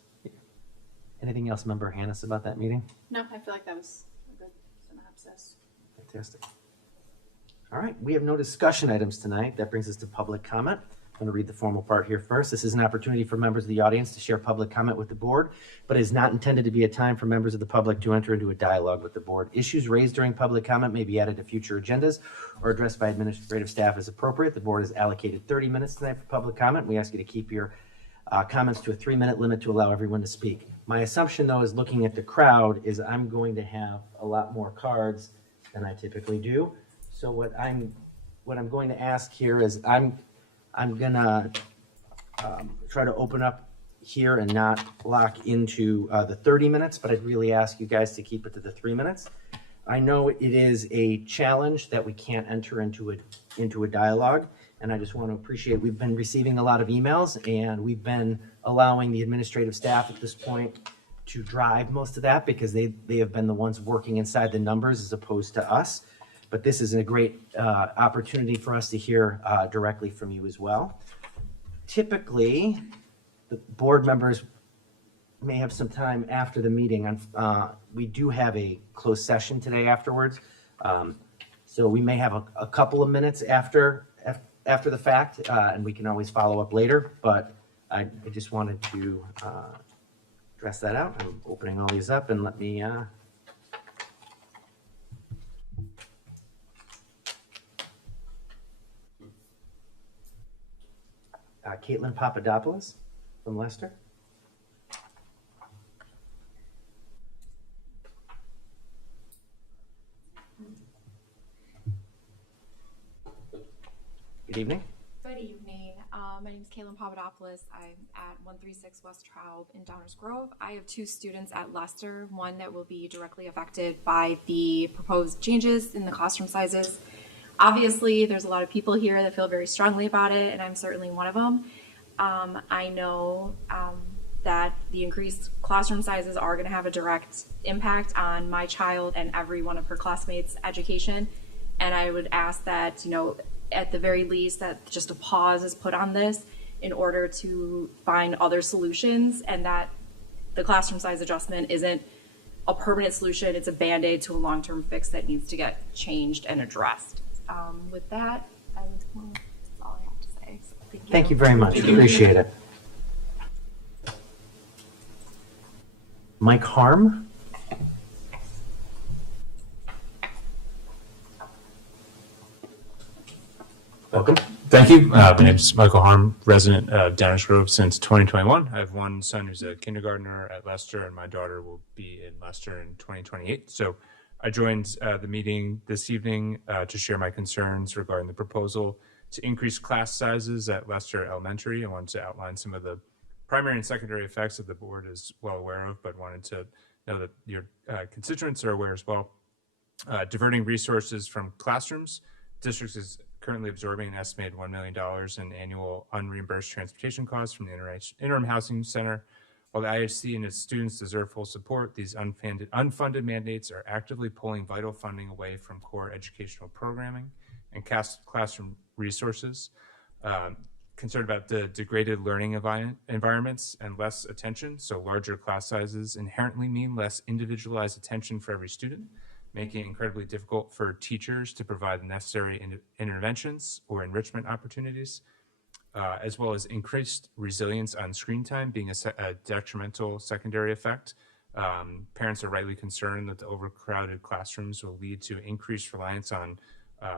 Anything else, Member Hannes, about that meeting? no, I feel like that was a good synopsis. Fantastic. All right, we have no discussion items tonight. That brings us to public comment. I'm going to read the formal part here first. This is an opportunity for members of the audience to share public comment with the board, but is not intended to be a time for members of the public to enter into a dialogue with the board. Issues raised during public comment may be added to future agendas or addressed by administrative staff as appropriate. The board has allocated 30 minutes tonight for public comment. We ask you to keep your comments to a 3-minute limit to allow everyone to speak. My assumption, though, is looking at the crowd, is I'm going to have a lot more cards than I typically do. So what I'm going to ask here is I'm gonna try to open up here and not lock into the 30 minutes, but I'd really ask you guys to keep it to the 3 minutes. I know it is a challenge that we can't enter into a dialogue, and I just want to appreciate, we've been receiving a lot of emails, and we've been allowing the administrative staff at this point to drive most of that, because they have been the ones working inside the numbers as opposed to us. But this is a great opportunity for us to hear directly from you as well. Typically, the board members may have some time after the meeting. We do have a closed session today afterwards. So we may have a couple of minutes after the fact, and we can always follow up later. But I just wanted to address that out. I'm opening all these up, and let me... Caitlin Papadopoulos from Leicester. Good evening. Good evening. My name is Caitlin Papadopoulos. I'm at 136 West Traub in Downers Grove. I have 2 students at Leicester, one that will be directly affected by the proposed changes in the classroom sizes. Obviously, there's a lot of people here that feel very strongly about it, and I'm certainly one of them. I know that the increased classroom sizes are going to have a direct impact on my child and every one of her classmates' education, and I would ask that, at the very least, that just a pause is put on this in order to find other solutions, and that the classroom size adjustment isn't a permanent solution, it's a Band-Aid to a long-term fix that needs to get changed and addressed. With that, that's all I have to say. So Thank you very much. Appreciate it. Mike Harm. Welcome. Thank you. My name is Michael Harm, resident of Downers Grove since 2021. I have one son who's a kindergartner at Leicester, and my daughter will be in Leicester in 2028. So I joined the meeting this evening to share my concerns regarding the proposal to increase class sizes at Leicester Elementary. I wanted to outline some of the primary and secondary effects that the board is well aware of, but wanted to know that your constituents are aware as well. Diverting resources from classrooms. Districts is currently absorbing an estimated $1 million in annual unreimbursed transportation costs from the interim housing center. While the IHC and its students deserve full support, these unfunded mandates are actively pulling vital funding away from core educational programming and classroom resources. Concerned about the degraded learning environments and less attention, so larger class sizes inherently mean less individualized attention for every student, making it incredibly difficult for teachers to provide the necessary interventions or enrichment opportunities, as well as increased resilience on screen time being a detrimental secondary effect. Parents are rightly concerned that the overcrowded classrooms will lead to increased reliance on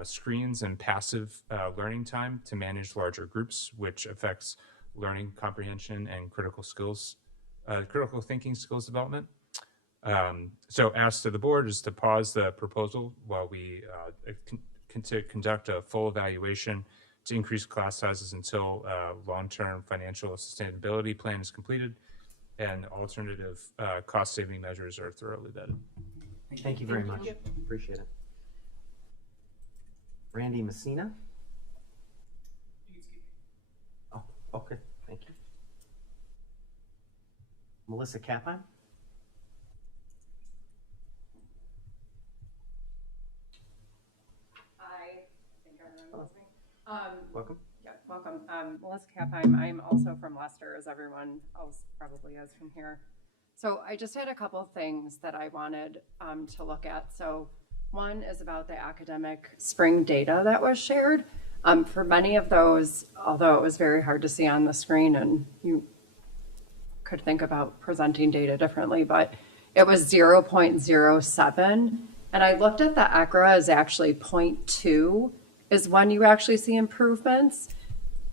screens and passive learning time to manage larger groups, which affects learning comprehension and critical thinking skills development. So asked to the board is to pause the proposal while we conduct a full evaluation to increase class sizes until long-term financial sustainability plan is completed and alternative cost-saving measures are thoroughly vetted. Thank you very much. Appreciate it. Randy Messina. Oh, okay. Thank you. Melissa Kaplan. Welcome. Yeah, welcome. Melissa Kapheim. I'm also from Leicester, as everyone else probably is from here. So I just had a couple of things that I wanted to look at. So one is about the academic spring data that was shared. For many of those, although it was very hard to see on the screen and you could think about presenting data differently, but it was 0.07. And I looked at the ECRA as actually 0.2 is when you actually see improvements.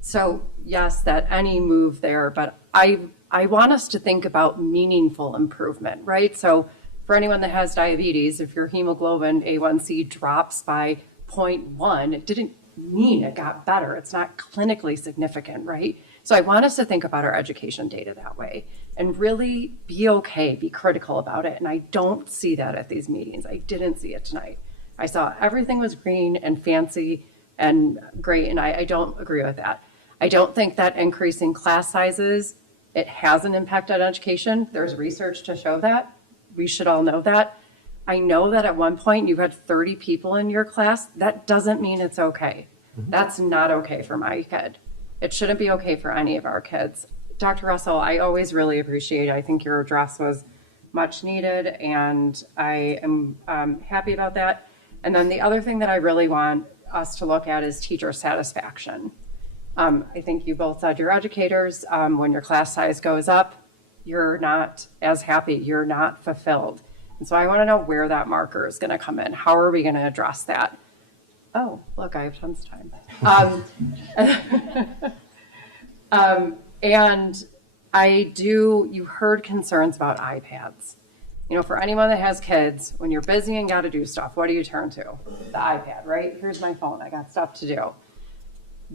So yes, that any move there, but I want us to think about meaningful improvement, right? So for anyone that has diabetes, if your hemoglobin A1C drops by 0.1, it didn't mean it got better. It's not clinically significant, right? So I want us to think about our education data that way and really be okay, be critical about it. And I don't see that at these meetings. I didn't see it tonight. I saw everything was green and fancy and great, and I don't agree with that. I don't think that increasing class sizes, it has an impact on education. There's research to show that. We should all know that. I know that at one point you had 30 people in your class. That doesn't mean it's okay. That's not okay for my kid. It shouldn't be okay for any of our kids. Dr. Russell, I always really appreciate it. I think your address was much needed, and I am happy about that. And then the other thing that I really want us to look at is teacher satisfaction. I think you both said you're educators. When your class size goes up, you're not as happy, you're not fulfilled. And so I want to know where that marker is going to come in. How are we going to address that? Oh, look, I have tons of time. And you heard concerns about iPads. You know, for anyone that has kids, when you're busy and got to do stuff, what do you turn to? The iPad, right? Here's my phone, I got stuff to do.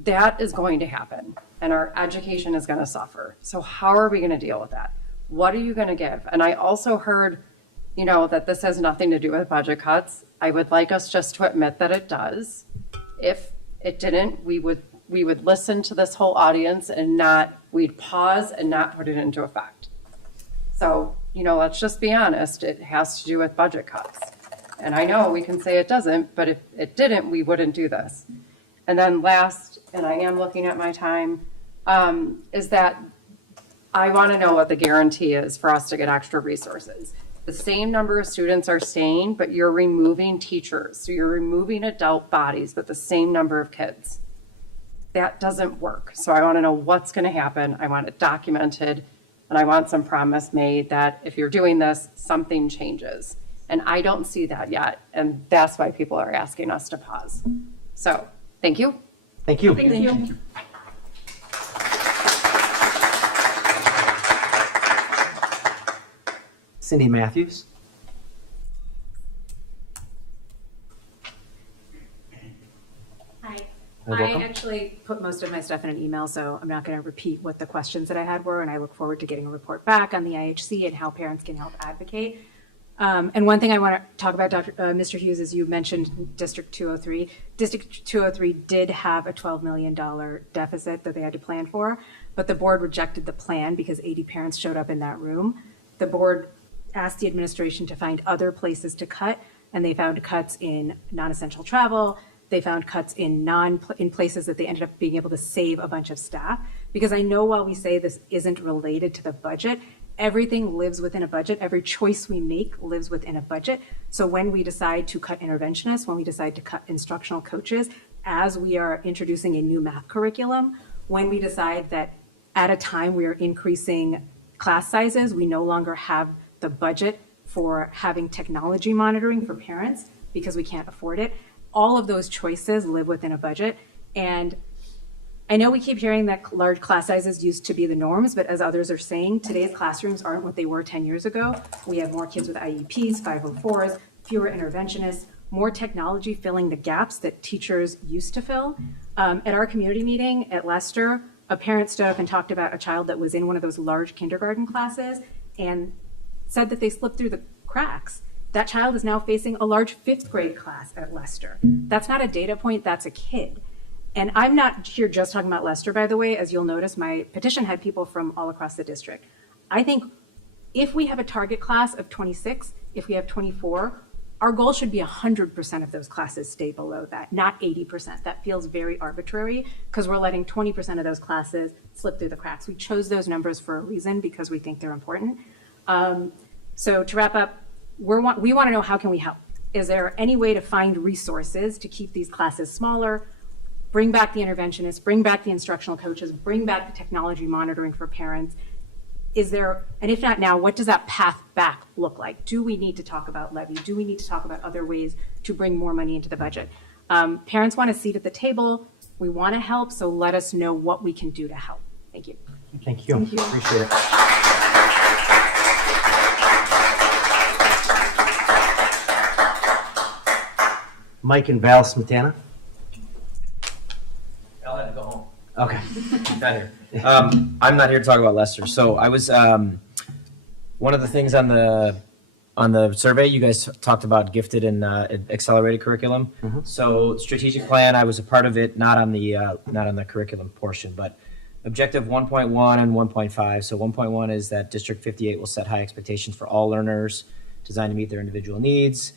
That is going to happen, and our education is going to suffer. So how are we going to deal with that? What are you going to give? And I also heard, you know, that this has nothing to do with budget cuts. I would like us just to admit that it does. If it didn't, we would listen to this whole audience and we'd pause and not put it into effect. So, you know, let's just be honest. It has to do with budget cuts. And I know we can say it doesn't, but if it didn't, we wouldn't do this. And then last, and I am looking at my time, is that I want to know what the guarantee is for us to get extra resources. The same number of students are staying, but you're removing teachers. So you're removing adult bodies, but the same number of kids. That doesn't work. So I want to know what's going to happen. I want it documented, and I want some promise made that if you're doing this, something changes. And I don't see that yet, and that's why people are asking us to pause. So, thank you. Thank you. Thank you. Cindy Matthews. Well, I welcome. actually put most of my stuff in an email, so I'm not going to repeat what the questions that I had were, and I look forward to getting a report back on the IHC and how parents can help advocate. And one thing I want to talk about, Mr. Hughes, is you mentioned District 203. District 203 did have a $12 million deficit that they had to plan for, but the board rejected the plan because 80 parents showed up in that room. The board asked the administration to find other places to cut, and they found cuts in non-essential travel. They found cuts in places that they ended up being able to save a bunch of staff. Because I know while we say this isn't related to the budget, everything lives within a budget. Every choice we make lives within a budget. So when we decide to cut interventionists, when we decide to cut instructional coaches, as we are introducing a new math curriculum, when we decide that at a time we are increasing class sizes, we no longer have the budget for having technology monitoring for parents because we can't afford it. All of those choices live within a budget. And I know we keep hearing that large class sizes used to be the norms, but as others are saying, today's classrooms aren't what they were 10 years ago. We have more kids with IEPs, 504s, fewer interventionists, more technology filling the gaps that teachers used to fill. At our community meeting at Leicester, a parent stood up and talked about a child that was in one of those large kindergarten classes and said that they slipped through the cracks. That child is now facing a large 5th grade class at Leicester. That's not a data point, that's a kid. And I'm not here just talking about Leicester, by the way. As you'll notice, my petition had people from all across the district. I think if we have a target class of 26, if we have 24, our goal should be 100% of those classes stay below that, not 80%. That feels very arbitrary because we're letting 20% of those classes slip through the cracks. We chose those numbers for a reason because we think they're important. So to wrap up, we want to know, how can we help? Is there any way to find resources to keep these classes smaller, bring back the interventionists, bring back the instructional coaches, bring back the technology monitoring for parents? Is there, and if not now, what does that path back look like? Do we need to talk about levy? Do we need to talk about other ways to bring more money into the budget? Parents want a seat at the table. We want to help, so let us know what we can do to help. Thank you. Thank you. Thank you. Appreciate it. Mike and Val Smetana. I'll have to go home. Okay. Not here. I'm not here to talk about Leicester. So I was one of the things on the survey. You guys talked about gifted and accelerated curriculum. Mm-hmm. So strategic plan, I was a part of it, not on the curriculum portion, but objective 1.1 and 1.5. So 1.1 is that District 58 will set high expectations for all learners, designed to meet their individual needs.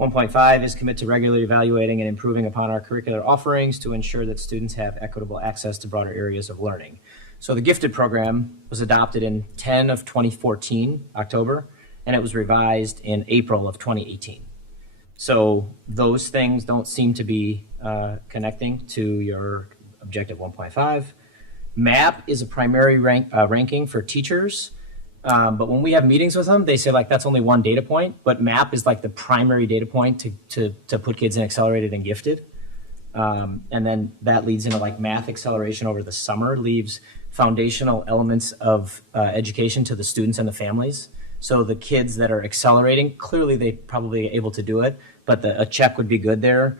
1.5 is commit to regularly evaluating and improving upon our curricular offerings to ensure that students have equitable access to broader areas of learning. So the gifted program was adopted in 10 of 2014, October, and it was revised in April of 2018. So those things don't seem to be connecting to your objective 1.5. MAP is a primary ranking for teachers. But when we have meetings with them, they say like that's only one data point, but MAP is like the primary data point to put kids in accelerated and gifted. And then that leads into like math acceleration over the summer, leaves foundational elements of education to the students and the families. So the kids that are accelerating, clearly they probably able to do it, but a check would be good there.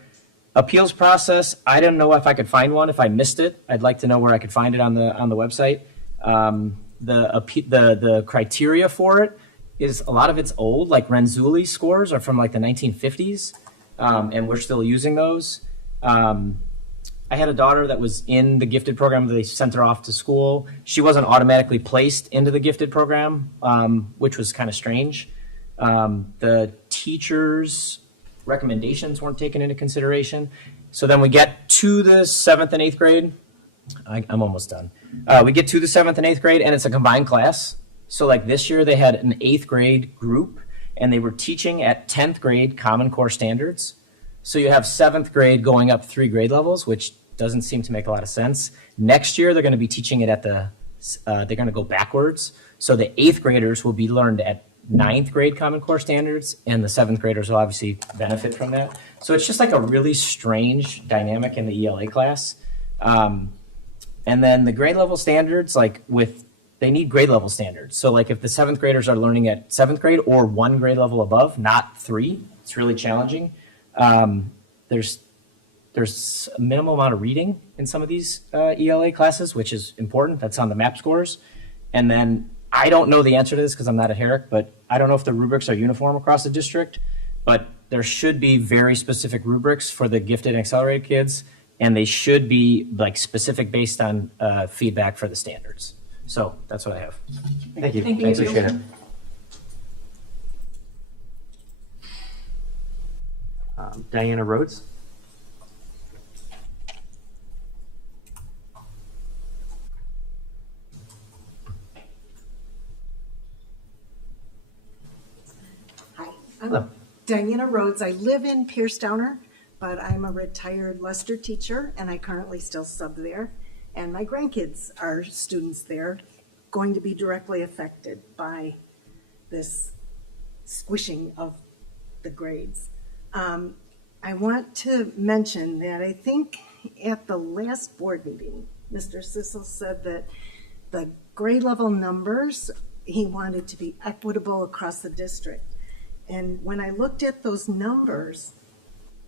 Appeals process, I don't know if I could find one. If I missed it, I'd like to know where I could find it on the website. The criteria for it is a lot of it's old, like Renzulli scores are from like the 1950s, and we're still using those. I had a daughter that was in the gifted program. They sent her off to school. She wasn't automatically placed into the gifted program, which was kind of strange. The teachers' recommendations weren't taken into consideration. So then we get to the 7th and 8th grade. I'm almost done. We get to the 7th and 8th grade, and it's a combined class. So like this year, they had an 8th grade group, and they were teaching at 10th grade Common Core standards. So you have 7th grade going up 3 grade levels, which doesn't seem to make a lot of sense. Next year, they're going to be teaching it at they're going to go backwards. So the 8th graders will be learned at 9th grade Common Core standards, and the 7th graders will obviously benefit from that. So it's just like a really strange dynamic in the ELA class. And then the grade level standards, they need grade level standards. So like if the 7th graders are learning at 7th grade or 1 grade level above, not 3, it's really challenging. There's there's a minimal amount of reading in some of these ELA classes, which is important. That's on the MAP scores. And then I don't know the answer to this because I'm not at Herrick, but I don't know if the rubrics are uniform across the district, but there should be very specific rubrics for the gifted and accelerated kids, and they should be like specific based on feedback for the standards. So that's what I have. Thank you. Thank you. I appreciate it. Diana Rhodes. Hi, Hello. I'm Diana Rhodes. I live in Pierce Downer, but I'm a retired Lester teacher, and I currently still sub there. And my grandkids are students there, going to be directly affected by this squishing of the grades. I want to mention that I think at the last board meeting, Mr. Sissel said that the grade level numbers, he wanted to be equitable across the district. And when I looked at those numbers,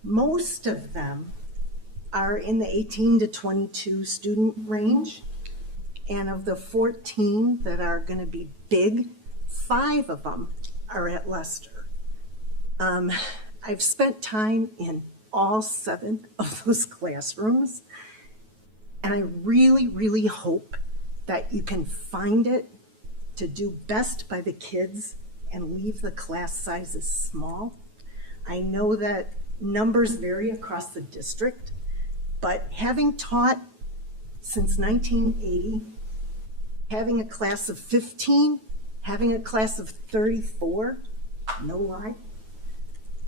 most of them are in the 18 to 22 student range. And of the 14 that are going to be big, 5 of them are at Lester. I've spent time in all 7 of those classrooms, and I really, really hope that you can find it to do best by the kids and leave the class sizes small. I know that numbers vary across the district, but having taught since 1980, having a class of 15, having a class of 34, no lie,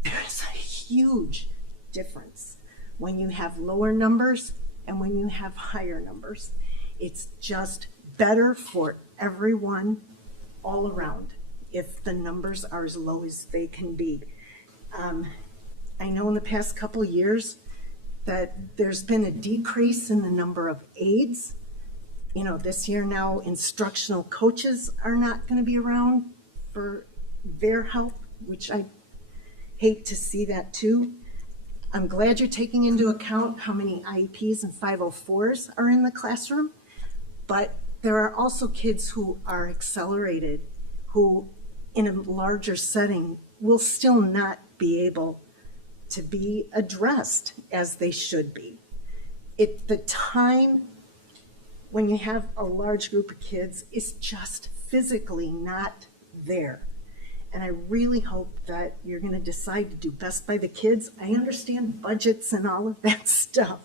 there's a huge difference when you have lower numbers and when you have higher numbers. It's just better for everyone all around if the numbers are as low as they can be. I know in the past couple of years that there's been a decrease in the number of aides. You know, this year now instructional coaches are not going to be around for their help, which I hate to see that too. I'm glad you're taking into account how many IEPs and 504s are in the classroom, but there are also kids who are accelerated, who in a larger setting will still not be able to be addressed as they should be. The time when you have a large group of kids is just physically not there. And I really hope that you're going to decide to do best by the kids. I understand budgets and all of that stuff,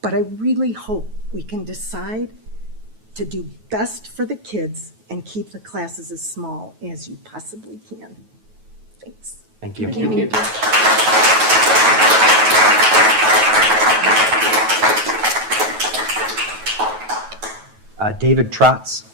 but I really hope we can decide to do best for the kids and keep the classes as small as you possibly can. Thanks. Thank you. Thank you. David Trotz.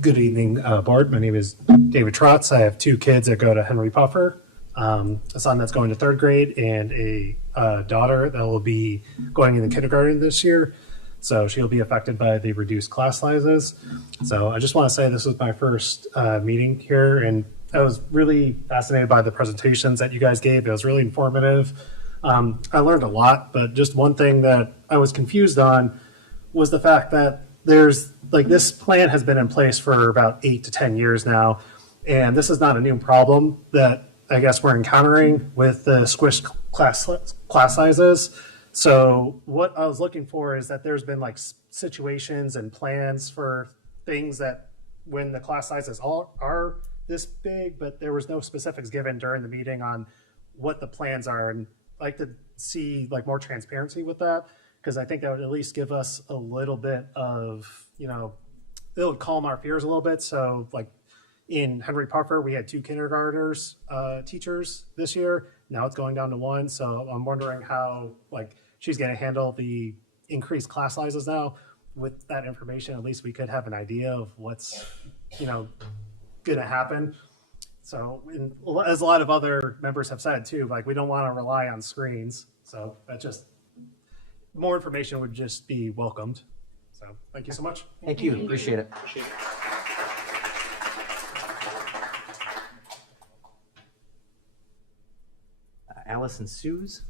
Good evening, Board. My name is David Trotz. I have 2 kids that go to Henry Puffer, a son that's going to 3rd grade and a daughter that will be going in the kindergarten this year. So she'll be affected by the reduced class sizes. So I just want to say this was my first meeting here, and I was really fascinated by the presentations that you guys gave. It was really informative. I learned a lot, but just one thing that I was confused on was the fact that there's this plan has been in place for about 8 to 10 years now, and this is not a new problem that I guess we're encountering with the squished class sizes. So what I was looking for is that there's been situations and plans for things that when the class sizes are this big, but there was no specifics given during the meeting on what the plans are, and I'd like to see more transparency with that, because I think that would at least give us a little bit of, it would calm our fears a little bit. So in Henry Puffer, we had 2 kindergartners teachers this year. Now it's going down to 1. So I'm wondering how she's going to handle the increased class sizes now. With that information, at least we could have an idea of what's, going to happen. So as a lot of other members have said too, we don't want to rely on screens. So that just, more information would just be welcomed. So thank you so much. Thank you. Appreciate it. Allison Sues.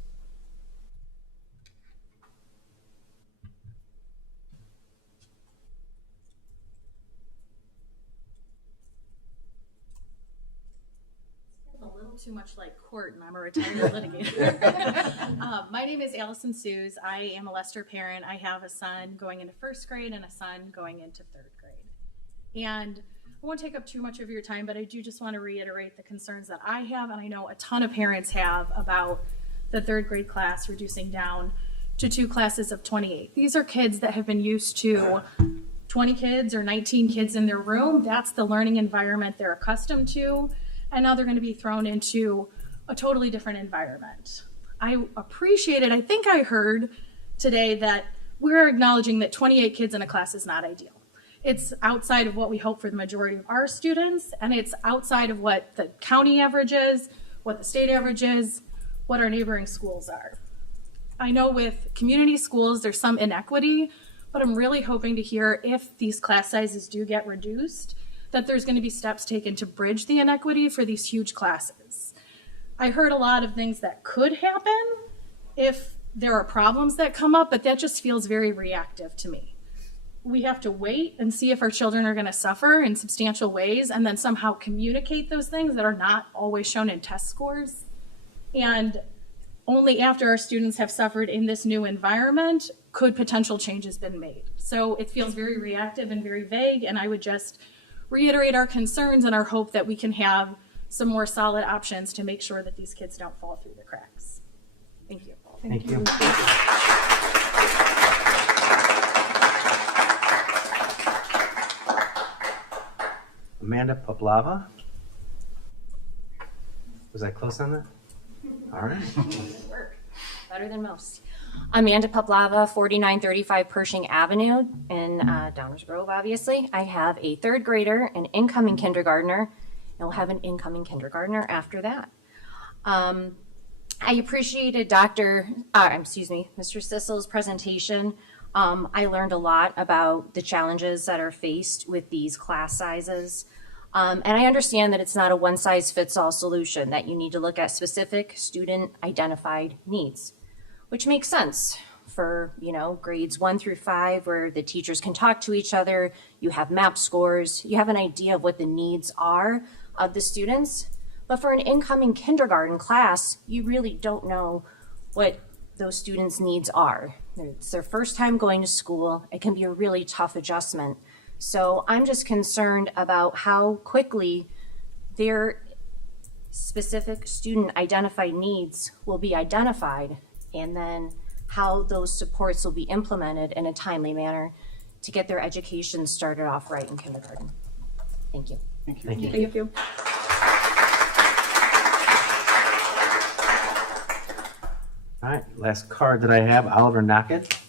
A little too much like court, and I'm a retired litigator. My name is Allison Sues. I am a Lester parent. I have a son going into first grade and a son going into third grade. And I won't take up too much of your time, but I do just want to reiterate the concerns that I have, and I know a ton of parents have, about the third grade class reducing down to 2 classes of 28. These are kids that have been used to 20 kids or 19 kids in their room. That's the learning environment they're accustomed to. And now they're going to be thrown into a totally different environment. I appreciate it. I think I heard today that we're acknowledging that 28 kids in a class is not ideal. It's outside of what we hope for the majority of our students, and it's outside of what the county average is, what the state average is, what our neighboring schools are. I know with community schools, there's some inequity, but I'm really hoping to hear if these class sizes do get reduced, that there's going to be steps taken to bridge the inequity for these huge classes. I heard a lot of things that could happen if there are problems that come up, but that just feels very reactive to me. We have to wait and see if our children are going to suffer in substantial ways and then somehow communicate those things that are not always shown in test scores. And only after our students have suffered in this new environment could potential changes been made. So it feels very reactive and very vague, and I would just reiterate our concerns and our hope that we can have some more solid options to make sure that these kids don't fall through the cracks. Thank you. Thank you. Amanda Poplava. Was I close on that? All right. Work. Better than most. Amanda Poplava, 4935 Pershing Avenue in Downers Grove, obviously. I have a third grader, an incoming kindergartner, and we'll have an incoming kindergartner after that. I appreciated Mr. Sissel's presentation. I learned a lot about the challenges that are faced with these class sizes. And I understand that it's not a one-size-fits-all solution, that you need to look at specific student-identified needs, which makes sense for, grades 1 through 5, where the teachers can talk to each other, you have MAP scores, you have an idea of what the needs are of the students. But for an incoming kindergarten class, you really don't know what those students' needs are. It's their first time going to school. It can be a really tough adjustment. So I'm just concerned about how quickly their specific student identified needs will be identified, and then how those supports will be implemented in a timely manner to get their education started off right in kindergarten. Thank you. Thank you. Thank you. All right, last card that I have, Oliver Knockett.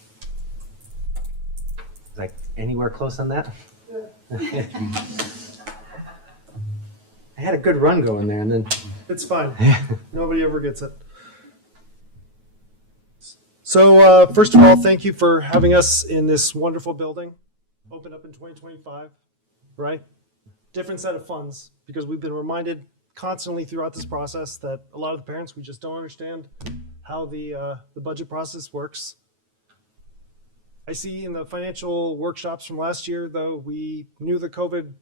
Is I anywhere close on that? I had a good run going there, and then It's fine. Nobody ever gets it. So, first of all, thank you for having us in this wonderful building. Opened up in 2025, right? Different set of funds, because we've been reminded constantly throughout this process that a lot of the parents, we just don't understand how the budget process works. I see in the financial workshops from last year, though, we knew the COVID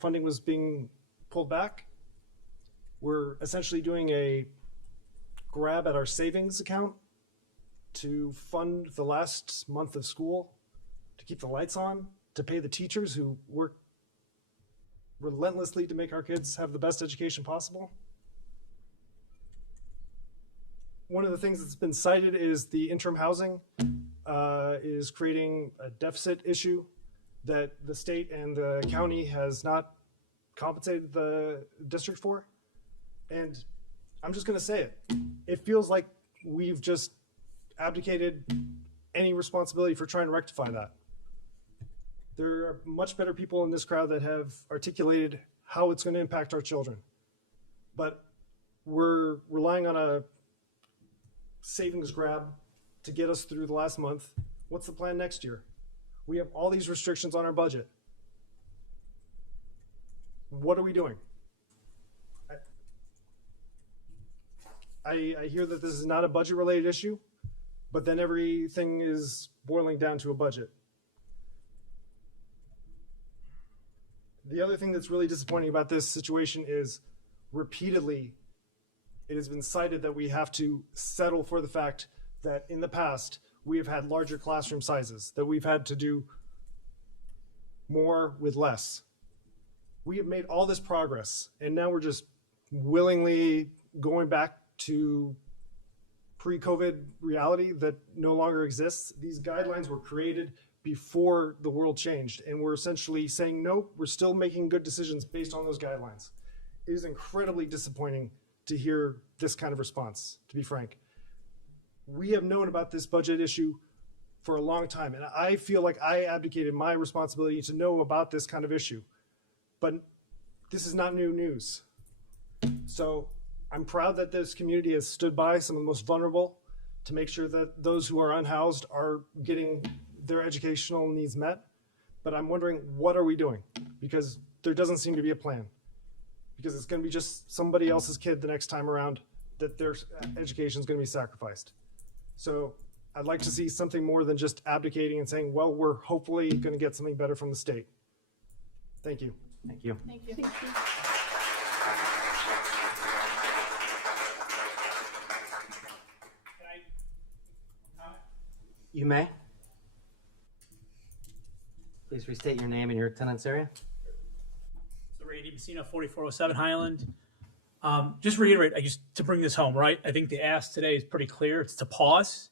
funding was being pulled back. We're essentially doing a grab at our savings account to fund the last month of school, to keep the lights on, to pay the teachers who work relentlessly to make our kids have the best education possible. One of the things that's been cited is the interim housing is creating a deficit issue that the state and the county has not compensated the district for. And I'm just going to say it. It feels like we've just abdicated any responsibility for trying to rectify that. There are much better people in this crowd that have articulated how it's going to impact our children. But we're relying on a savings grab to get us through the last month. What's the plan next year? We have all these restrictions on our budget. What are we doing? I hear that this is not a budget related issue, but then everything is boiling down to a budget. The other thing that's really disappointing about this situation is repeatedly it has been cited that we have to settle for the fact that in the past we have had larger classroom sizes, that we've had to do more with less. We have made all this progress, and now we're just willingly going back to pre-COVID reality that no longer exists. These guidelines were created before the world changed, and we're essentially saying, nope, we're still making good decisions based on those guidelines. It is incredibly disappointing to hear this kind of response, to be frank. We have known about this budget issue for a long time, and I feel like I abdicated my responsibility to know about this kind of issue. But this is not new news. So I'm proud that this community has stood by some of the most vulnerable to make sure that those who are unhoused are getting their educational needs met. But I'm wondering, what are we doing? Because there doesn't seem to be a plan. Because it's going to be just somebody else's kid the next time around that their education is going to be sacrificed. So I'd like to see something more than just abdicating and saying, well, we're hopefully going to get something better from the state. Thank you. Thank you. Thank you. You may. Please restate your name and your attendance area. So Ray Messina, 4407 Highland. Just reiterate, to bring this home, right? I think the ask today is pretty clear. It's to pause.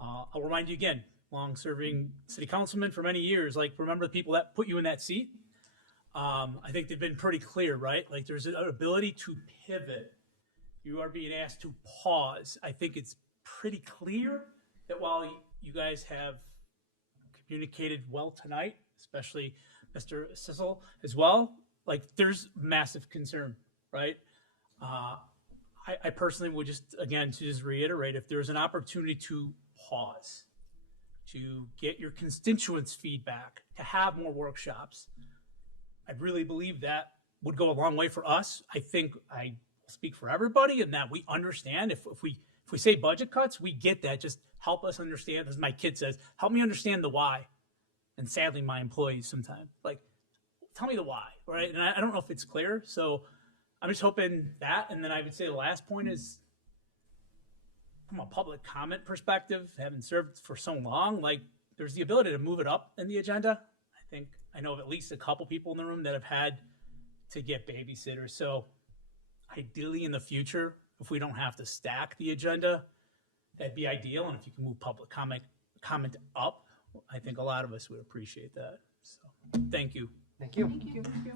I'll remind you again, long-serving city councilman for many years, like remember the people that put you in that seat? I think they've been pretty clear, right? Like there's an ability to pivot. You are being asked to pause. I think it's pretty clear that while you guys have communicated well tonight, especially Mr. Sissel as well, like there's massive concern, right? I personally would just, again, to just reiterate, if there's an opportunity to pause, to get your constituents' feedback, to have more workshops, I really believe that would go a long way for us. I think I speak for everybody in that we understand if we say budget cuts, we get that. Just help us understand, as my kid says, help me understand the why. And sadly, my employees sometimes, like, tell me the why, right? And I don't know if it's clear. So I'm just hoping that. And then I would say the last point is, from a public comment perspective, having served for so long, like there's the ability to move it up in the agenda. I know of at least a couple people in the room that have had to get babysitters. So ideally in the future, if we don't have to stack the agenda, that'd be ideal. And if you can move public comment up, I think a lot of us would appreciate that. So thank you. Thank you. Thank you. Thank you.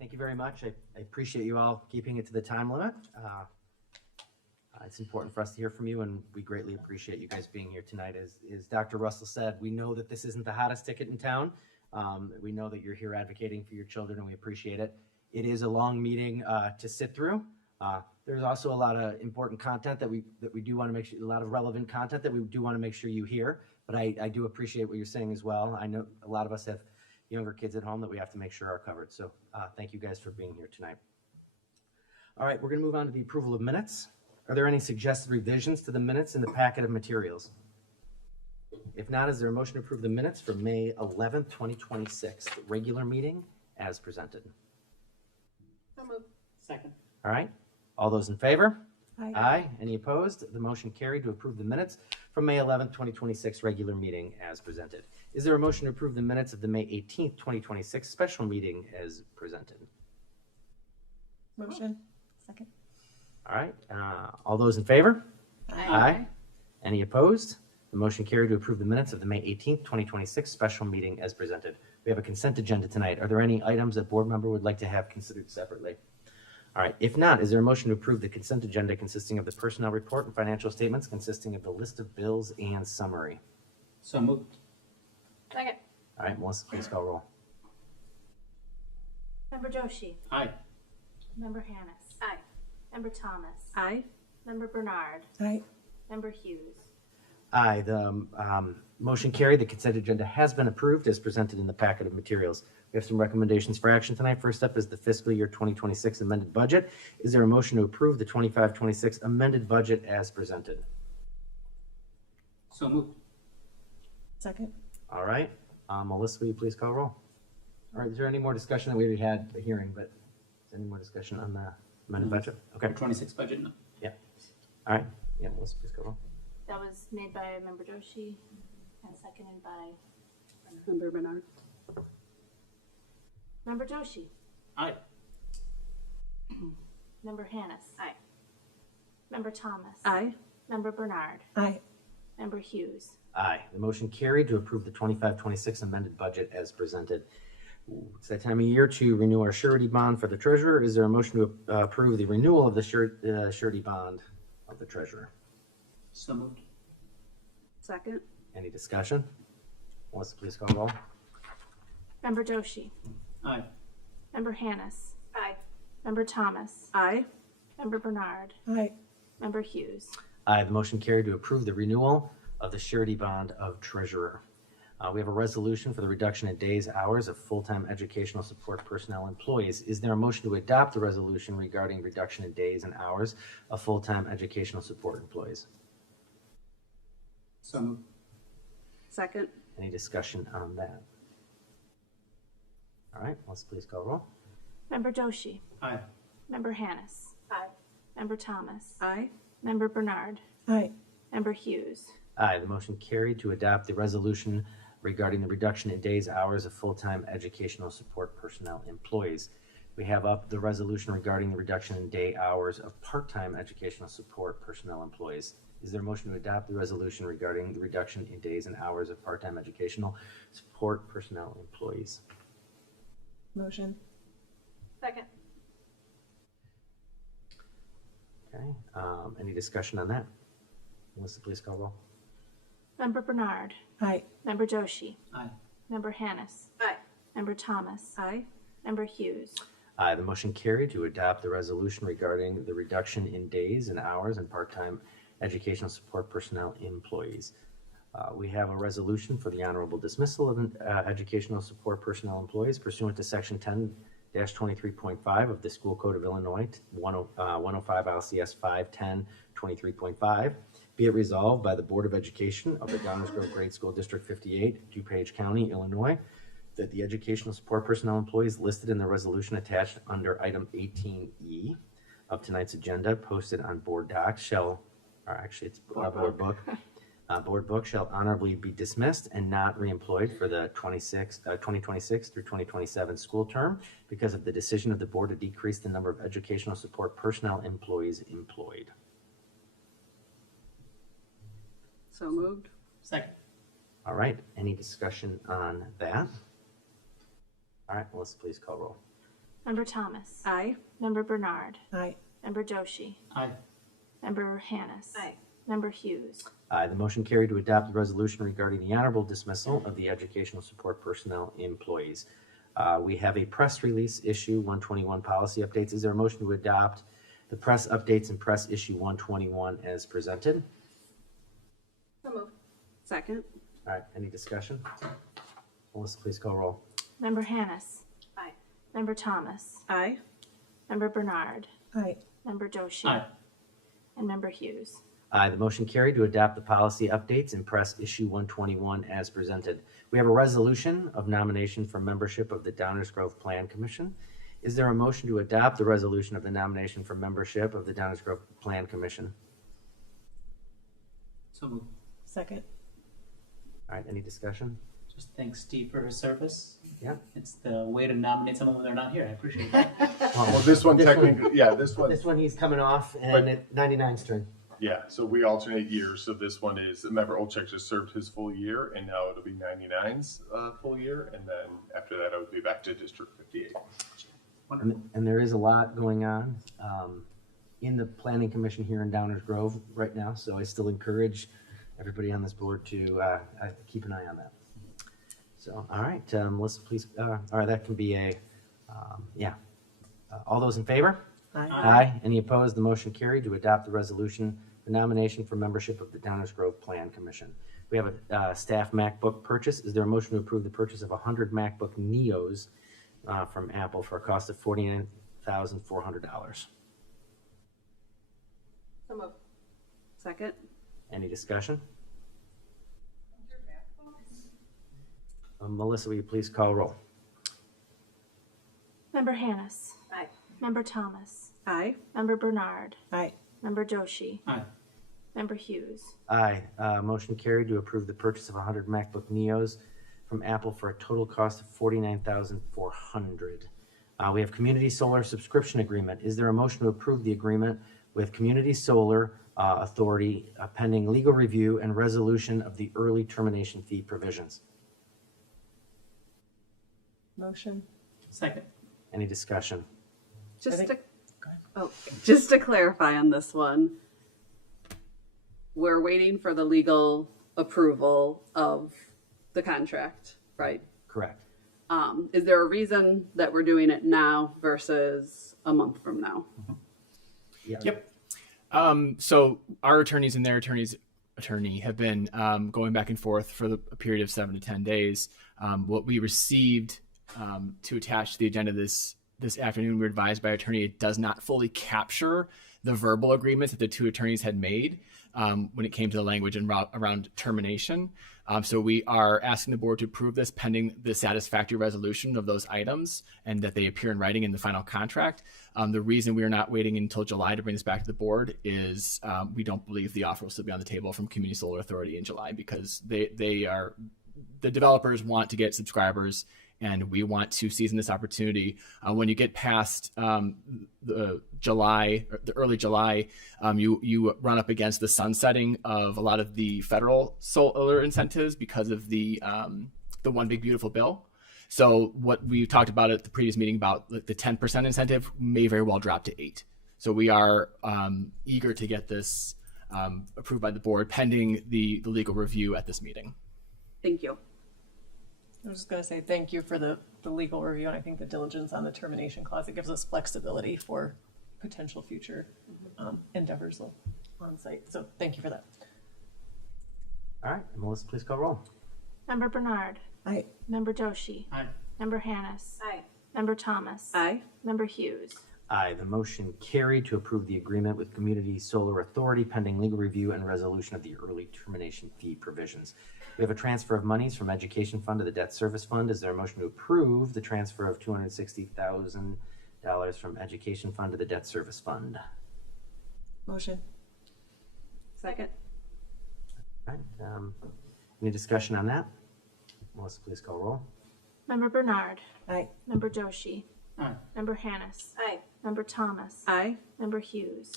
Thank you very much. I appreciate you all keeping it to the time limit. It's important for us to hear from you, and we greatly appreciate you guys being here tonight. As Dr. Russell said, we know that this isn't the hottest ticket in town. We know that you're here advocating for your children, and we appreciate it. It is a long meeting to sit through. There's also a lot of important content that we do want to make sure, a lot of relevant content that we do want to make sure you hear. But I do appreciate what you're saying as well. I know a lot of us have younger kids at home that we have to make sure are covered. So thank you guys for being here tonight. All right, we're going to move on to the approval of minutes. Are there any suggested revisions to the minutes in the packet of materials? If not, is there a motion to approve the minutes for May 11th, 2026, the regular meeting as presented? So moved. Second. All right, all those in favor? Aye. Aye. Any opposed? The motion carried to approve the minutes from May 11th, 2026 regular meeting as presented. Is there a motion to approve the minutes of the May 18th, 2026 special meeting as presented? Motion. Second. All right, all those in favor? Aye. Any opposed? The motion carried to approve the minutes of the May 18th, 2026 special meeting as presented. We have a consent agenda tonight. Are there any items that board member would like to have considered separately? All right, if not, is there a motion to approve the consent agenda consisting of the personnel report and financial statements consisting of the list of bills and summary? So moved. Second. All right, Melissa, please call roll. Member Joshi. Aye. Member Hannis. Aye. Member Thomas. Aye. Member Bernard. Aye. Member Hughes. Aye, the motion carried. The consent agenda has been approved as presented in the packet of materials. We have some recommendations for action tonight. First up is the fiscal year 2026 amended budget. Is there a motion to approve the 25-26 amended budget as presented? So moved. Second. All right. Melissa, will you please call roll? All right, is there any more discussion? We already had the hearing, but is there any more discussion on the amended budget? Okay. 26 budget, no. Yeah. All right. Yeah, Melissa, please call roll. That was made by Member Doshi and seconded by Member Bernard. Member Doshi. Aye. Member Hannis. Aye. Member Thomas. Aye. Member Bernard. Aye. Member Hughes. Aye. The motion carried to approve the 25-26 amended budget as presented. It's that time of year to renew our surety bond for the treasurer. Is there a motion to approve the renewal of the surety bond of the treasurer? So moved. Second. Any discussion? Melissa, please call roll. Member Doshi. Aye. Member Hannis. Aye. Member Thomas. Aye. Member Bernard. Aye. Member Hughes. Aye. The motion carried to approve the renewal of the surety bond of treasurer. We have a resolution for the reduction in days, hours of full-time educational support personnel employees. Is there a motion to adopt the resolution regarding reduction in days and hours of full-time educational support employees? So moved. Second. Any discussion on that? All right, let's please call roll. Member Doshi. Aye. Member Hannis. Aye. Member Thomas. Aye. Member Bernard. Aye. Member Hughes. Aye. The motion carried to adopt the resolution regarding the reduction in days, hours of full-time educational support personnel employees. We have up the resolution regarding the reduction in day hours of part-time educational support personnel employees. Is there a motion to adopt the resolution regarding the reduction in days and hours of part-time educational support personnel employees? Motion. Second. Okay. Any discussion on that? Melissa, please call roll. Member Bernard. Aye. Member Doshi. Aye. Member Hannis. Aye. Member Thomas. Aye. Member Hughes. Aye. The motion carried to adopt the resolution regarding the reduction in days and hours and part-time educational support personnel employees. We have a resolution for the honorable dismissal of educational support personnel employees pursuant to section 10-23.5 of the School Code of Illinois, 105 LCS 510-23.5. Be it resolved by the Board of Education of the Downers Grove Grade School District 58, DuPage County, Illinois, that the educational support personnel employees listed in the resolution attached under item 18E of tonight's agenda posted on board docs shall, or actually it's board book. Board book shall honorably be dismissed and not reemployed for the 2026 through 2027 school term because of the decision of the board to decrease the number of educational support personnel employees employed. So moved. Second. All right, any discussion on that? All right, let's please call roll. Member Thomas. Aye. Member Bernard. Aye. Member Doshi. Aye. Member Hannis. Aye. Member Hughes. Aye. The motion carried to adopt the resolution regarding the honorable dismissal of the educational support personnel employees. We have a press release issue 121 policy updates. Is there a motion to adopt the press updates and press issue 121 as presented? So moved. Second. All right, any discussion? Melissa, please call roll. Member Hannis. Aye. Member Thomas. Aye. Member Bernard. Aye. Member Doshi. Aye. And Member Hughes. Aye. The motion carried to adopt the policy updates and press issue 121 as presented. We have a resolution of nomination for membership of the Downers Grove Plan Commission. Is there a motion to adopt the resolution of the nomination for membership of the Downers Grove Plan Commission? So moved. Second. All right, any discussion? Just thank Steve for his service. Yeah. It's the way to nominate someone when they're not here. I appreciate that. Well, this one technically, yeah, this one. This one he's coming off and But- at 99's turn. Yeah, so we alternate years. So this one is, remember, Olchek just served his full year, and now it'll be 99's full year, and then after that, I would be back to District 58. And there is a lot going on in the Planning Commission here in Downers Grove right now, so I still encourage everybody on this board to keep an eye on that. So, all right, Melissa, please, all right, that can be a, yeah. All those in favor? Aye. Aye. Any opposed? The motion carried to adopt the resolution for nomination for membership of the Downers Grove Plan Commission. We have a staff MacBook purchase. Is there a motion to approve the purchase of 100 MacBook Neos from Apple for a cost of $49,400? So moved. Second. Any discussion? Melissa, will you please call roll? Member Hannis. Aye. Member Thomas. Aye. Member Bernard. Aye. Member Joshi. Aye. Member Hughes. Aye. Motion carried to approve the purchase of 100 MacBook Neos from Apple for a total cost of $49,400. We have Community Solar Subscription Agreement. Is there a motion to approve the agreement with Community Solar Authority pending legal review and resolution of the early termination fee provisions? Motion. Second. Any discussion? Just to clarify on this one, we're waiting for the legal approval of the contract, right? Correct. Is there a reason that we're doing it now versus a month from now? Yep. So our attorneys and their attorney have been going back and forth for a period of 7 to 10 days. What we received to attach to the agenda this afternoon, we were advised by our attorney it does not fully capture the verbal agreements that the two attorneys had made when it came to the language around termination. So we are asking the board to approve this pending the satisfactory resolution of those items and that they appear in writing in the final contract. The reason we are not waiting until July to bring this back to the board is we don't believe the offer will still be on the table from Community Solar Authority in July because the developers want to get subscribers and we want to seize this opportunity. When you get past the early July, you run up against the sunsetting of a lot of the federal solar incentives because of the One Big Beautiful Bill. So what we talked about at the previous meeting about the 10% incentive may very well drop to 8%. So we are eager to get this approved by the board pending the legal review at this meeting. Thank you. I was just going to say thank you for the legal review, and I think the diligence on the termination clause. It gives us flexibility for potential future endeavors on site. So thank you for that. All right, Melissa, please call roll. Member Bernard. Aye. Member Joshi. Aye. Member Hannis. Aye. Member Thomas. Aye. Member Hughes. Aye. The motion carried to approve the agreement with Community Solar Authority pending legal review and resolution of the early termination fee provisions. We have a transfer of monies from Education Fund to the Debt Service Fund. Is there a motion to approve the transfer of $260,000 from Education Fund to the Debt Service Fund? Motion. Second. All right. Any discussion on that? Melissa, please call roll. Member Bernard. Aye. Member Joshi. Aye. Member Hannis. Aye. Member Thomas. Aye. Member Hughes.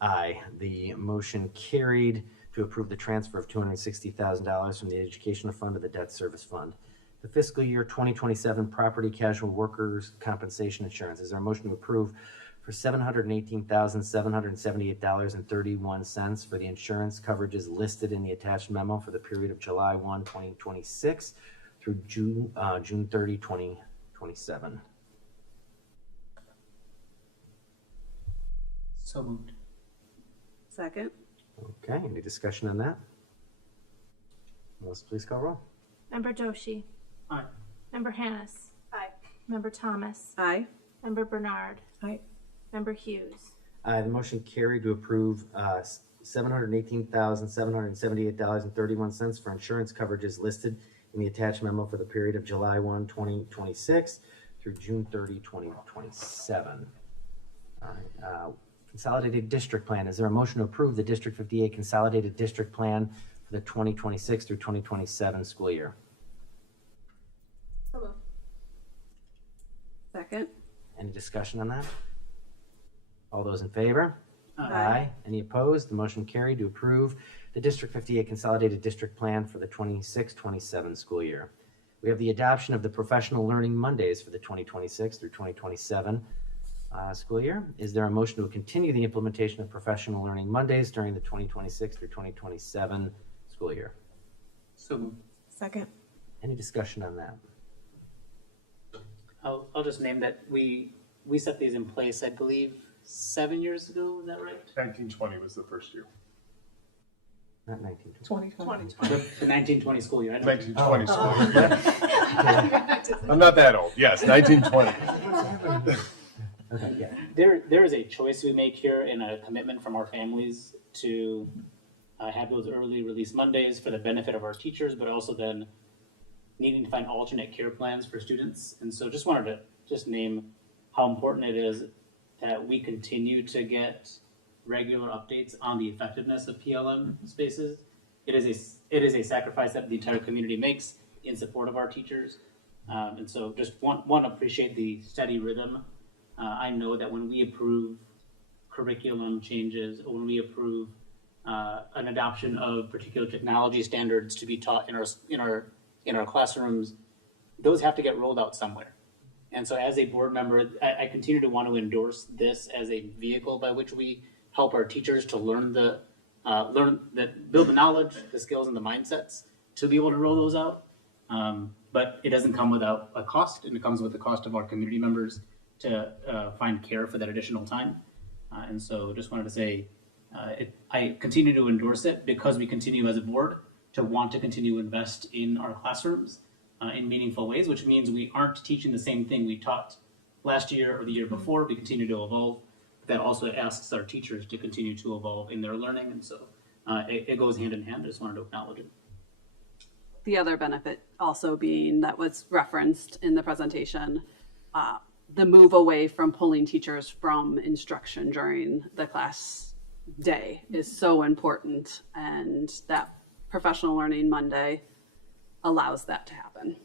Aye. The motion carried to approve the transfer of $260,000 from the Education Fund to the Debt Service Fund. The fiscal year 2027 property casual workers compensation insurance. Is there a motion to approve for $718,778.31 for the insurance coverages listed in the attached memo for the period of July 1, 2026 through June 30, 2027? So moved. Second. Okay, any discussion on that? Melissa, please call roll. Member Joshi. Aye. Member Hannis. Aye. Member Thomas. Aye. Member Bernard. Aye. Member Hughes. The motion carried to approve $718,778.31 for insurance coverages listed in the attached memo for the period of July 1, 2026 through June 30, 2027. All right. Consolidated District Plan. Is there a motion to approve the District 58 Consolidated District Plan for the 2026 through 2027 school year? So moved. Second. Any discussion on that? All those in favor? Aye. Any opposed? The motion carried to approve the District 58 Consolidated District Plan for the 26-27 school year. We have the adoption of the Professional Learning Mondays for the 2026 through 2027 school year. Is there a motion to continue the implementation of Professional Learning Mondays during the 2026 through 2027 school year? So moved. Second. Any discussion on that? I'll just name that we set these in place, I believe, 7 years ago. Is that right? 1920 was the first year. Not 1920. 2020. The 1920 school year. 1920 school year. I'm not that old. Yes, 1920. Okay, yeah. There is a choice we make here and a commitment from our families to have those early release Mondays for the benefit of our teachers, but also then needing to find alternate care plans for students. And so just wanted to just name how important it is that we continue to get regular updates on the effectiveness of PLM spaces. It is a sacrifice that the entire community makes in support of our teachers. And so just want to appreciate the steady rhythm. I know that when we approve curriculum changes, or when we approve an adoption of particular technology standards to be taught in our classrooms, those have to get rolled out somewhere. And so as a board member, I continue to want to endorse this as a vehicle by which we help our teachers to build the knowledge, the skills, and the mindsets to be able to roll those out. But it doesn't come without a cost, and it comes with the cost of our community members to find care for that additional time. And so just wanted to say, I continue to endorse it because we continue as a board to want to continue to invest in our classrooms in meaningful ways, which means we aren't teaching the same thing we taught last year or the year before. We continue to evolve. That also asks our teachers to continue to evolve in their learning. And so it goes hand in hand. I just wanted to acknowledge it. The other benefit also being that was referenced in the presentation, the move away from pulling teachers from instruction during the class day is so important, and that Professional Learning Monday allows that to happen.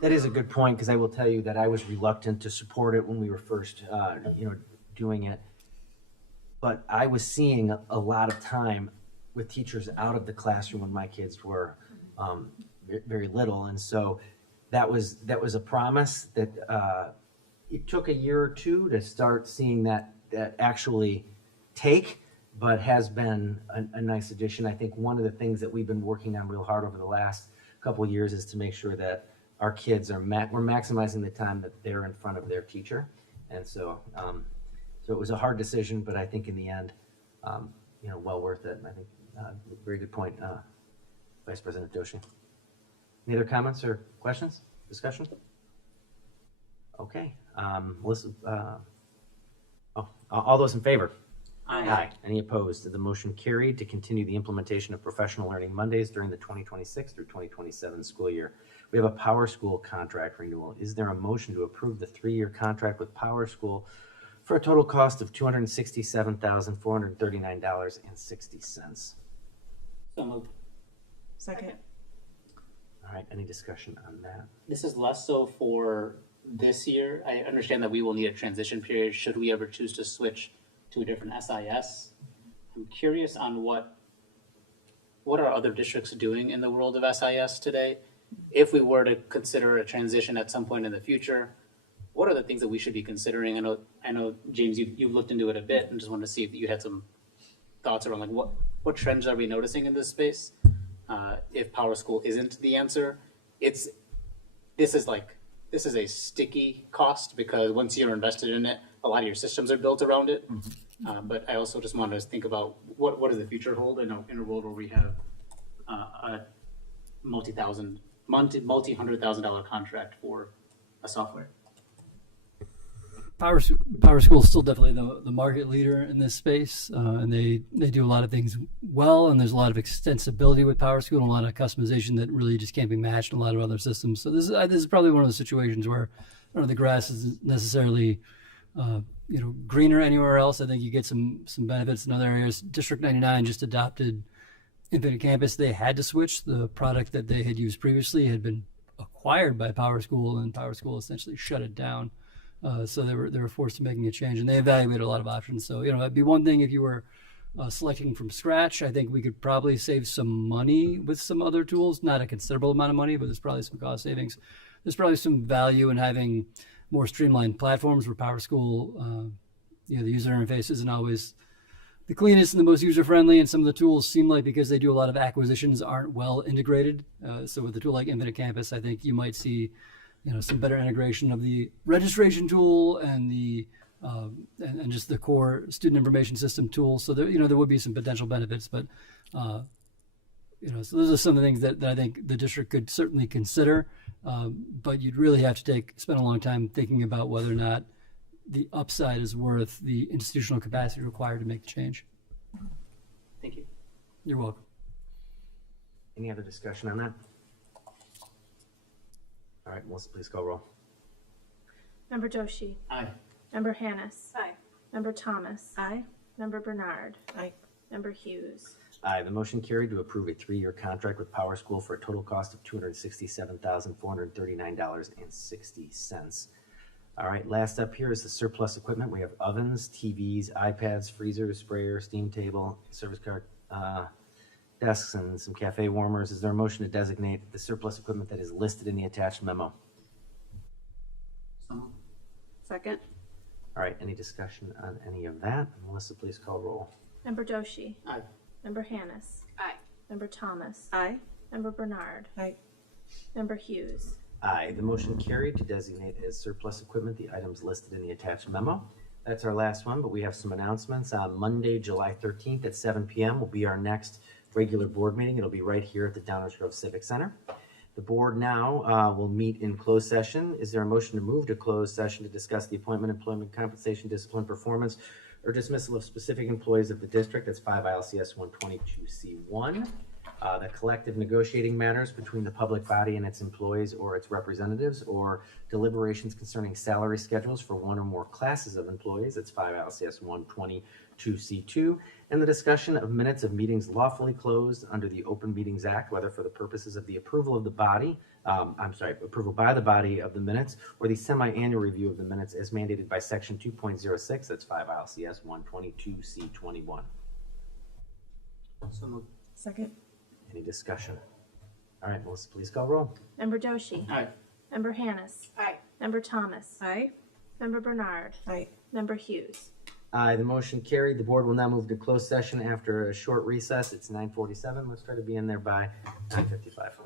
That is a good point, because I will tell you that I was reluctant to support it when we were first, doing it. But I was seeing a lot of time with teachers out of the classroom when my kids were very little, and so that was a promise that it took a year or two to start seeing that actually take, but has been a nice addition. I think one of the things that we've been working on real hard over the last couple of years is to make sure that our kids are we're maximizing the time that they're in front of their teacher, and so it was a hard decision, but I think in the end, well worth it. And I think very good point, Vice President Doshi. Any other comments or questions? Discussion? Okay. Melissa, all those in favor? Aye. Any opposed? The motion carried to continue the implementation of Professional Learning Mondays during the 2026 through 2027 school year. We have a Power School contract renewal. Is there a motion to approve the 3-year contract with Power School for a total cost of $267,439.60? So moved. Second. All right, any discussion on that? This is less so for this year. I understand that we will need a transition period should we ever choose to switch to a different SIS. I'm curious on what are other districts doing in the world of SIS today? If we were to consider a transition at some point in the future, what are the things that we should be considering? I know James, you've looked into it a bit, and just wanted to see if you had some thoughts around like what trends are we noticing in this space? If Power School isn't the answer, this is a sticky cost because once you're invested in it, a lot of your systems are built around it. Mm-hmm. But I also just wanted to think about what does the future hold in a world where we have a multi-$100,000 contract for a software. Power School is still definitely the market leader in this space, and they do a lot of things well, and there's a lot of extensibility with Power School and a lot of customization that really just can't be matched in a lot of other systems. So this is probably one of the situations where the grass isn't necessarily greener anywhere else. I think you get some benefits in other areas. District 99 just adopted Infinite Campus. They had to switch. The product that they had used previously had been acquired by Power School, and Power School essentially shut it down. So they were forced to making a change, and they evaluated a lot of options. So it'd be one thing if you were selecting from scratch. I think we could probably save some money with some other tools, not a considerable amount of money, but there's probably some cost savings. There's probably some value in having more streamlined platforms where Power School, the user interface isn't always the cleanest and the most user-friendly, and some of the tools seem like, because they do a lot of acquisitions, aren't well integrated. So with a tool like Infinite Campus, I think you might see some better integration of the registration tool and the and just the core student information system tools. So there would be some potential benefits, but so those are some of the things that I think the district could certainly consider. But you'd really have to spend a long time thinking about whether or not the upside is worth the institutional capacity required to make the change. Thank you. You're welcome. Any other discussion on that? All right, Melissa, please call roll. Member Doshi. Aye. Member Hannis. Aye. Member Thomas. Aye. Member Bernard. Aye. Member Hughes. Aye. The motion carried to approve a 3-year contract with Power School for a total cost of $267,439.60. All right, last up here is the surplus equipment. We have ovens, TVs, iPads, freezers, sprayer, steam table, service card, desks, and some cafe warmers. Is there a motion to designate the surplus equipment that is listed in the attached memo? Second. All right, any discussion on any of that? Melissa, please call roll. Member Doshi. Aye. Member Hannis. Aye. Member Thomas. Aye. Member Bernard. Aye. Member Hughes. Aye. The motion carried to designate as surplus equipment the items listed in the attached memo. That's our last one, but we have some announcements. On Monday, July 13th at 7 p.m. will be our next regular board meeting. It'll be right here at the Downers Grove Civic Center. The board now will meet in closed session. Is there a motion to move to closed session to discuss the appointment, employment, compensation, discipline, performance, or dismissal of specific employees of the district? That's 5 ILCS 122C1. The collective negotiating matters between the public body and its employees or its representatives, or deliberations concerning salary schedules for one or more classes of employees. That's 5 ILCS 122C2. And the discussion of minutes of meetings lawfully closed under the Open Meetings Act, whether for the purposes of the approval of the body, approval by the body of the minutes, or the semi-annual review of the minutes as mandated by Section 2.06. That's 5 ILCS 122C21. So moved. Second. Any discussion? All right, Melissa, please call roll. Member Doshi. Aye. Member Hannis. Aye. Member Thomas. Aye. Member Bernard. Aye. Member Hughes. Aye, the motion carried. The board will now move to closed session after a short recess. It's 9:47. Let's try to be in there by 9:55.